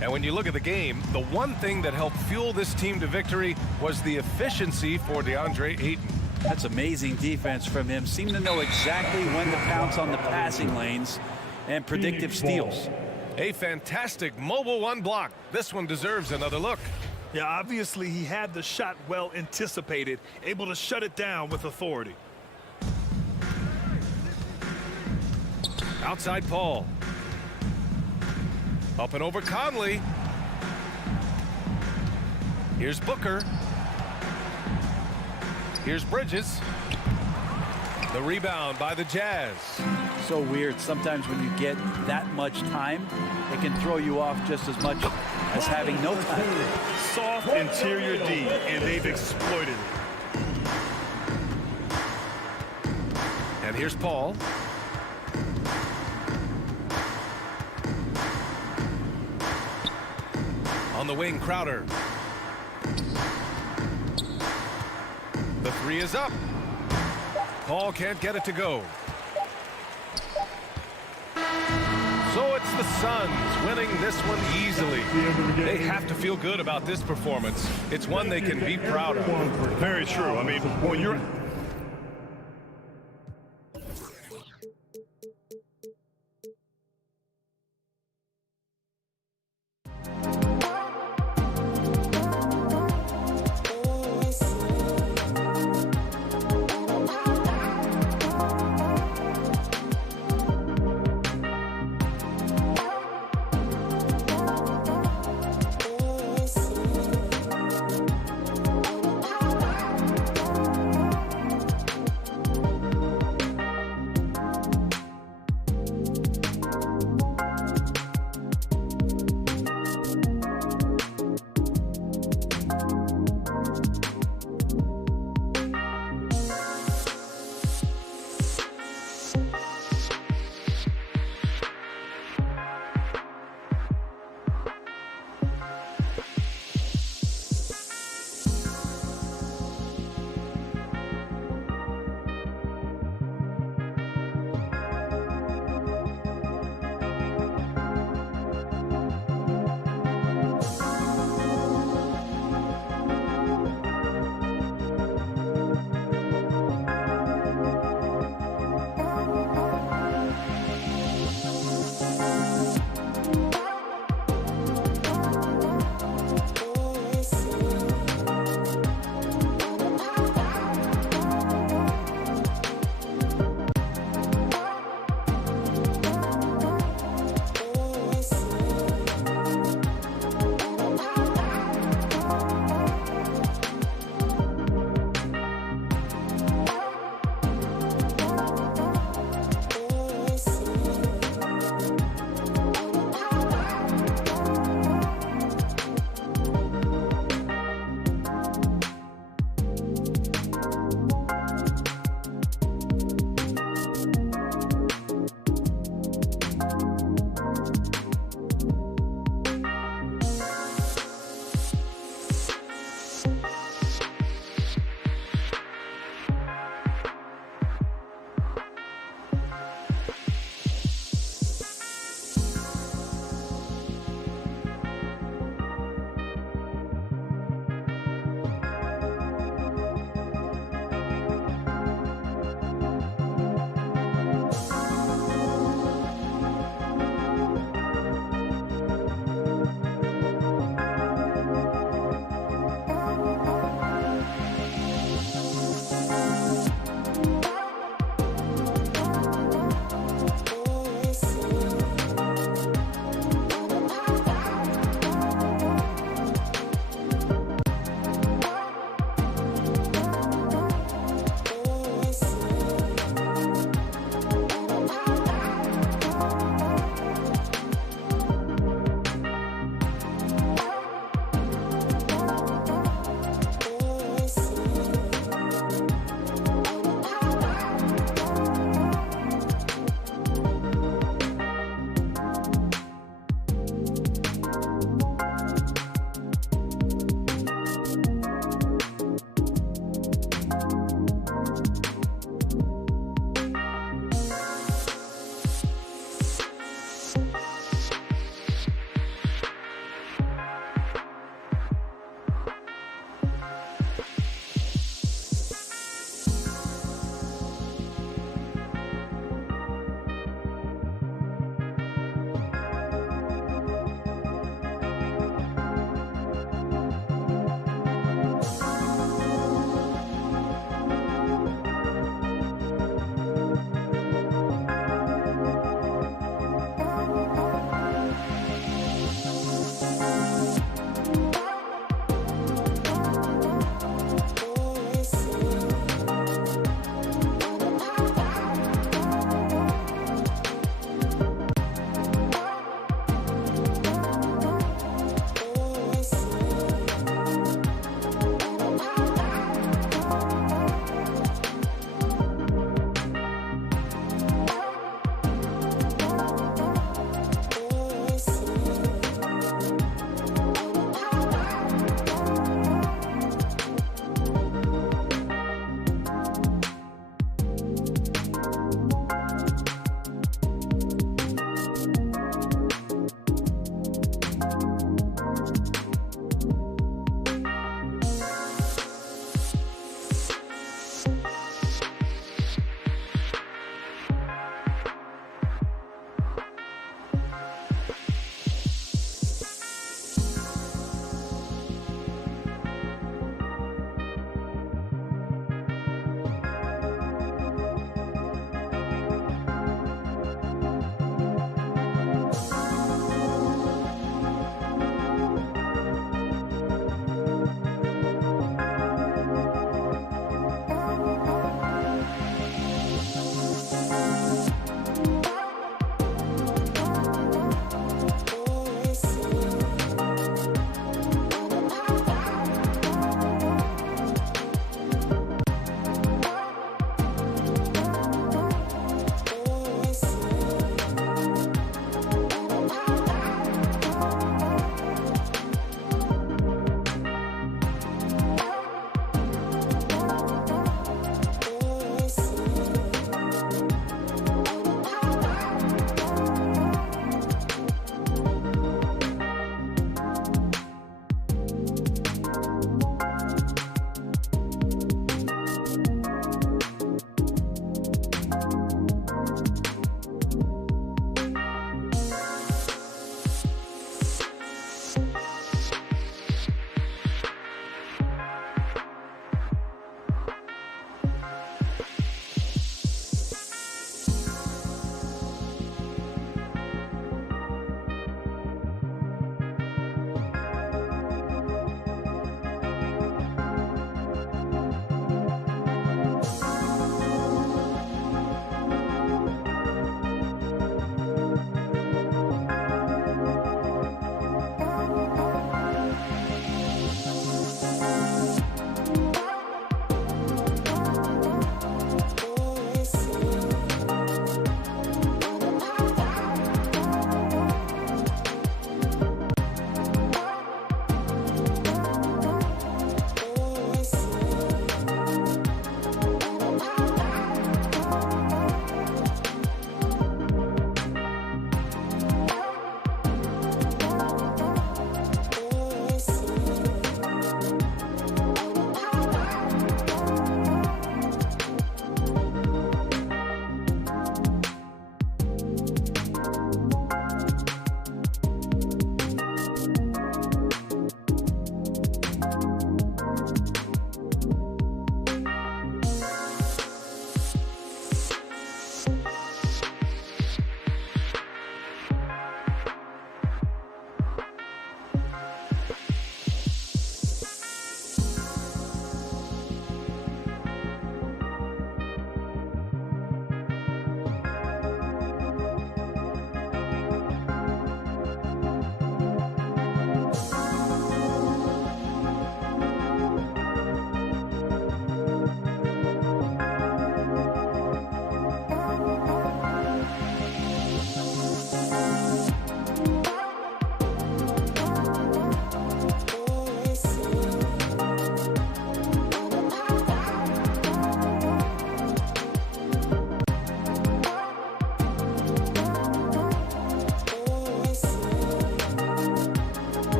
And when you look at the game, the one thing that helped fuel this team to victory was the efficiency for DeAndre Ayton. That's amazing defense from him. Seemed to know exactly when to pounce on the passing lanes and predictive steals. A fantastic mobile 1 block. This one deserves another look. Yeah, obviously he had the shot well anticipated, able to shut it down with authority. Outside Paul. Up and over Conley. Here's Booker. Here's Bridges. The rebound by the Jazz. So weird. Sometimes when you get that much time, it can throw you off just as much as having no time. Soft interior D, and they've exploited it. And here's Paul. On the wing, Crowder. Three is up. Paul can't get it to go. So it's the Suns winning this one easily. They have to feel good about this performance. It's one they can be proud of. Very true. I mean, when you're...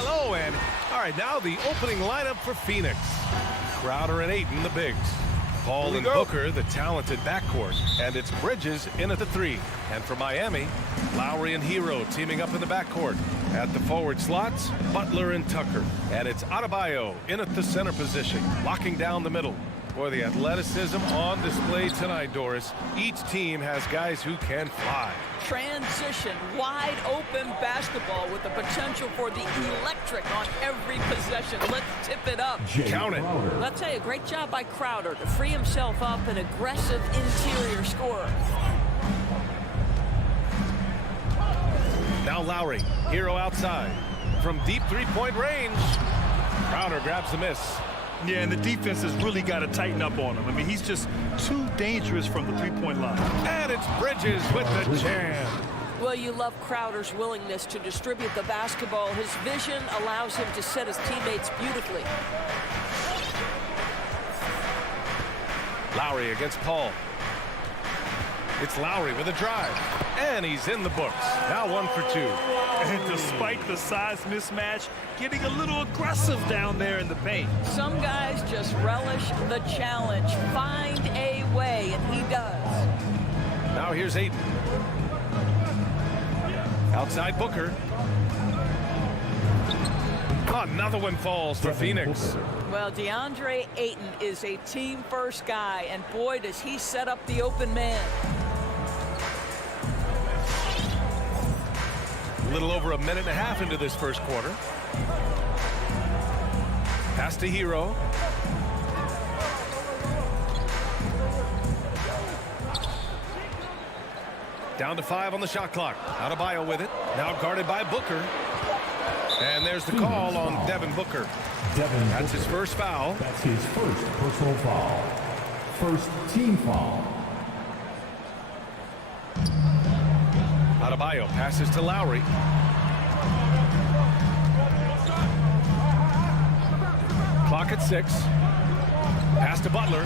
hello, and all right, now the opening lineup for Phoenix. Crowder and Ayton, the bigs. Paul and Booker, the talented backcourt. And it's Bridges in at the 3. And for Miami, Lowry and Hero teaming up in the backcourt. At the forward slots, Butler and Tucker. And it's Adebayo in at the center position, locking down the middle. Boy, the athleticism on display tonight, Doris. Each team has guys who can fly. Transition, wide open basketball with the potential for the electric on every possession. Let's tip it up. Count it. I'll tell you, great job by Crowder to free himself up, an aggressive interior scorer. Now Lowry, Hero outside. From deep three-point range, Crowder grabs the miss. Yeah, and the defense has really got to tighten up on him. I mean, he's just too dangerous from the three-point line. And it's Bridges with the jam. Well, you love Crowder's willingness to distribute the basketball. His vision allows him to set his teammates beautifully. Lowry against Paul. It's Lowry with a drive. And he's in the books. Now 1 for 2. And despite the size mismatch, getting a little aggressive down there in the paint. Some guys just relish the challenge. Find a way, and he does. Now here's Ayton. Outside Booker. Another one falls for Phoenix. Well, DeAndre Ayton is a team-first guy, and boy, does he set up the open man. A little over a minute and a half into this first quarter. Pass to Hero. Down to 5 on the shot clock. Adebayo with it. Now guarded by Booker. And there's the call on Devin Booker. That's his first foul. That's his first personal foul. First team foul. Adebayo passes to Lowry. Clock at 6. Pass to Butler.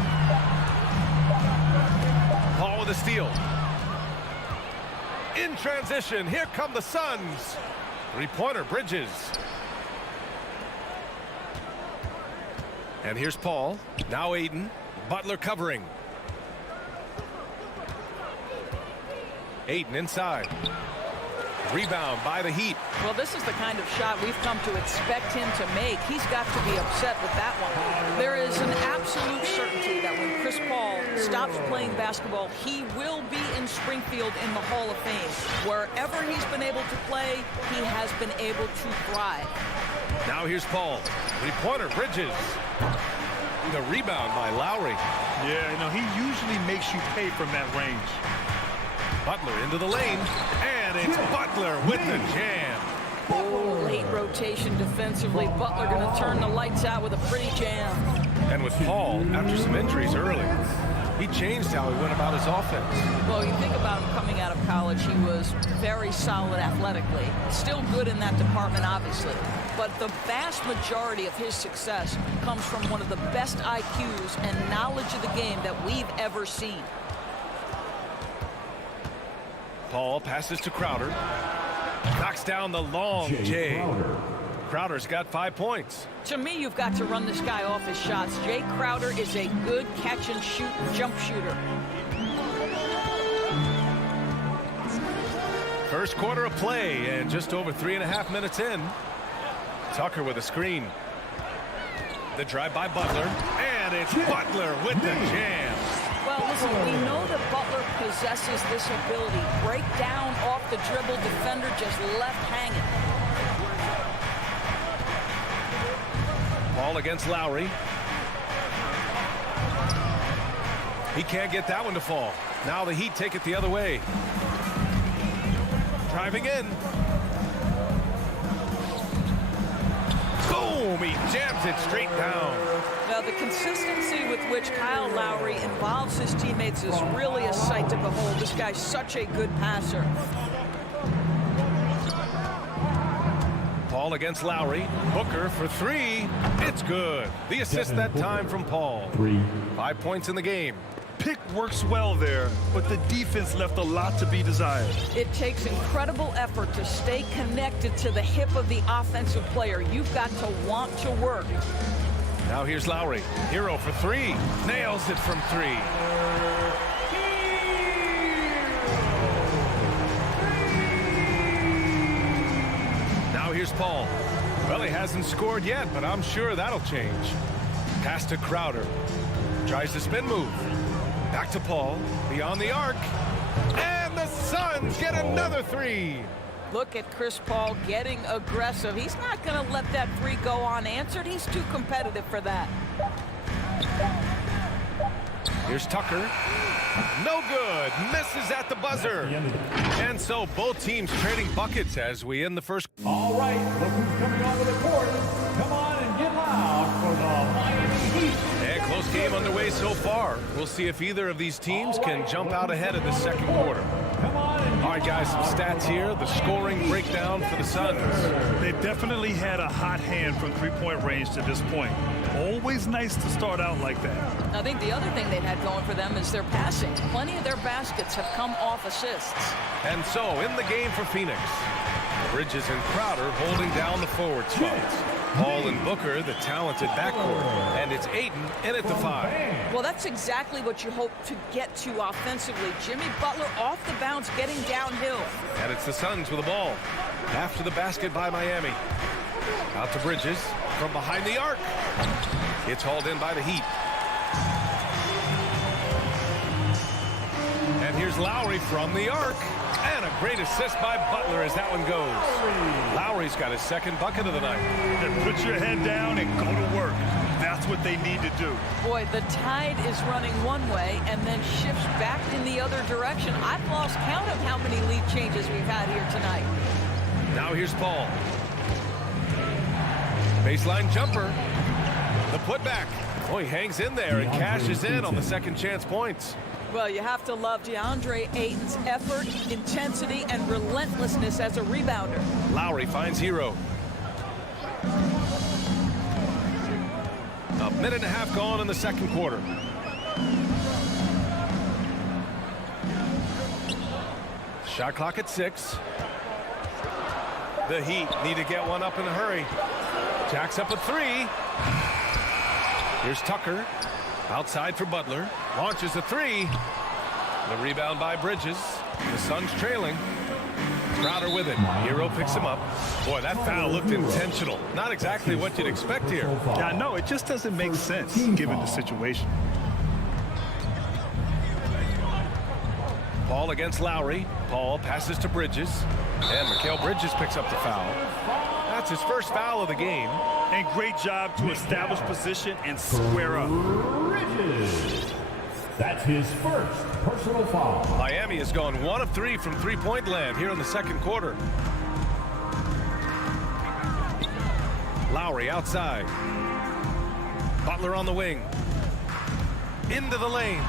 Paul with a steal. In transition, here come the Suns. Three-pointer, Bridges. And here's Paul. Now Ayton. Butler covering. Ayton inside. Rebound by the Heat. Well, this is the kind of shot we've come to expect him to make. He's got to be upset with that one. There is an absolute certainty that when Chris Paul stops playing basketball, he will be in Springfield in the Hall of Fame. Wherever he's been able to play, he has been able to thrive. Now here's Paul. Three-pointer, Bridges. The rebound by Lowry. Yeah, you know, he usually makes you pay from that range. Butler into the lane, and it's Butler with the jam. Oh, late rotation defensively. Butler going to turn the lights out with a pretty jam. And with Paul, after some injuries early, he changed how he went about his offense. Well, you think about him coming out of college, he was very solid athletically. Still good in that department, obviously. But the vast majority of his success comes from one of the best IQs and knowledge of the game that we've ever seen. Paul passes to Crowder. Knocks down the long J. Crowder's got 5 points. To me, you've got to run this guy off his shots. Jay Crowder is a good catch-and-shoot jump shooter. First quarter of play, and just over 3.5 minutes in. Tucker with a screen. The drive by Butler, and it's Butler with the jam. Well, listen, we know that Butler possesses this ability. Break down off the dribble, defender just left hanging. Ball against Lowry. He can't get that one to fall. Now the Heat take it the other way. Driving in. Boom! He jams it straight down. Now, the consistency with which Kyle Lowry involves his teammates is really a sight to behold. This guy's such a good passer. Paul against Lowry. Booker for 3. It's good. The assist that time from Paul. 5 points in the game. pick works well there, but the defense left a lot to be desired. It takes incredible effort to stay connected to the hip of the offensive player. You've got to want to work. Now here's Lowry. Hero for three. Nails it from three. Now here's Paul. Well, he hasn't scored yet, but I'm sure that'll change. Pass to Crowder. Tries the spin move. Back to Paul. Beyond the arc. And the Suns get another three. Look at Chris Paul getting aggressive. He's not going to let that three go unanswered. He's too competitive for that. Here's Tucker. No good. Misses at the buzzer. And so both teams trading buckets as we end the first. All right, look who's coming onto the court. Come on and get loud for the Miami Heat. And close game underway so far. We'll see if either of these teams can jump out ahead in the second quarter. Come on and All right, guys, some stats here. The scoring breakdown for the Suns. They definitely had a hot hand from three-point range to this point. Always nice to start out like that. I think the other thing they've had going for them is their passing. Plenty of their baskets have come off assists. And so in the game for Phoenix, Bridges and Crowder holding down the forward spots. Paul and Booker, the talented backcourt. And it's Ayton in at the 5. Well, that's exactly what you hope to get to offensively. Jimmy Butler off the bounce, getting downhill. And it's the Suns with the ball. After the basket by Miami. Out to Bridges from behind the arc. It's hauled in by the Heat. And here's Lowry from the arc. And a great assist by Butler as that one goes. Lowry's got his second bucket of the night. Then put your head down and go to work. That's what they need to do. Boy, the tide is running one way and then shifts back in the other direction. I've lost count of how many lead changes we've had here tonight. Now here's Paul. Baseline jumper. The putback. Oh, he hangs in there and cashes in on the second chance points. Well, you have to love DeAndre Ayton's effort, intensity, and relentlessness as a rebounder. Lowry finds Hero. A minute and a half gone in the second quarter. Shot clock at 6. The Heat need to get one up in a hurry. Jacks up a 3. Here's Tucker. Outside for Butler. Launches a 3. The rebound by Bridges. The Suns trailing. Crowder with it. Hero picks him up. Boy, that foul looked intentional. Not exactly what you'd expect here. Yeah, no, it just doesn't make sense given the situation. Paul against Lowry. Paul passes to Bridges. And Mikal Bridges picks up the foul. That's his first foul of the game. And great job to establish position and square up. Bridges. That's his first personal foul. Miami has gone 1 of 3 from three-point land here in the second quarter. Lowry outside. Butler on the wing. Into the lane.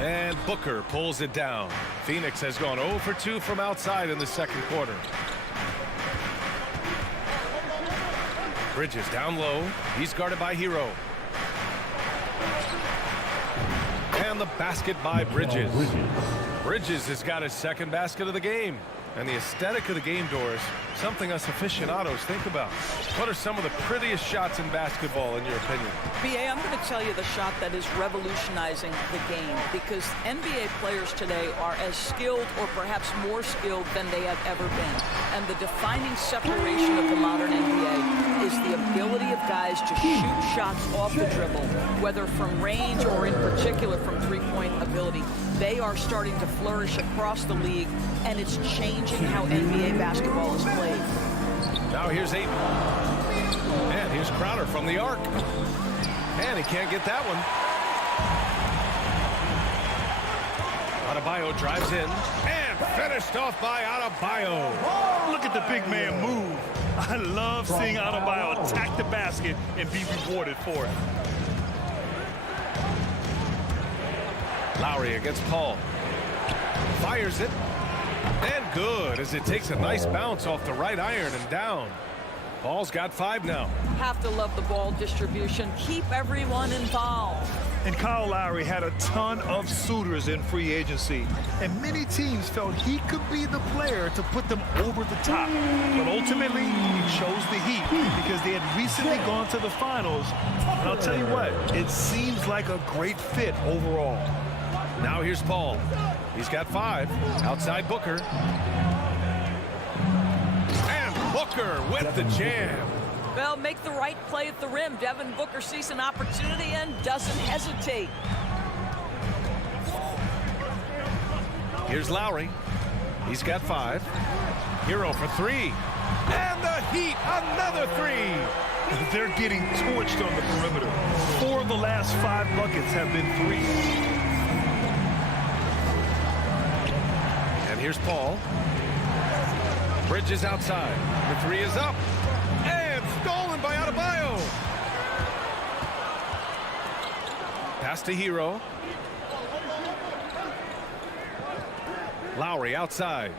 And Booker pulls it down. Phoenix has gone 0 for 2 from outside in the second quarter. Bridges down low. He's guarded by Hero. And the basket by Bridges. Bridges has got his second basket of the game. And the aesthetic of the game, Doris, something us aficionados think about. What are some of the prettiest shots in basketball, in your opinion? B.A., I'm going to tell you the shot that is revolutionizing the game, because NBA players today are as skilled or perhaps more skilled than they have ever been. And the defining separation of the modern NBA is the ability of guys to shoot shots off the dribble, whether from range or in particular from three-point ability. They are starting to flourish across the league, and it's changing how NBA basketball is played. Now here's Ayton. And here's Crowder from the arc. And he can't get that one. Adebayo drives in. And finished off by Adebayo. Look at the big man move. I love seeing Adebayo attack the basket and be rewarded for it. Lowry against Paul. Fires it. And good, as it takes a nice bounce off the right iron and down. Paul's got 5 now. Have to love the ball distribution. Keep everyone involved. And Kyle Lowry had a ton of suitors in free agency, and many teams felt he could be the player to put them over the top. But ultimately, he chose the Heat because they had recently gone to the finals. And I'll tell you what, it seems like a great fit overall. Now here's Paul. He's got 5. Outside Booker. And Booker with the jam. Well, make the right play at the rim. Devin Booker sees an opportunity and doesn't hesitate. Here's Lowry. He's got 5. Hero for 3. And the Heat, another 3. They're getting torched on the perimeter. 4 of the last 5 buckets have been threes. And here's Paul. Bridges outside. The 3 is up. And stolen by Adebayo. Pass to Hero. Lowry outside.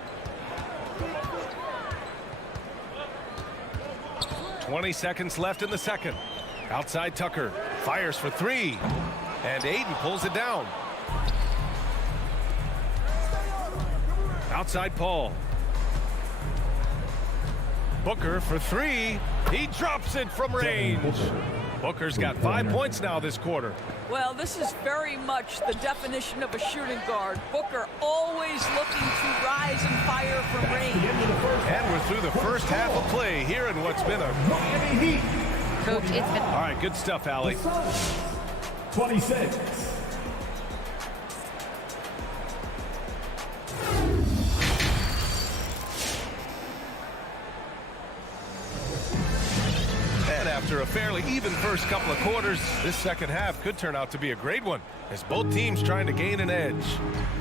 20 seconds left in the second. Outside Tucker. Fires for 3. And Aiden pulls it down. Outside Paul. Booker for 3. He drops it from range. Booker's got 5 points now this quarter. Well, this is very much the definition of a shooting guard. Booker always looking to rise and fire from range. And we're through the first half of play here in what's been a Miami Heat. Coach, it's been... All right, good stuff, Allie. 26. And after a fairly even first couple of quarters, this second half could turn out to be a great one as both teams trying to gain an edge.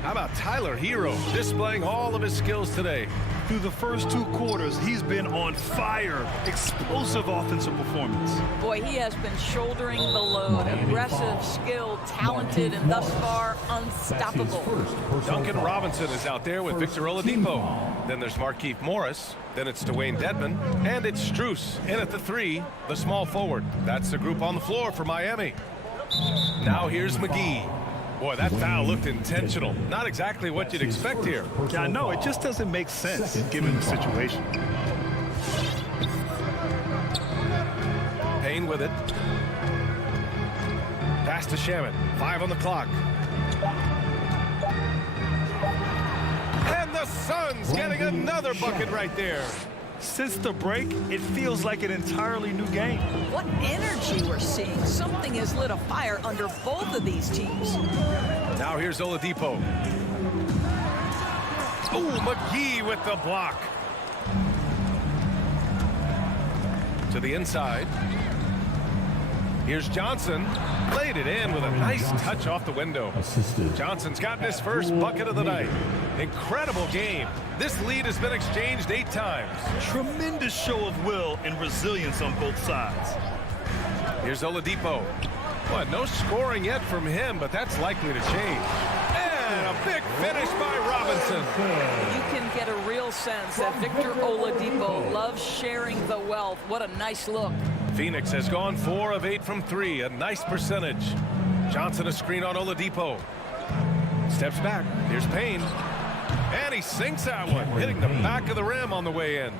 How about Tyler Hero displaying all of his skills today? Through the first 2 quarters, he's been on fire. Explosive offensive performance. Boy, he has been shouldering the load. Aggressive, skilled, talented, and thus far unstoppable. Duncan Robinson is out there with Victor Oladipo. Then there's Markieff Morris. Then it's Dwayne Dedmon. And it's Strus in at the 3, the small forward. That's the group on the floor for Miami. Now here's McGee. Boy, that foul looked intentional. Not exactly what you'd expect here. Yeah, I know. It just doesn't make sense given the situation. Payne with it. Pass to Shaman. 5 on the clock. And the Suns getting another bucket right there. Since the break, it feels like an entirely new game. What energy we're seeing. Something has lit a fire under both of these teams. Now here's Oladipo. Oh, McGee with the block. To the inside. Here's Johnson. Laid it in with a nice touch off the window. Johnson's gotten his first bucket of the night. Incredible game. This lead has been exchanged 8 times. Tremendous show of will and resilience on both sides. Here's Oladipo. Well, no scoring yet from him, but that's likely to change. And a big finish by Robinson. You can get a real sense that Victor Oladipo loves sharing the wealth. What a nice look. Phoenix has gone 4 of 8 from 3. A nice percentage. Johnson a screen on Oladipo. Steps back. Here's Payne. And he sinks that one, hitting the back of the rim on the way in.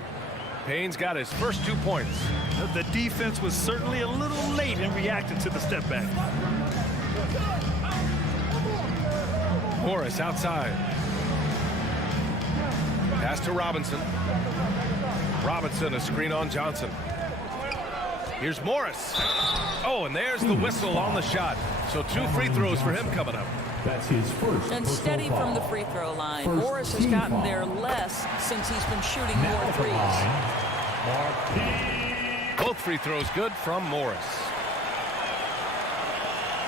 Payne's got his first 2 points. The defense was certainly a little late in reacting to the step back. Morris outside. Pass to Robinson. Robinson a screen on Johnson. Here's Morris. Oh, and there's the whistle on the shot. So 2 free throws for him coming up. That's his first. And steady from the free throw line. Morris has gotten there less since he's been shooting more threes. Both free throws good from Morris.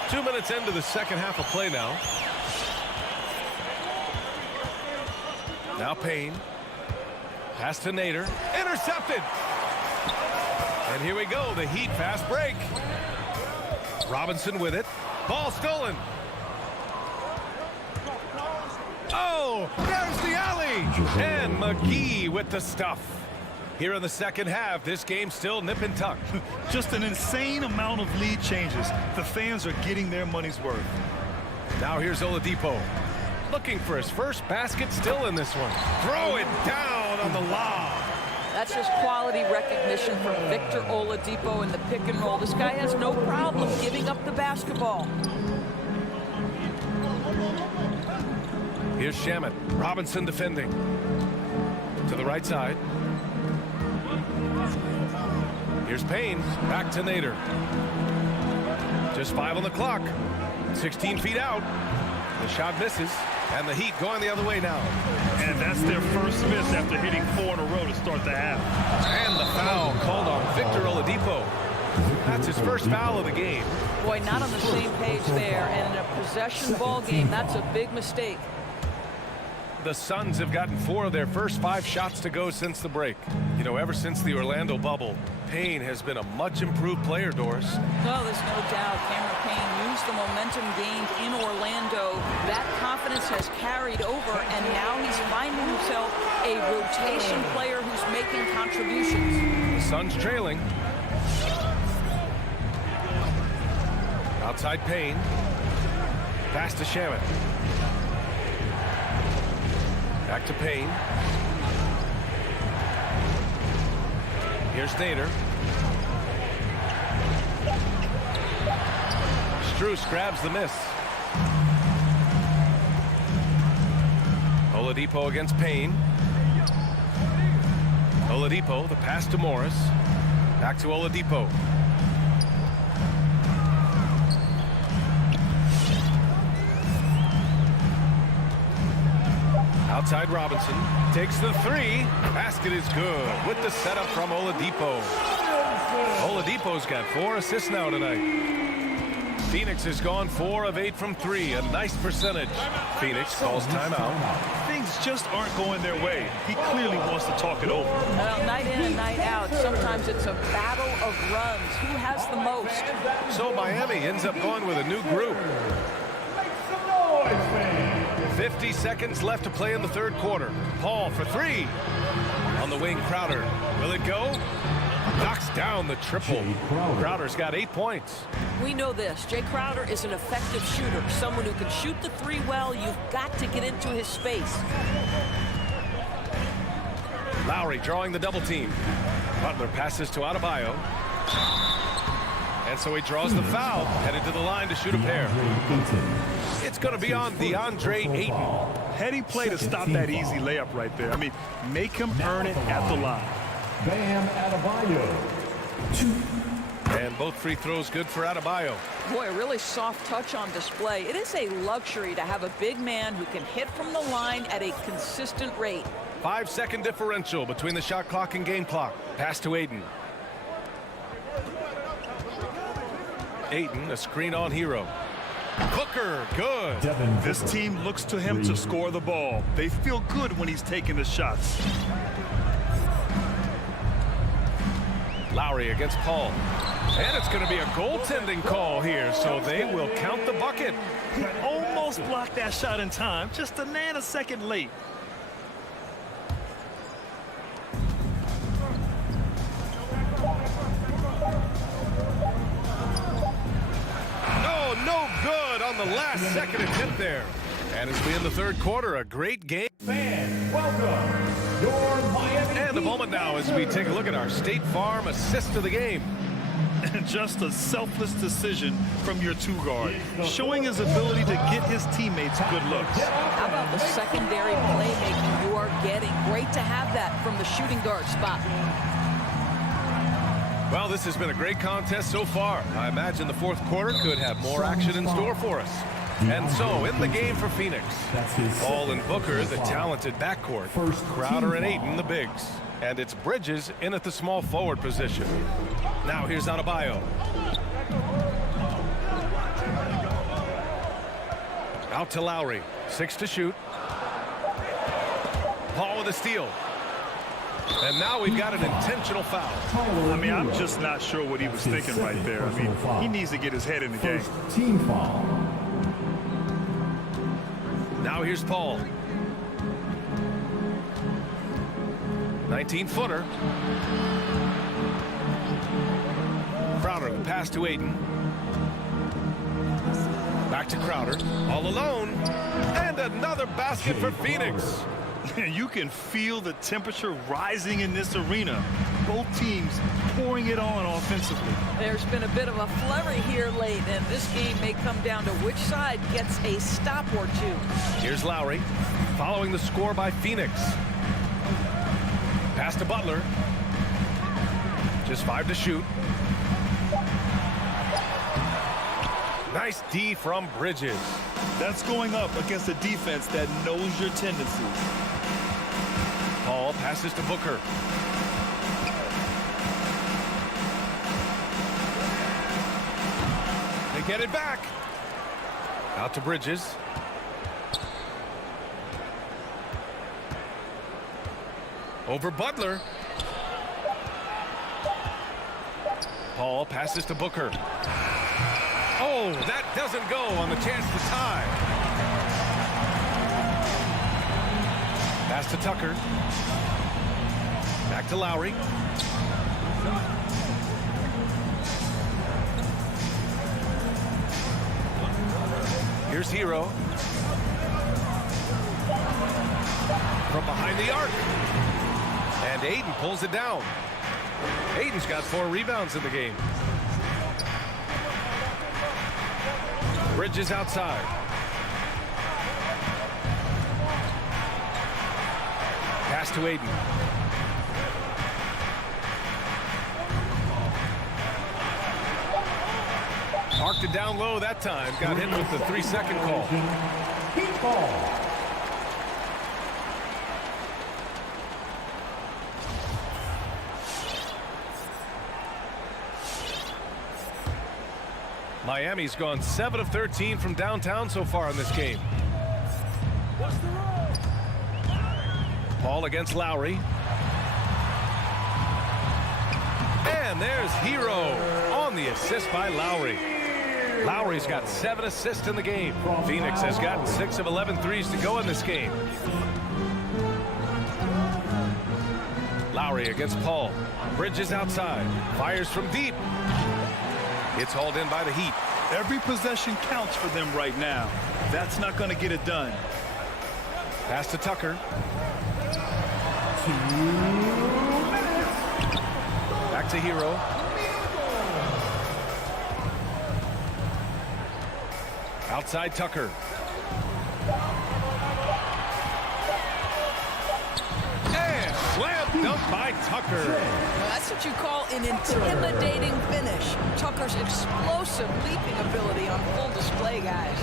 2 minutes into the second half of play now. Now Payne. Pass to Nader. Intercepted. And here we go. The Heat fast break. Robinson with it. Ball stolen. Oh, there's the alley. And McGee with the stuff. Here in the second half, this game's still nip and tuck. Just an insane amount of lead changes. The fans are getting their money's worth. Now here's Oladipo. Looking for his first basket, still in this one. Throw it down on the lob. That's just quality recognition from Victor Oladipo in the pick and roll. This guy has no problem giving up the basketball. Here's Shamet. Robinson defending. To the right side. Here's Payne. Back to Nader. Just 5 on the clock. 16 feet out. The shot misses. And the Heat going the other way now. And that's their first miss after hitting 4 in a row to start the half. And the foul called on Victor Oladipo. That's his first foul of the game. Boy, not on the same page there. And in a possession ball game, that's a big mistake. The Suns have gotten 4 of their first 5 shots to go since the break. You know, ever since the Orlando bubble, Payne has been a much improved player, Doris. No, there's no doubt. Cameron Payne used the momentum gained in Orlando. That confidence has carried over, and now he's finding himself a rotation player who's making contributions. The Suns trailing. Outside Payne. Pass to Shamet. Back to Payne. Here's Nader. Strus grabs the miss. Oladipo against Payne. Oladipo, the pass to Morris. Back to Oladipo. Outside Robinson. Takes the 3. Basket is good with the setup from Oladipo. Oladipo's got 4 assists now tonight. Phoenix has gone 4 of 8 from 3. A nice percentage. Phoenix calls timeout. Things just aren't going their way. He clearly wants to talk it over. Well, night in and night out, sometimes it's a battle of runs. Who has the most? So Miami ends up going with a new group. 50 seconds left to play in the third quarter. Paul for 3. On the wing, Crowder. Will it go? Knocks down the triple. Crowder's got 8 points. We know this. Jay Crowder is an effective shooter. Someone who can shoot the 3 well. You've got to get into his space. Lowry drawing the double team. Butler passes to Adebayo. And so he draws the foul. Headed to the line to shoot a pair. It's going to be on DeAndre Ayton. Heady play to stop that easy layup right there. I mean, make him earn it at the line. Bam Adebayo. 2. And both free throws good for Adebayo. Boy, a really soft touch on display. It is a luxury to have a big man who can hit from the line at a consistent rate. 5-second differential between the shot clock and game clock. Pass to Ayton. Ayton, a screen on Hero. Booker, good. This team looks to him to score the ball. They feel good when he's taking the shots. Lowry against Paul. And it's going to be a goaltending call here, so they will count the bucket. He almost blocked that shot in time, just a nanosecond late. No good on the last second attempt there. And as we end the third quarter, a great game. Fans, welcome your Miami. And a moment now as we take a look at our State Farm assist of the game. And just a selfless decision from your 2 guard, showing his ability to get his teammates good looks. How about the secondary playmaking you are getting? Great to have that from the shooting guard spot. Well, this has been a great contest so far. I imagine the fourth quarter could have more action in store for us. And so, in the game for Phoenix, Paul and Booker, the talented backcourt. Crowder and Ayton, the bigs. And it's Bridges in at the small forward position. Now here's Adebayo. Out to Lowry. 6 to shoot. Paul with a steal. And now we've got an intentional foul. I mean, I'm just not sure what he was thinking right there. I mean, he needs to get his head in the game. Team foul. Now here's Paul. 19-footer. Crowder, the pass to Aiden. Back to Crowder, all alone. And another basket for Phoenix. You can feel the temperature rising in this arena. Both teams pouring it on offensively. There's been a bit of a flurry here late, and this game may come down to which side gets a stop or two. Here's Lowry, following the score by Phoenix. Pass to Butler. Just 5 to shoot. Nice D from Bridges. That's going up against a defense that knows your tendencies. Paul passes to Booker. They get it back. Out to Bridges. Over Butler. Paul passes to Booker. Oh, that doesn't go on the chance to tie. Pass to Tucker. Back to Lowry. Here's Hero. From behind the arc. And Aiden pulls it down. Aiden's got 4 rebounds in the game. Bridges outside. Pass to Aiden. Marked it down low that time. Got hit with the 3-second call. Heat ball. Miami's gone 7 of 13 from downtown so far in this game. Paul against Lowry. And there's Hero on the assist by Lowry. Lowry's got 7 assists in the game. Phoenix has gotten 6 of 11 threes to go in this game. Lowry against Paul. Bridges outside. Fires from deep. It's hauled in by the Heat. Every possession counts for them right now. That's not going to get it done. Pass to Tucker. Back to Hero. Outside Tucker. And slam dunk by Tucker. Well, that's what you call an intimidating finish. Tucker's explosive leaping ability on full display, guys.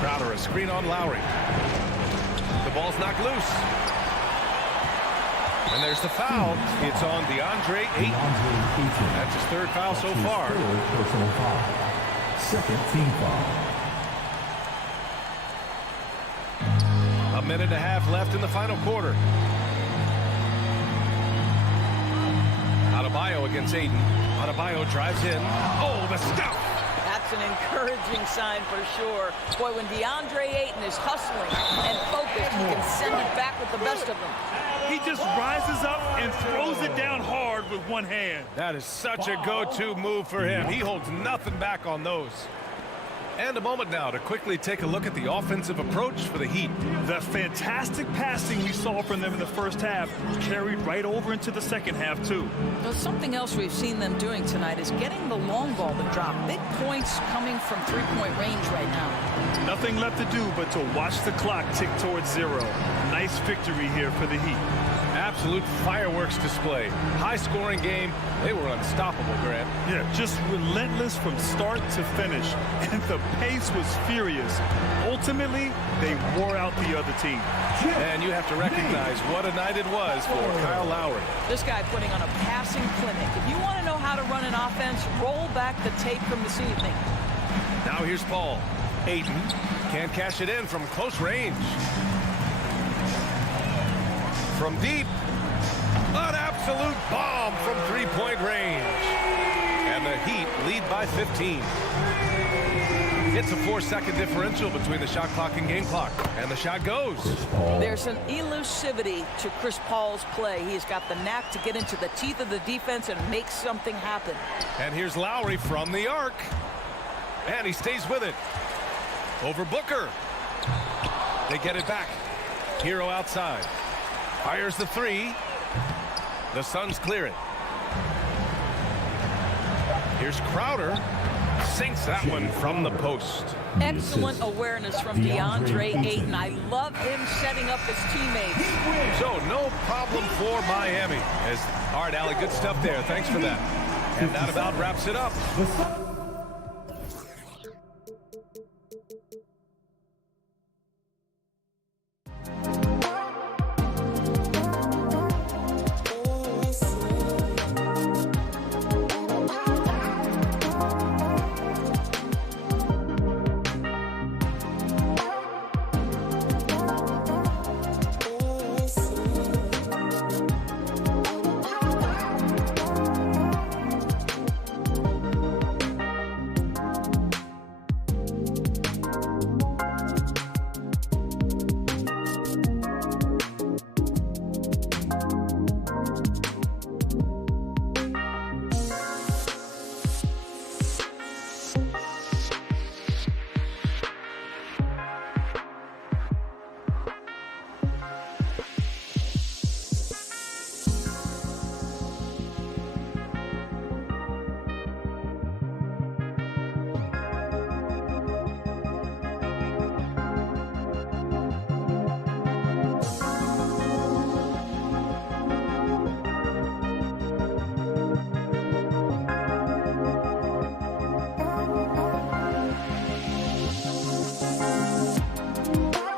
Crowder, a screen on Lowry. The ball's knocked loose. And there's the foul. It's on DeAndre Ayton. That's his 3rd foul so far. Personal foul. 2nd team foul. A minute and a half left in the final quarter. Adebayo against Aiden. Adebayo drives in. Oh, the stop! That's an encouraging sign for sure. Boy, when DeAndre Ayton is hustling and focused, he can send it back with the best of them. He just rises up and throws it down hard with one hand. That is such a go-to move for him. He holds nothing back on those. And a moment now to quickly take a look at the offensive approach for the Heat. The fantastic passing we saw from them in the first half carried right over into the second half, too. Well, something else we've seen them doing tonight is getting the long ball to drop. Big points coming from 3-point range right now. Nothing left to do but to watch the clock tick towards 0. Nice victory here for the Heat. Absolute fireworks display. High-scoring game. They were unstoppable, Grant. Yeah, just relentless from start to finish. And the pace was furious. Ultimately, they wore out the other team. And you have to recognize what a night it was for Kyle Lowry. This guy putting on a passing clinic. If you want to know how to run an offense, roll back the tape from this evening. Now here's Paul. Aiden can't cash it in from close range. From deep, an absolute bomb from 3-point range. And the Heat lead by 15. It's a 4-second differential between the shot clock and game clock. And the shot goes. There's an elusivity to Chris Paul's play. He's got the knack to get into the teeth of the defense and make something happen. And here's Lowry from the arc. And he stays with it. Over Booker. They get it back. Hero outside. Fires the three. The Suns clear it. Here's Crowder. Sinks that one from the post. Excellent awareness from DeAndre Ayton. I love him setting up his teammates. So no problem for Miami. All right, Allie, good stuff there. Thanks for that. And that about wraps it up.